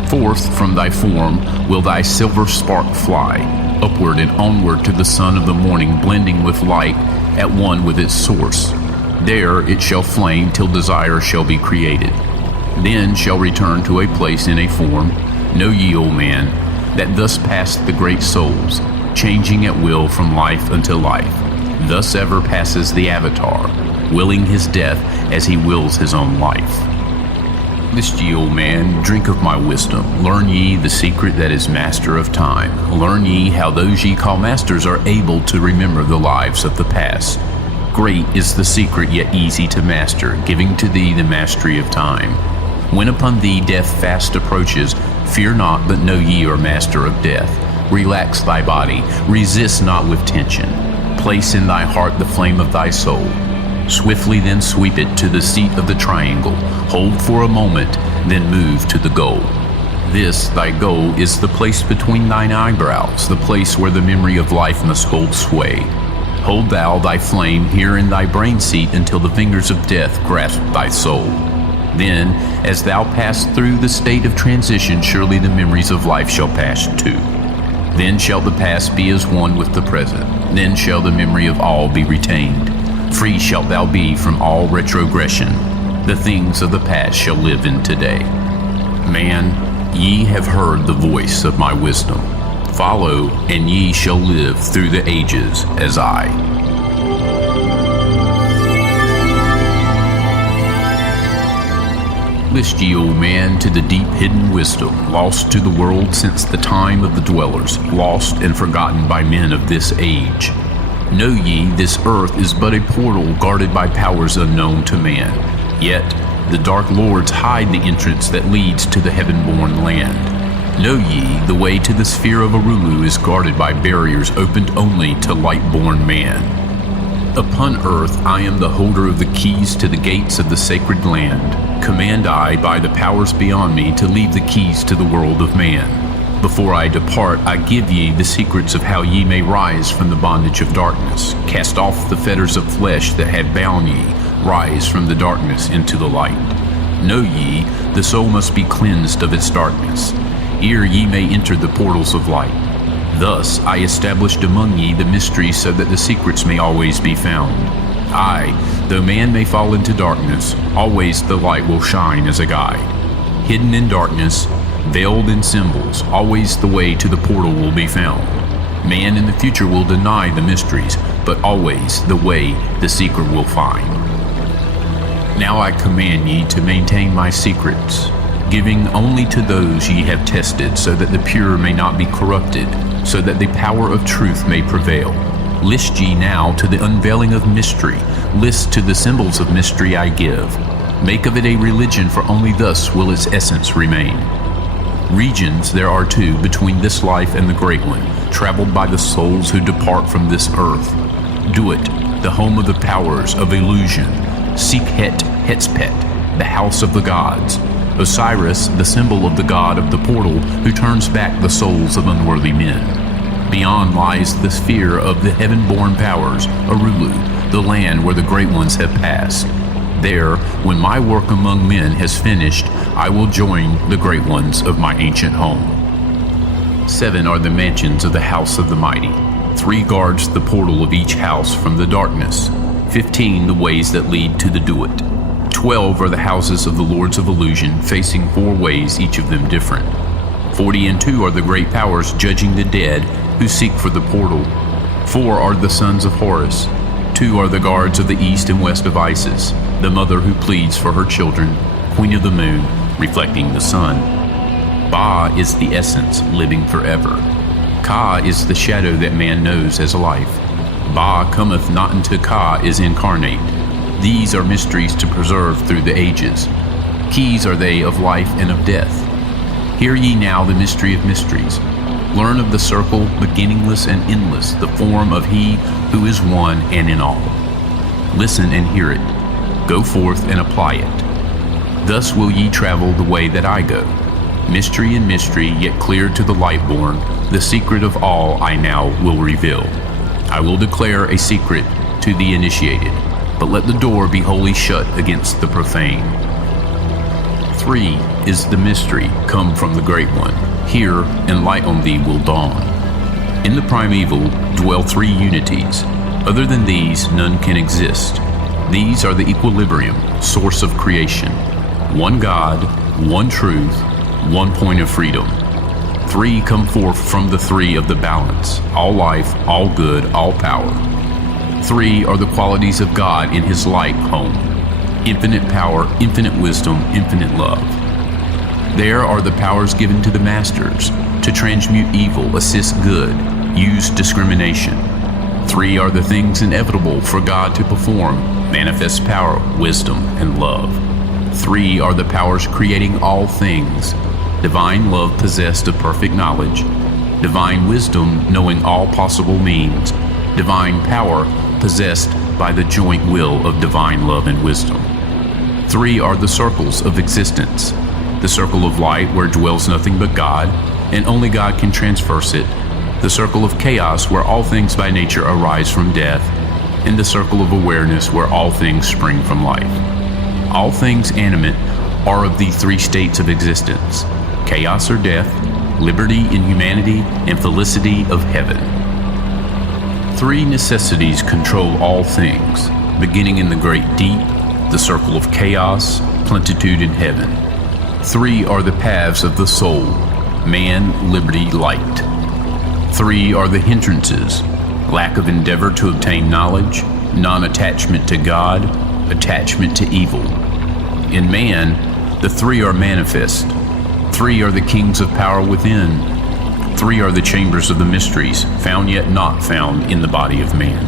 Forth from thy form will thy silver spark fly, upward and onward to the sun of the morning, blending with light, at one with its source. There it shall flame till desire shall be created. Then shall return to a place in a form. Know ye, O man, that thus pass the great souls, changing at will from life unto life. Thus ever passes the Avatar, willing his death as he wills his own life. List ye, O man, drink of my wisdom. Learn ye the secret that is master of time. Learn ye how those ye call masters are able to remember the lives of the past. Great is the secret, yet easy to master, giving to thee the mastery of time. When upon thee death fast approaches, fear not, but know ye are master of death. Relax thy body, resist not with tension. Place in thy heart the flame of thy soul. Swiftly then sweep it to the seat of the triangle. Hold for a moment, then move to the goal. This, thy goal, is the place between thine eyebrows, the place where the memory of life must hold sway. Hold thou thy flame here in thy brain seat until the fingers of death grasp thy soul. Then, as thou pass through the state of transition, surely the memories of life shall pass too. Then shall the past be as one with the present. Then shall the memory of all be retained. Free shalt thou be from all retrogression. The things of the past shall live in today. Man, ye have heard the voice of my wisdom. Follow, and ye shall live through the ages as I. List ye, O man, to the deep hidden wisdom, lost to the world since the time of the dwellers, lost and forgotten by men of this age. Know ye, this earth is but a portal guarded by powers unknown to man. Yet the dark lords hide the entrance that leads to the heaven-born land. Know ye, the way to the sphere of Arulu is guarded by barriers opened only to light-born man. Upon earth I am the holder of the keys to the gates of the sacred land. Command I by the powers beyond me to leave the keys to the world of man. Before I depart, I give ye the secrets of how ye may rise from the bondage of darkness. Cast off the fetters of flesh that have bound ye. Rise from the darkness into the light. Know ye, the soul must be cleansed of its darkness, ere ye may enter the portals of light. Thus I established among ye the mystery so that the secrets may always be found. Aye, though man may fall into darkness, always the light will shine as a guide. Hidden in darkness, veiled in symbols, always the way to the portal will be found. Man in the future will deny the mysteries, but always the way the seeker will find. Now I command ye to maintain my secrets, giving only to those ye have tested, so that the pure may not be corrupted, so that the power of truth may prevail. List ye now to the unveiling of mystery. List to the symbols of mystery I give. Make of it a religion, for only thus will its essence remain. Regions there are two between this life and the great one, traveled by the souls who depart from this earth. Duat, the home of the powers of illusion. Sekhet Hetspet, the house of the gods. Osiris, the symbol of the god of the portal, who turns back the souls of unworthy men. Beyond lies the sphere of the heaven-born powers, Arulu, the land where the great ones have passed. There, when my work among men has finished, I will join the great ones of my ancient home. 7 are the mansions of the house of the mighty. 3 guards the portal of each house from the darkness. 15 the ways that lead to the Duat. 12 are the houses of the lords of illusion, facing 4 ways, each of them different. 40 are the great powers judging the dead who seek for the portal. 4 are the sons of Horus. 2 are the guards of the east and west of Isis, the mother who pleads for her children, queen of the moon, reflecting the sun. Ba is the essence, living forever. Ka is the shadow that man knows as life. Ba cometh not unto Ka is incarnate. These are mysteries to preserve through the ages. Keys are they of life and of death. Hear ye now the mystery of mysteries. Learn of the circle, beginningless and endless, the form of He who is one and in all. Listen and hear it. Go forth and apply it. Thus will ye travel the way that I go. Mystery in mystery, yet clear to the light-born, the secret of all I now will reveal. I will declare a secret to the initiated, but let the door be wholly shut against the profane. 3 is the mystery come from the Great One. Here, and light on thee will dawn. In the primeval dwell 3 unities. Other than these, none can exist. These are the equilibrium, source of creation. One God, one truth, one point of freedom. 3 come forth from the 3 of the balance, all life, all good, all power. 3 are the qualities of God in His light home. Infinite power, infinite wisdom, infinite love. There are the powers given to the masters, to transmute evil, assist good, use discrimination. 3 are the things inevitable for God to perform, manifest power, wisdom, and love. 3 are the powers creating all things, divine love possessed of perfect knowledge, divine wisdom knowing all possible means, divine power possessed by the joint will of divine love and wisdom. 3 are the circles of existence, the circle of light where dwells nothing but God, and only God can transverse it, the circle of chaos where all things by nature arise from death, and the circle of awareness where all things spring from life. All things animate are of the 3 states of existence: chaos or death, liberty in humanity, and felicity of heaven. 3 necessities control all things: beginning in the great deep, the circle of chaos, plenitude in heaven. 3 are the paths of the soul: man, liberty, light. 3 are the hindrances: lack of endeavor to obtain knowledge, non-attachment to God, attachment to evil. In man, the 3 are manifest. 3 are the kings of power within. 3 are the chambers of the mysteries, found yet not found in the body of man.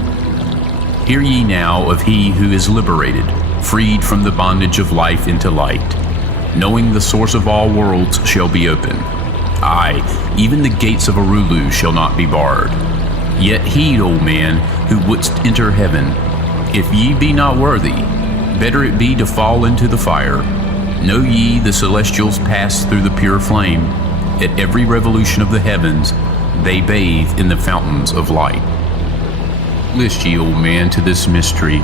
Hear ye now of he who is liberated, freed from the bondage of life into light. Knowing the source of all worlds shall be open. Aye, even the gates of Arulu shall not be barred. Yet heed, O man, who wouldst enter heaven. If ye be not worthy, better it be to fall into the fire. Know ye the celestials pass through the pure flame. At every revolution of the heavens, they bathe in the fountains of light. List ye, O man, to this mystery.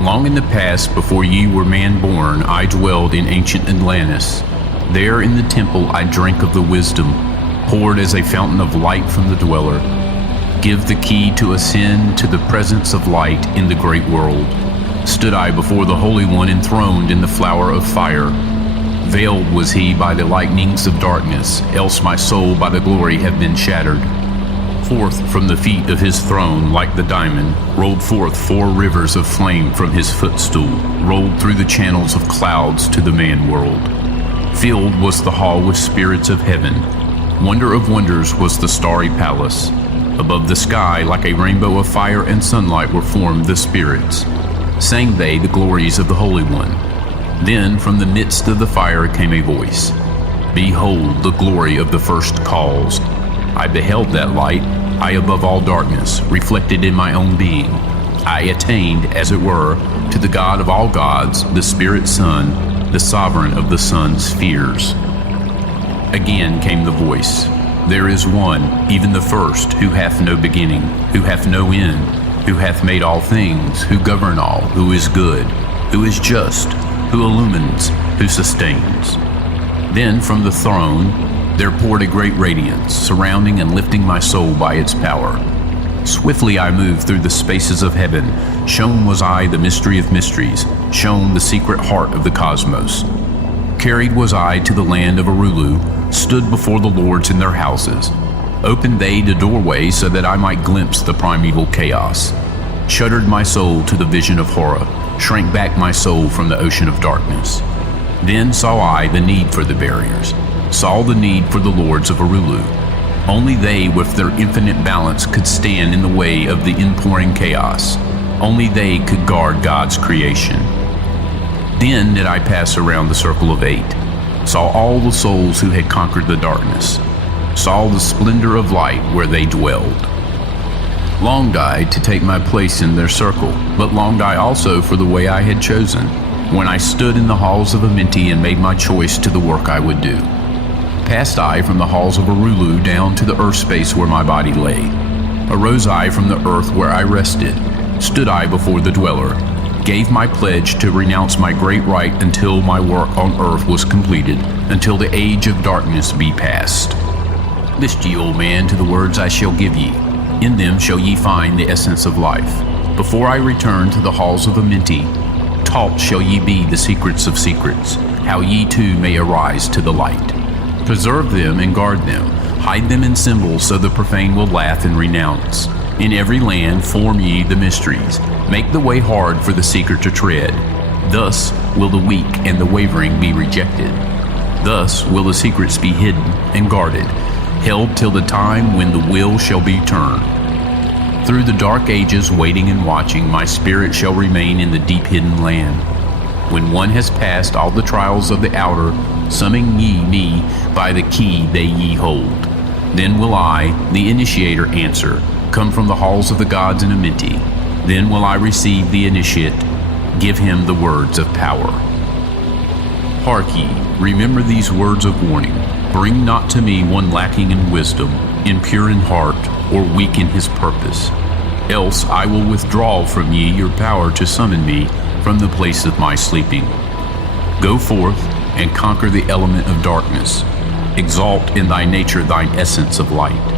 Long in the past, before ye were man born, I dwelled in ancient Atlantis. There in the temple I drank of the wisdom, poured as a fountain of light from the dweller. Give the key to ascend to the presence of light in the great world. Stood I before the Holy One enthroned in the flower of fire. Veiled was he by the lightnings of darkness, else my soul by the glory had been shattered. Forth from the feet of his throne, like the diamond, rolled forth 4 rivers of flame from his footstool, rolled through the channels of clouds to the man world. Filled was the hall with spirits of heaven. Wonder of wonders was the starry palace. Above the sky, like a rainbow of fire and sunlight, were formed the spirits. Sang they the glories of the Holy One. Then from the midst of the fire came a voice. Behold the glory of the first cause. I beheld that light, I above all darkness, reflected in my own being. I attained, as it were, to the God of all gods, the Spirit Son, the sovereign of the sun spheres. Again came the voice. There is one, even the first, who hath no beginning, who hath no end, who hath made all things, who govern all, who is good, who is just, who illumines, who sustains. Then from the throne there poured a great radiance, surrounding and lifting my soul by its power. Swiftly I moved through the spaces of heaven. Shown was I the mystery of mysteries, shown the secret heart of the cosmos. Carried was I to the land of Arulu, stood before the lords in their houses. Opened they the doorway so that I might glimpse the primeval chaos. Shuddered my soul to the vision of horror, shrank back my soul from the ocean of darkness. Then saw I the need for the barriers, saw the need for the lords of Arulu. Only they with their infinite balance could stand in the way of the inpouring chaos. Only they could guard God's creation. Then did I pass around the circle of 8, saw all the souls who had conquered the darkness, saw the splendor of light where they dwelled. Longed I to take my place in their circle, but longed I also for the way I had chosen, when I stood in the halls of Amenti and made my choice to the work I would do. Passed I from the halls of Arulu down to the earth space where my body lay. Arose I from the earth where I rested. Stood I before the dweller. Gave my pledge to renounce my great right until my work on earth was completed, until the age of darkness be past. List ye, O man, to the words I shall give ye. In them shall ye find the essence of life. Before I return to the halls of Amenti, taught shall ye be the secrets of secrets, how ye too may arise to the light. Preserve them and guard them, hide them in symbols so the profane will laugh and renounce. In every land form ye the mysteries, make the way hard for the seeker to tread. Thus will the weak and the wavering be rejected. Thus will the secrets be hidden and guarded, held till the time when the will shall be turned. Through the dark ages waiting and watching, my spirit shall remain in the deep hidden land. When one has passed all the trials of the outer, summon ye me by the key they ye hold. Then will I, the initiator, answer, come from the halls of the gods in Amenti. Then will I receive the initiate, give him the words of power. Hark ye, remember these words of warning. Bring not to me one lacking in wisdom, impure in heart, or weak in his purpose. Else I will withdraw from ye your power to summon me from the place of my sleeping. Go forth and conquer the element of darkness. Exalt in thy nature thine essence of light.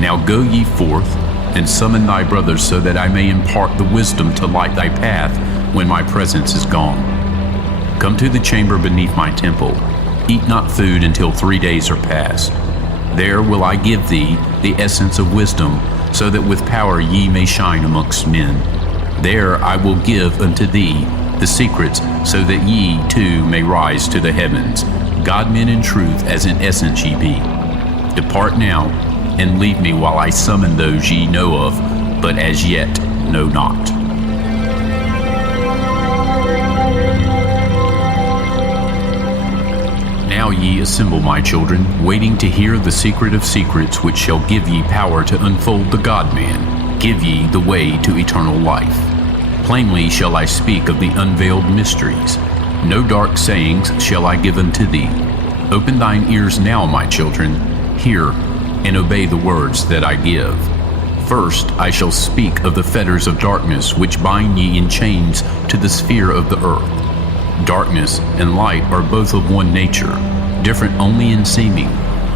Now go ye forth, and summon thy brothers so that I may impart the wisdom to light thy path when my presence is gone. Come to the chamber beneath my temple. Eat not food until 3 days are past. There will I give thee the essence of wisdom, so that with power ye may shine amongst men. There I will give unto thee the secrets, so that ye too may rise to the heavens, God-men in truth as in essence ye be. Depart now, and leave me while I summon those ye know of, but as yet know not. Now ye assemble, my children, waiting to hear the secret of secrets, which shall give ye power to unfold the God-man, give ye the way to eternal life. Plainly shall I speak of the unveiled mysteries. No dark sayings shall I give unto thee. Open thine ears now, my children, hear, and obey the words that I give. First I shall speak of the fetters of darkness, which bind ye in chains to the sphere of the earth. Darkness and light are both of one nature, different only in seeming,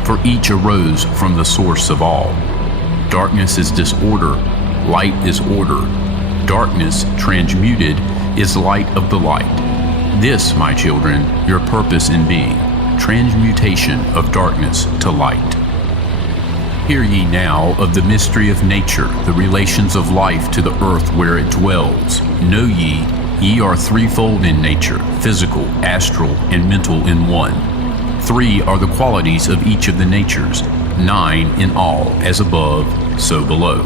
for each arose from the source of all. Darkness is disorder, light is order. Darkness, transmuted, is light of the light. This, my children, your purpose in being, transmutation of darkness to light. Hear ye now of the mystery of nature, the relations of life to the earth where it dwells. Know ye, ye are threefold in nature, physical, astral, and mental in one. 3 are the qualities of each of the natures, 9 in all, as above, so below.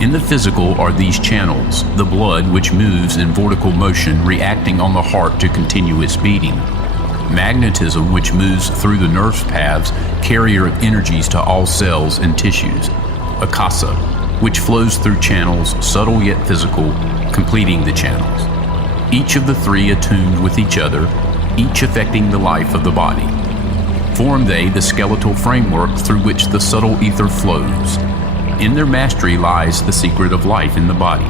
In the physical are these channels, the blood which moves in vortical motion reacting on the heart to continue its beating. Magnetism which moves through the nerve paths, carrier of energies to all cells and tissues. Akasa, which flows through channels, subtle yet physical, completing the channels. Each of the 3 attuned with each other, each affecting the life of the body. Form they the skeletal framework through which the subtle ether flows. In their mastery lies the secret of life in the body,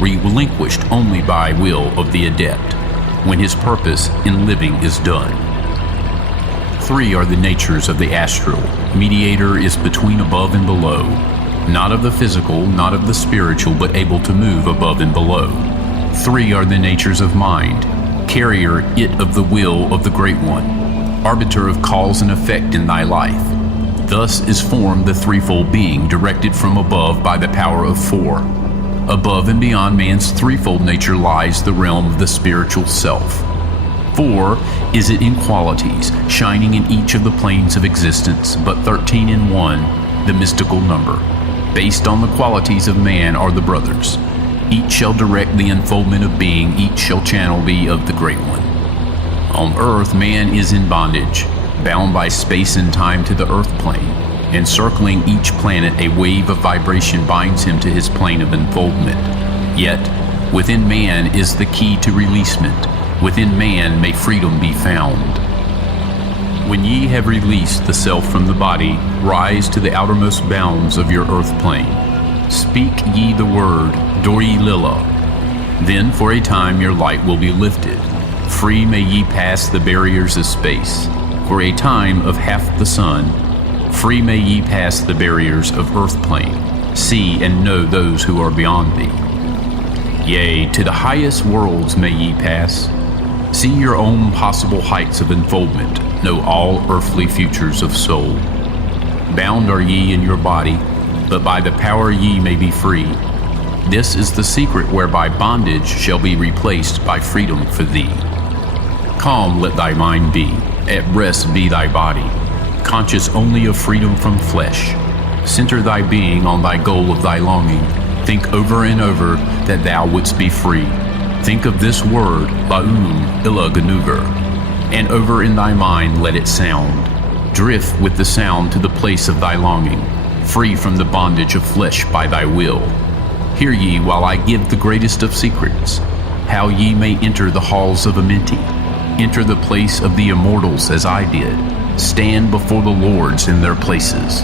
relinquished only by will of the adept, when his purpose in living is done. 3 are the natures of the astral. Mediator is between above and below, not of the physical, not of the spiritual, but able to move above and below. 3 are the natures of mind, carrier it of the will of the Great One, arbiter of cause and effect in thy life. Thus is formed the threefold being, directed from above by the power of 4. Above and beyond man's threefold nature lies the realm of the spiritual self. 4 is it in qualities, shining in each of the planes of existence, but 13 in one, the mystical number. Based on the qualities of man are the brothers. Each shall direct the unfoldment of being, each shall channel be of the Great One. On earth, man is in bondage, bound by space and time to the earth plane. Encircling each planet, a wave of vibration binds him to his plane of unfoldment. Yet, within man is the key to releasement. Within man may freedom be found. When ye have released the self from the body, rise to the outermost bounds of your earth plane. Speak ye the word, Dori Lila. Then for a time your light will be lifted. Free may ye pass the barriers of space. For a time of half the sun, free may ye pass the barriers of earth plane. See and know those who are beyond thee. Yea, to the highest worlds may ye pass. See your own possible heights of unfoldment. Know all earthly futures of soul. Bound are ye in your body, but by the power ye may be free. This is the secret whereby bondage shall be replaced by freedom for thee. Calm let thy mind be, at rest be thy body, conscious only of freedom from flesh. Center thy being on thy goal of thy longing. Think over and over that thou wouldst be free. Think of this word, La'um Illa Ganuver, and over in thy mind let it sound. Drift with the sound to the place of thy longing, free from the bondage of flesh by thy will. Hear ye while I give the greatest of secrets, how ye may enter the halls of Amenti, enter the place of the immortals as I did, stand before the lords in their places.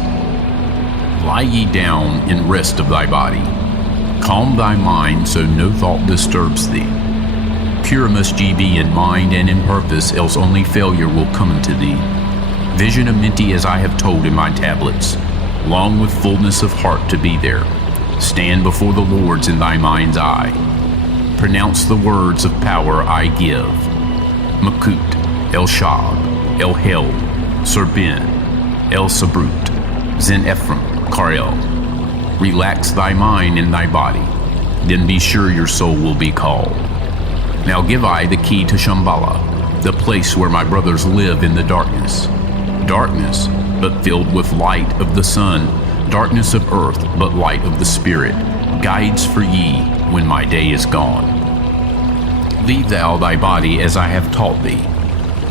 Lie ye down in rest of thy body. Calm thy mind so no thought disturbs thee. Pure must ye be in mind and in purpose, else only failure will come unto thee. Vision Amenti as I have told in my tablets, long with fullness of heart to be there. Stand before the Lord's in thy mind's eye. Pronounce the words of power I give. Makut, El Shab, El Hel, Serbin, El Sabrut, Zen Ephraim, Karel. Relax thy mind and thy body, then be sure your soul will be called. Now give I the key to Shambhala, the place where my brothers live in the darkness. Darkness, but filled with light of the sun, darkness of earth, but light of the Spirit, guides for ye when my day is gone. Leave thou thy body as I have taught thee.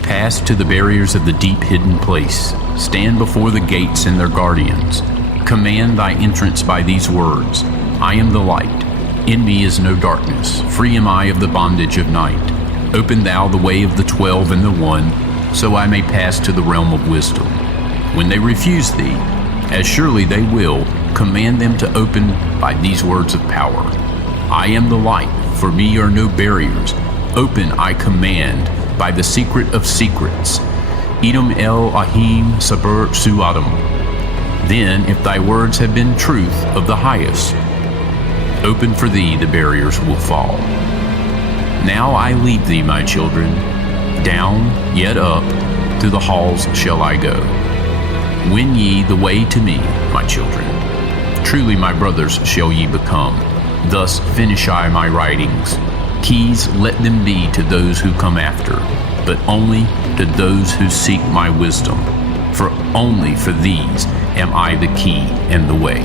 Pass to the barriers of the deep hidden place. Stand before the gates and their guardians. Command thy entrance by these words. I am the light. In me is no darkness. Free am I of the bondage of night. Open thou the way of the 12 and the 1, so I may pass to the realm of wisdom. When they refuse thee, as surely they will, command them to open by these words of power. I am the light, for me are no barriers. Open, I command, by the secret of secrets. Edom el ahim saber su adam. Then, if thy words have been truth of the highest, open for thee the barriers will fall. Now I leave thee, my children. Down, yet up, to the halls shall I go. Win ye the way to me, my children. Truly my brothers shall ye become. Thus finish I my writings. Keys let them be to those who come after, but only to those who seek my wisdom. For only for these am I the key and the way.